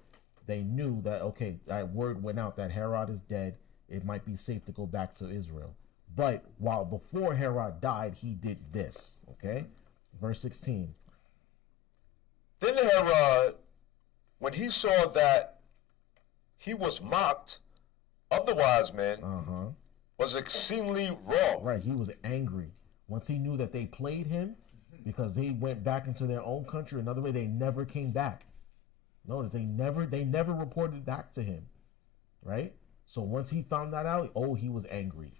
they knew that, okay, that word went out that Herod is dead. It might be safe to go back to Israel. But while before Herod died, he did this, okay? Verse 16. Then Herod, when he saw that he was mocked of the wise men, was exceedingly wroth. Right, he was angry. Once he knew that they played him, because they went back into their own country, another way, they never came back. Notice, they never reported back to him, right? So once he found that out, he was angry,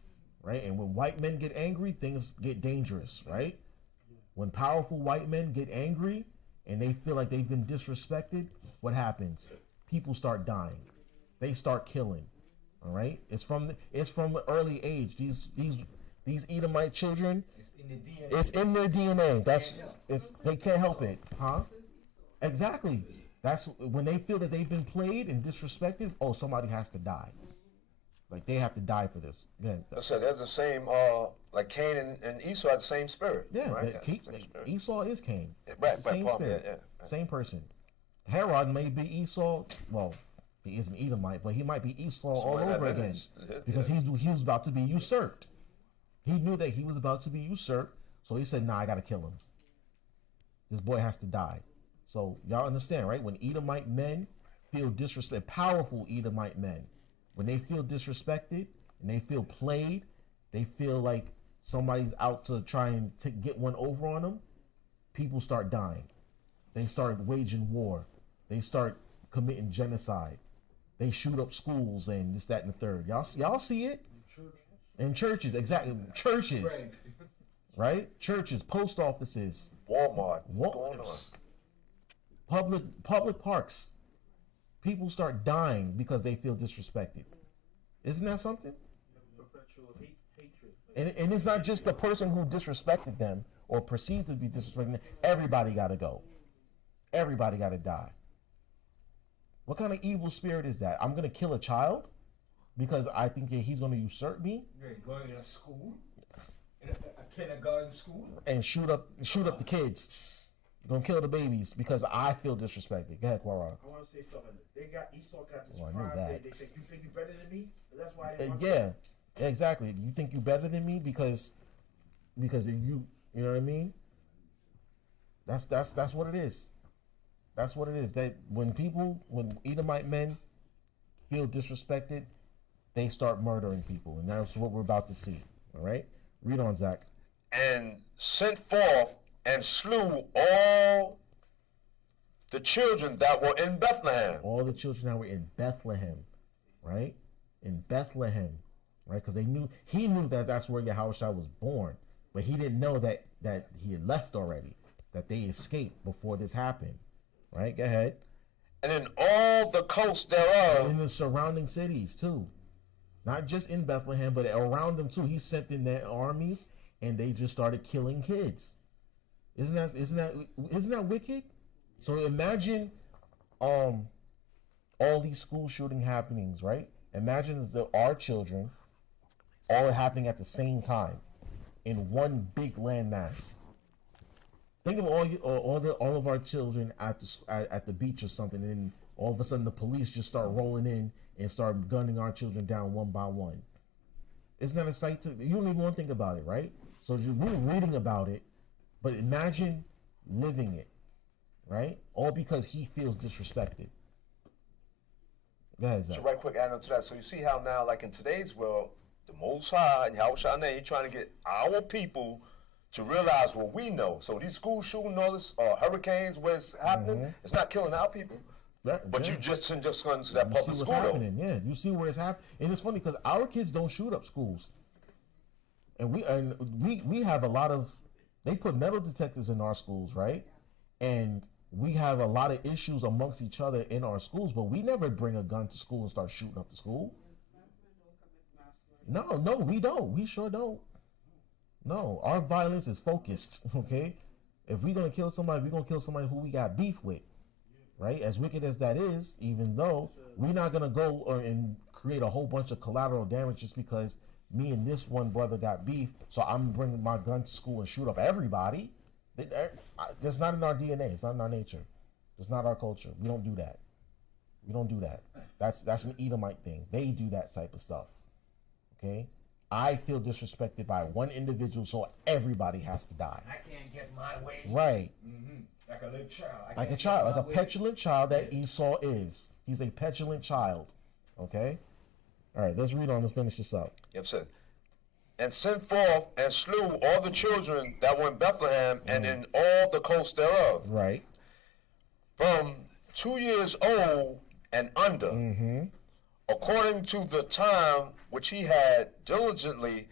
right? And when white men get angry, things get dangerous, right? When powerful white men get angry and they feel like they've been disrespected, what happens? People start dying. They start killing. All right? It's from an early age. These Edomite children, it's in their DNA. They can't help it, huh? Exactly. That's when they feel that they've been played and disrespected. Oh, somebody has to die. Like they have to die for this. Yeah. So there's the same, like Cain and Esau had the same spirit. Yeah, right? Esau is Cain. Right, same spirit. Yeah. Same person. Herod may be Esau. Well, he is an Edomite, but he might be Esau all over again because he was about to be usurped. He knew that he was about to be usurped, so he said, "Nah, I got to kill him. This boy has to die." So y'all understand, right? When Edomite men feel disrespected, powerful Edomite men, when they feel disrespected and they feel played, they feel like somebody's out to try and get one over on them, people start dying. They start waging war. They start committing genocide. They shoot up schools and this, that, and the third. Y'all see it? In churches, exactly. Churches, right? Churches, post offices, Walmart, public parks. People start dying because they feel disrespected. Isn't that something? Perpetual hatred. And it's not just the person who disrespected them or perceived to be disrespecting them. Everybody got to go. Everybody got to die. What kind of evil spirit is that? I'm going to kill a child because I think that he's going to usurp me? Going in a school, in a kindergarten school, and shoot up the kids. You're gonna kill the babies because I feel disrespected. Go ahead, Quara. I want to say something. Esau got this Oh, I knew pride. that. They think you think you're better than me. That's why. They Yeah, exactly. You think you better than me because you know what I mean? That's what it is. That's what it is. That when Edomite men feel disrespected, they start murdering people, and that's what we're about to see. All right, read on, Zach. And sent forth and slew all the children that were in Bethlehem. All the children that were in Bethlehem, right? In Bethlehem, right? Because he knew that that's where Yahawashi was born, but he didn't know that he had left already, that they escaped before this happened, right? Go ahead. And in all the coasts thereof. And in the surrounding cities too, not just in Bethlehem, but around them too. He sent in their armies, and they just started killing kids. Isn't that wicked? So imagine, all these school shooting happenings, right? Imagine our children all happening at the same time in one big landmass. Think of all of our children at the beach or something, and then all of a sudden the police just start rolling in and start gunning our children down one by one. Isn't that a sight to? You don't even want to think about it, right? So we're reading about it, but imagine living it, right? All because he feels disrespected. Go ahead, Zach. So right quick, add on to that. So you see how now, like in today's world, the Most High and Yahawashi name, he's trying to get our people to realize what we know. So these school shooting, all this hurricanes, where it's happening, it's not killing our people. But you just going to that public school. Happening. Yeah, you see where it's happening, and it's funny because our kids don't shoot up schools, and we have a lot of. They put metal detectors in our schools, right? And we have a lot of issues amongst each other in our schools, but we never bring a gun to school and start shooting up the school. No, we don't. We sure don't. No, our violence is focused, okay? If we're going to kill somebody, we're going to kill somebody who we got beef with, right? As wicked as that is, even though we're not going to go and create a whole bunch of collateral damage just because me and this one brother got beef, so I'm bringing my gun to school and shoot up everybody. That's not in our DNA. It's not in our nature. It's not our culture. We don't do that. We don't do that. That's an Edomite thing. They do that type of stuff, okay? I feel disrespected by one individual, so everybody has to die. I can't get my way. Right. Mm-hmm. Like a little child. Like a petulant child that Esau is. He's a petulant child. Okay? All right, let's read on. Let's finish this up. Yep, sir. And sent forth and slew all the children that were in Bethlehem and in all the coast thereof. Right. From 2 years old and under, according to the time which he had diligently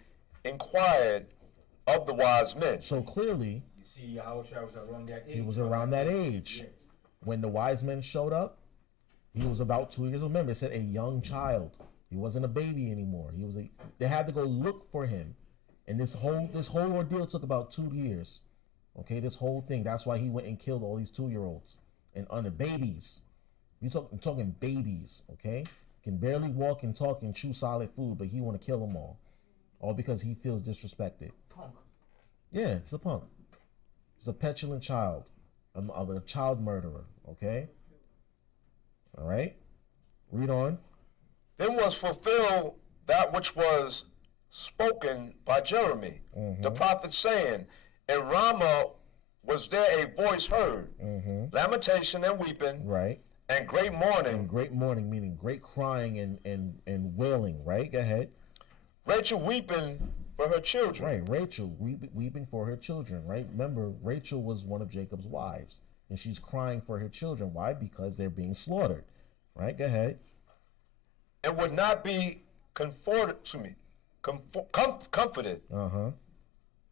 inquired of the wise men. So clearly, You see, Yahawashi was around that age. he was around that age. Yeah. When the wise men showed up, he was about 2 years old. Remember, it said a young child. He wasn't a baby anymore. They had to go look for him. And this whole ordeal took about 2 years. Okay, this whole thing. That's why he went and killed all these 2-year-olds and under babies. I'm talking babies, okay? Can barely walk and talk and chew solid food, but he want to kill them all because he feels disrespected. Punk. Yeah, he's a punk. He's a petulant child, a child murderer. Okay. All right. Read on. Then was fulfilled that which was spoken by Jeremy, the prophet, saying, "In Ramah was there a voice heard, lamentation and weeping, Right. and great mourning." And great mourning, meaning great crying and wailing. Right. Go ahead. Rachel weeping for her children. Right. Rachel weeping for her children. Right. Remember, Rachel was one of Jacob's wives, and she's crying for her children. Why? Because they're being slaughtered. Right. Go ahead. And would not be comforted,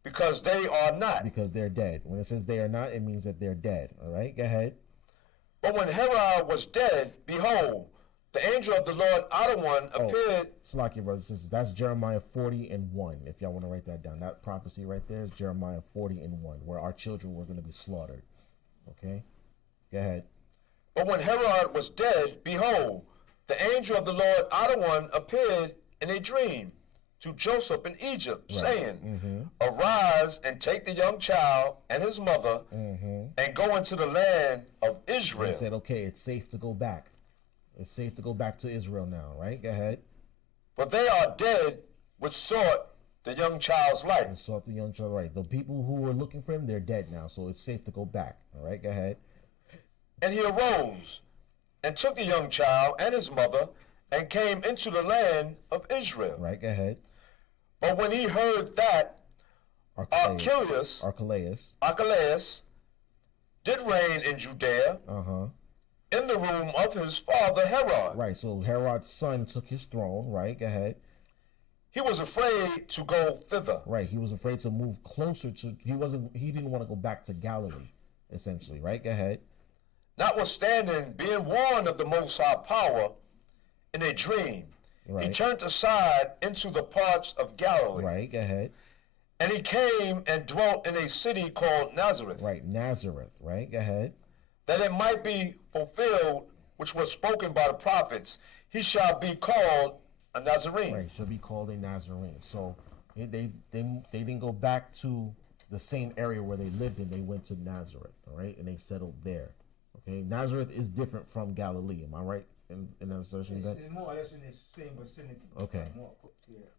because they are not. Because they're dead. When it says they are not, it means that they're dead. All right. Go ahead. But when Herod was dead, behold, the angel of the Lord Adonai appeared. Slack, brothers and sisters. That's Jeremiah 40:1. If y'all want to write that down, that prophecy right there is Jeremiah 40:1, where our children were going to be slaughtered. Okay, go ahead. But when Herod was dead, behold, the angel of the Lord Adonai appeared in a dream to Joseph in Egypt, saying, "Arise and take the young child and his mother, and go into the land of Israel." He said, "Okay, it's safe to go back. It's safe to go back to Israel now." Right? Go ahead. "For they are dead which sought the young child's life." And sought the young child. Right. The people who were looking for him, they're dead now, so it's safe to go back. All right. Go ahead. "And he arose and took the young child and his mother and came into the land of Israel." Right. Go ahead. "But when he heard that Archelaus, Archelaus, did reign in Judea Uh-huh. in the room of his father Herod. Right, so Herod's son took his throne, right? Go ahead. He was afraid to go thither. Right, he was afraid to move closer to, he didn't want to go back to Galilee, essentially, right? Go ahead. Notwithstanding, being warned of the Most High power in a dream, he Right. turned aside into the parts of Galilee. Right, go ahead. And he came and dwelt in a city called Nazareth, Right, Nazareth, right? Go ahead. that it might be fulfilled, which was spoken by the prophets, he shall be called a Nazarene. Right, should be called a Nazarene. So they didn't go back to the same area where they lived in. They went to Nazareth, all right, and they settled there. Okay, Nazareth is different from Galilee. Am I right in that assertion? It's more or less in the same vicinity. Okay.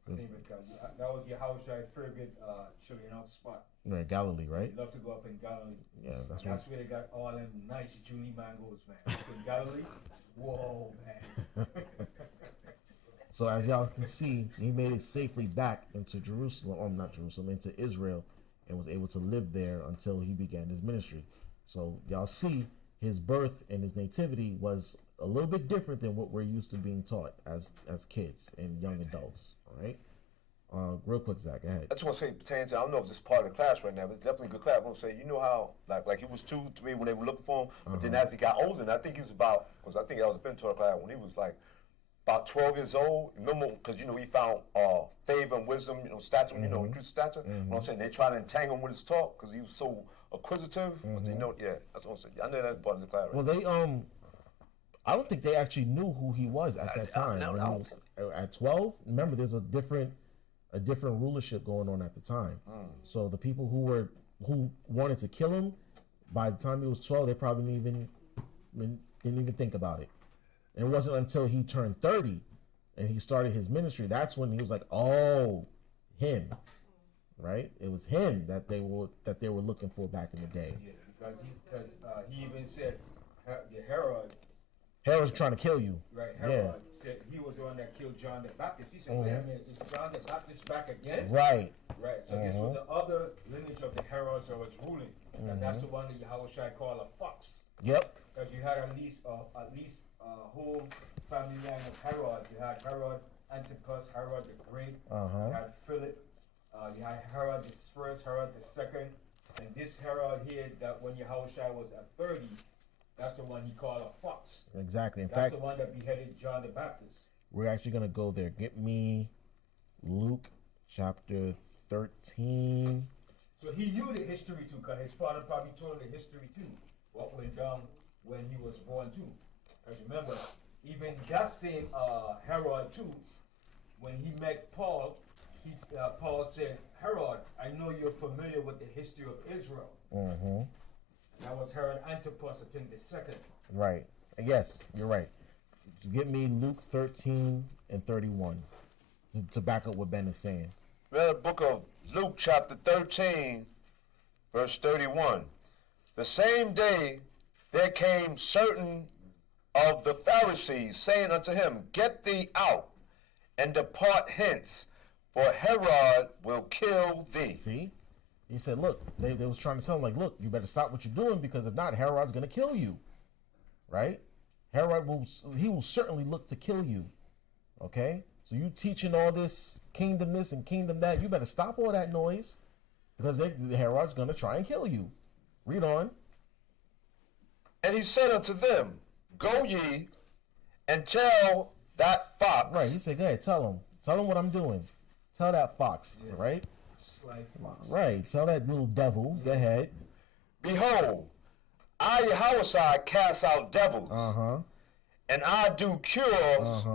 Same because that was Yahawashi's favorite chilling out spot. Right, Galilee, right? He loved to go up in Galilee. Yeah, that's And right. that's where they got all them nice Junie mangoes, man. In Galilee, whoa, man. So as y'all can see, he made it safely back into Jerusalem, or not Jerusalem, into Israel, and was able to live there until he began his ministry. So y'all see his birth and his nativity was a little bit different than what we're used to being taught as kids and young adults. All right. Real quick, Zach, go ahead. I just want to say, pertaining to, I don't know if this is part of the class right now, but it's definitely a good class. I want to say, you know how, like he was 2, 3 when they were looking for him, but then as he got older, and I think he was about, because I think I was a mentor class when he was like about 12 years old. Remember, because, you know, he found favor and wisdom, you know, stature, you know, increased stature. You know what I'm saying? They tried to entangle him with his talk because he was so acquisitive. But, you know, yeah, that's what I'm saying. I know that's part of the class. Right? Well, they I don't think they actually knew who he was at that time. no, When he was, at 12, remember, there's a different rulership going on at the time. So the people who wanted to kill him, by the time he was 12, they probably didn't even think about it. And it wasn't until he turned 30 and he started his ministry, that's when he was like, oh, him, right? It was him that they were looking for back in the day. Yeah, because he even said, Herod, Herod's trying to kill you. right, Herod said he was the one that killed John the Baptist. He said, wait a minute, is John the Baptist back again? Right. Right, so this was the other lineage of the Herods that was ruling. And that's the one that Yahawashi called a fox. Yep. Because you had at least a whole family line of Herod. You had Herod Antipas, Herod the Great. You had Philip. You had Herod the first, Herod the second. And this Herod here, that when Yahawashi was at 30, that's the one he called a fox. Exactly. In That's fact, the one that beheaded John the Baptist. we're actually going to go there. Get me Luke chapter 13. So he knew the history too, because his father probably told the history too. What went down when he was born too. Because remember, even that same Herod too, when he met Paul, Paul said, Herod, I know you're familiar with the history of Israel. That was Herod Antipas, I think, the second. Right. Yes, you're right. Get me Luke 13 and 31 to back up what Ben is saying. Read the book of Luke chapter 13, verse 31. The same day there came certain of the Pharisees, saying unto him, Get thee out, and depart hence, for Herod will kill thee. See? He said, look, they was trying to tell him, like, look, you better stop what you're doing, because if not, Herod's going to kill you. Right? Herod will certainly look to kill you. Okay? So you teaching all this kingdom this and kingdom that, you better stop all that noise, because Herod's going to try and kill you. Read on. And he said unto them, Go ye and tell that fox. Right, he said, go ahead, tell him what I'm doing. Tell that fox, right? Sly fox. Right, tell that little devil, go ahead. Behold, I Yahawashi cast out devils, and I do cures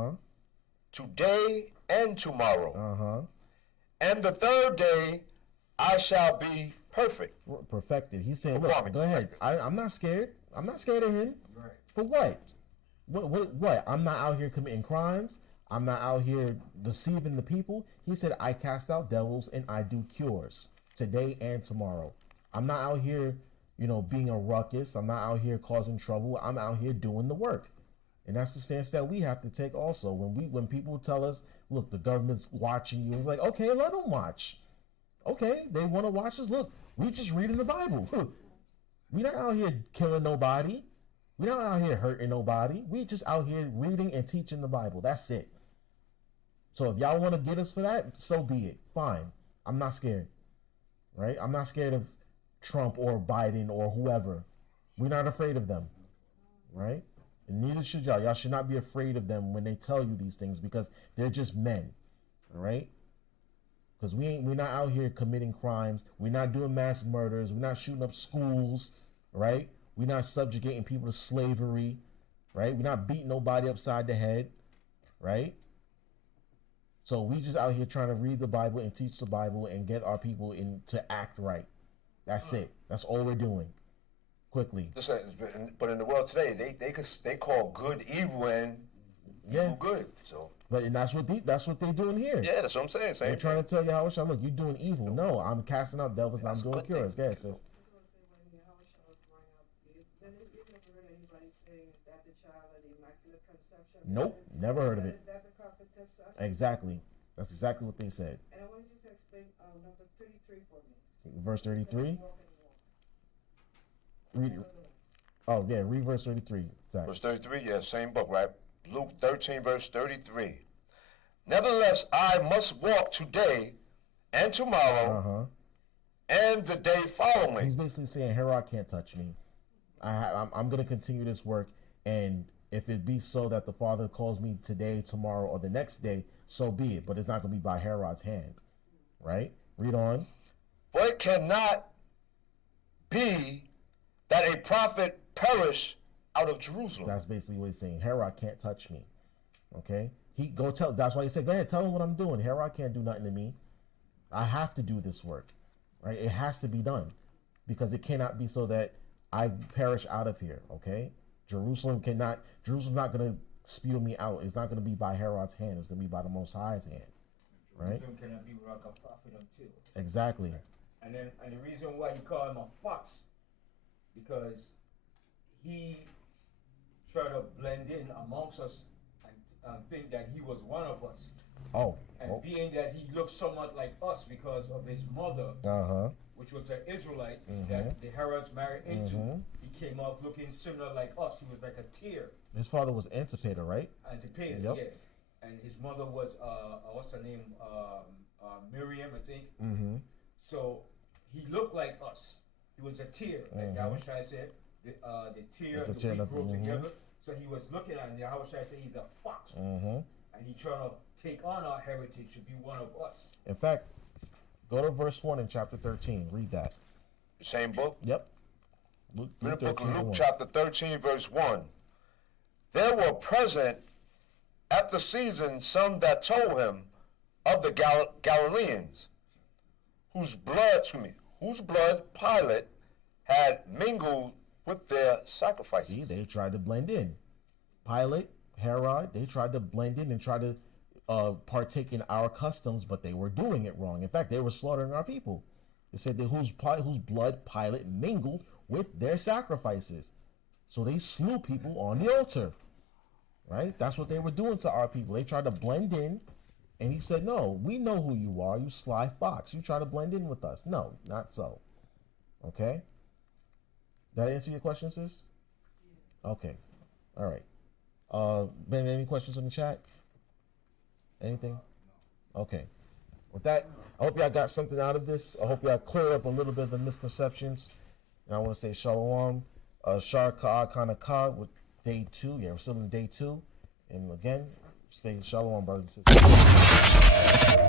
today and tomorrow. And the third day I shall be perfect. Perfected. He's saying, look, go ahead. I'm not scared. I'm not scared of him. Right. For what? What? I'm not out here committing crimes. I'm not out here deceiving the people. He said, I cast out devils and I do cures today and tomorrow. I'm not out here, being a ruckus. I'm not out here causing trouble. I'm out here doing the work. And that's the stance that we have to take also. When people tell us, look, the government's watching you, it's like, okay, let them watch. Okay, they want to watch us. Look, we just reading the Bible. We're not out here killing nobody. We're not out here hurting nobody. We just out here reading and teaching the Bible. That's it. So if y'all want to get us for that, so be it. Fine. I'm not scared. Right? I'm not scared of Trump or Biden or whoever. We're not afraid of them. Right? And neither should y'all. Y'all should not be afraid of them when they tell you these things because they're just men. All right? Because we're not out here committing crimes. We're not doing mass murders. We're not shooting up schools, right? We're not subjugating people to slavery, right? We're not beating nobody upside the head, right? So we just out here trying to read the Bible and teach the Bible and get our people to act right. That's it. That's all we're doing. Quickly. But in the world today, they call good evil and evil good. So. But and that's what they're doing here. Yeah, that's what I'm saying. They're trying to tell Yahawashi, look, you're doing evil. No, I'm casting out devils and I'm doing cures. Yeah, sis. Nope, never heard of it. Exactly. That's exactly what they said. And I want you to explain number 33 for me. Verse 33? Read it. Oh, yeah, read verse 33. Exactly. Verse 33, yeah, same book, right? Luke 13, verse 33. Nevertheless, I must walk today and tomorrow and the day following. He's basically saying, Herod can't touch me. I'm going to continue this work, and if it be so that the Father calls me today, tomorrow, or the next day, so be it. But it's not going to be by Herod's hand, right? Read on. For it cannot be that a prophet perish out of Jerusalem. That's basically what he's saying. Herod can't touch me. Okay? That's why he said, go ahead, tell him what I'm doing. Herod can't do nothing to me. I have to do this work. Right? It has to be done. Because it cannot be so that I perish out of here. Okay? Jerusalem's not going to spew me out. It's not going to be by Herod's hand. It's going to be by the Most High's hand. Right? Jerusalem cannot be like a prophet until. Exactly. And the reason why he called him a fox, because he tried to blend in amongst us and think that he was one of us. And being that he looked somewhat like us because of his mother, which was an Israelite that the Herods married into, he came up looking similar like us. He was like a tear. His father was Antipater, right? Antipater, yeah. And his mother was, what's her name? Miriam, I think. So he looked like us. He was a tear, like Yahawashi said. The tear, the wheat grew together. So he was looking at him. Yahawashi said he's a fox. And he trying to take on our heritage to be one of us. In fact, go to verse 1 in chapter 13. Read that. Same book? Yep. Luke chapter 13, verse 1. There were present at the season some that told him of the Galileans, whose blood Pilate had mingled with their sacrifices. See, they tried to blend in. Pilate, Herod, they tried to blend in and try to partake in our customs, but they were doing it wrong. In fact, they were slaughtering our people. They said that whose blood Pilate mingled with their sacrifices. So they slew people on the altar. Right? That's what they were doing to our people. They tried to blend in, and he said, no, we know who you are, you sly fox. You try to blend in with us. No, not so. Okay? Did I answer your question, sis? Okay. All right. Ben, any questions in the chat? Anything? Okay. With that, I hope y'all got something out of this. I hope y'all cleared up a little bit of the misconceptions. And I want to say shalom, shar ka'ah kana ka with day 2. Yeah, we're still in day 2. And again, stay shalom, brothers and sisters.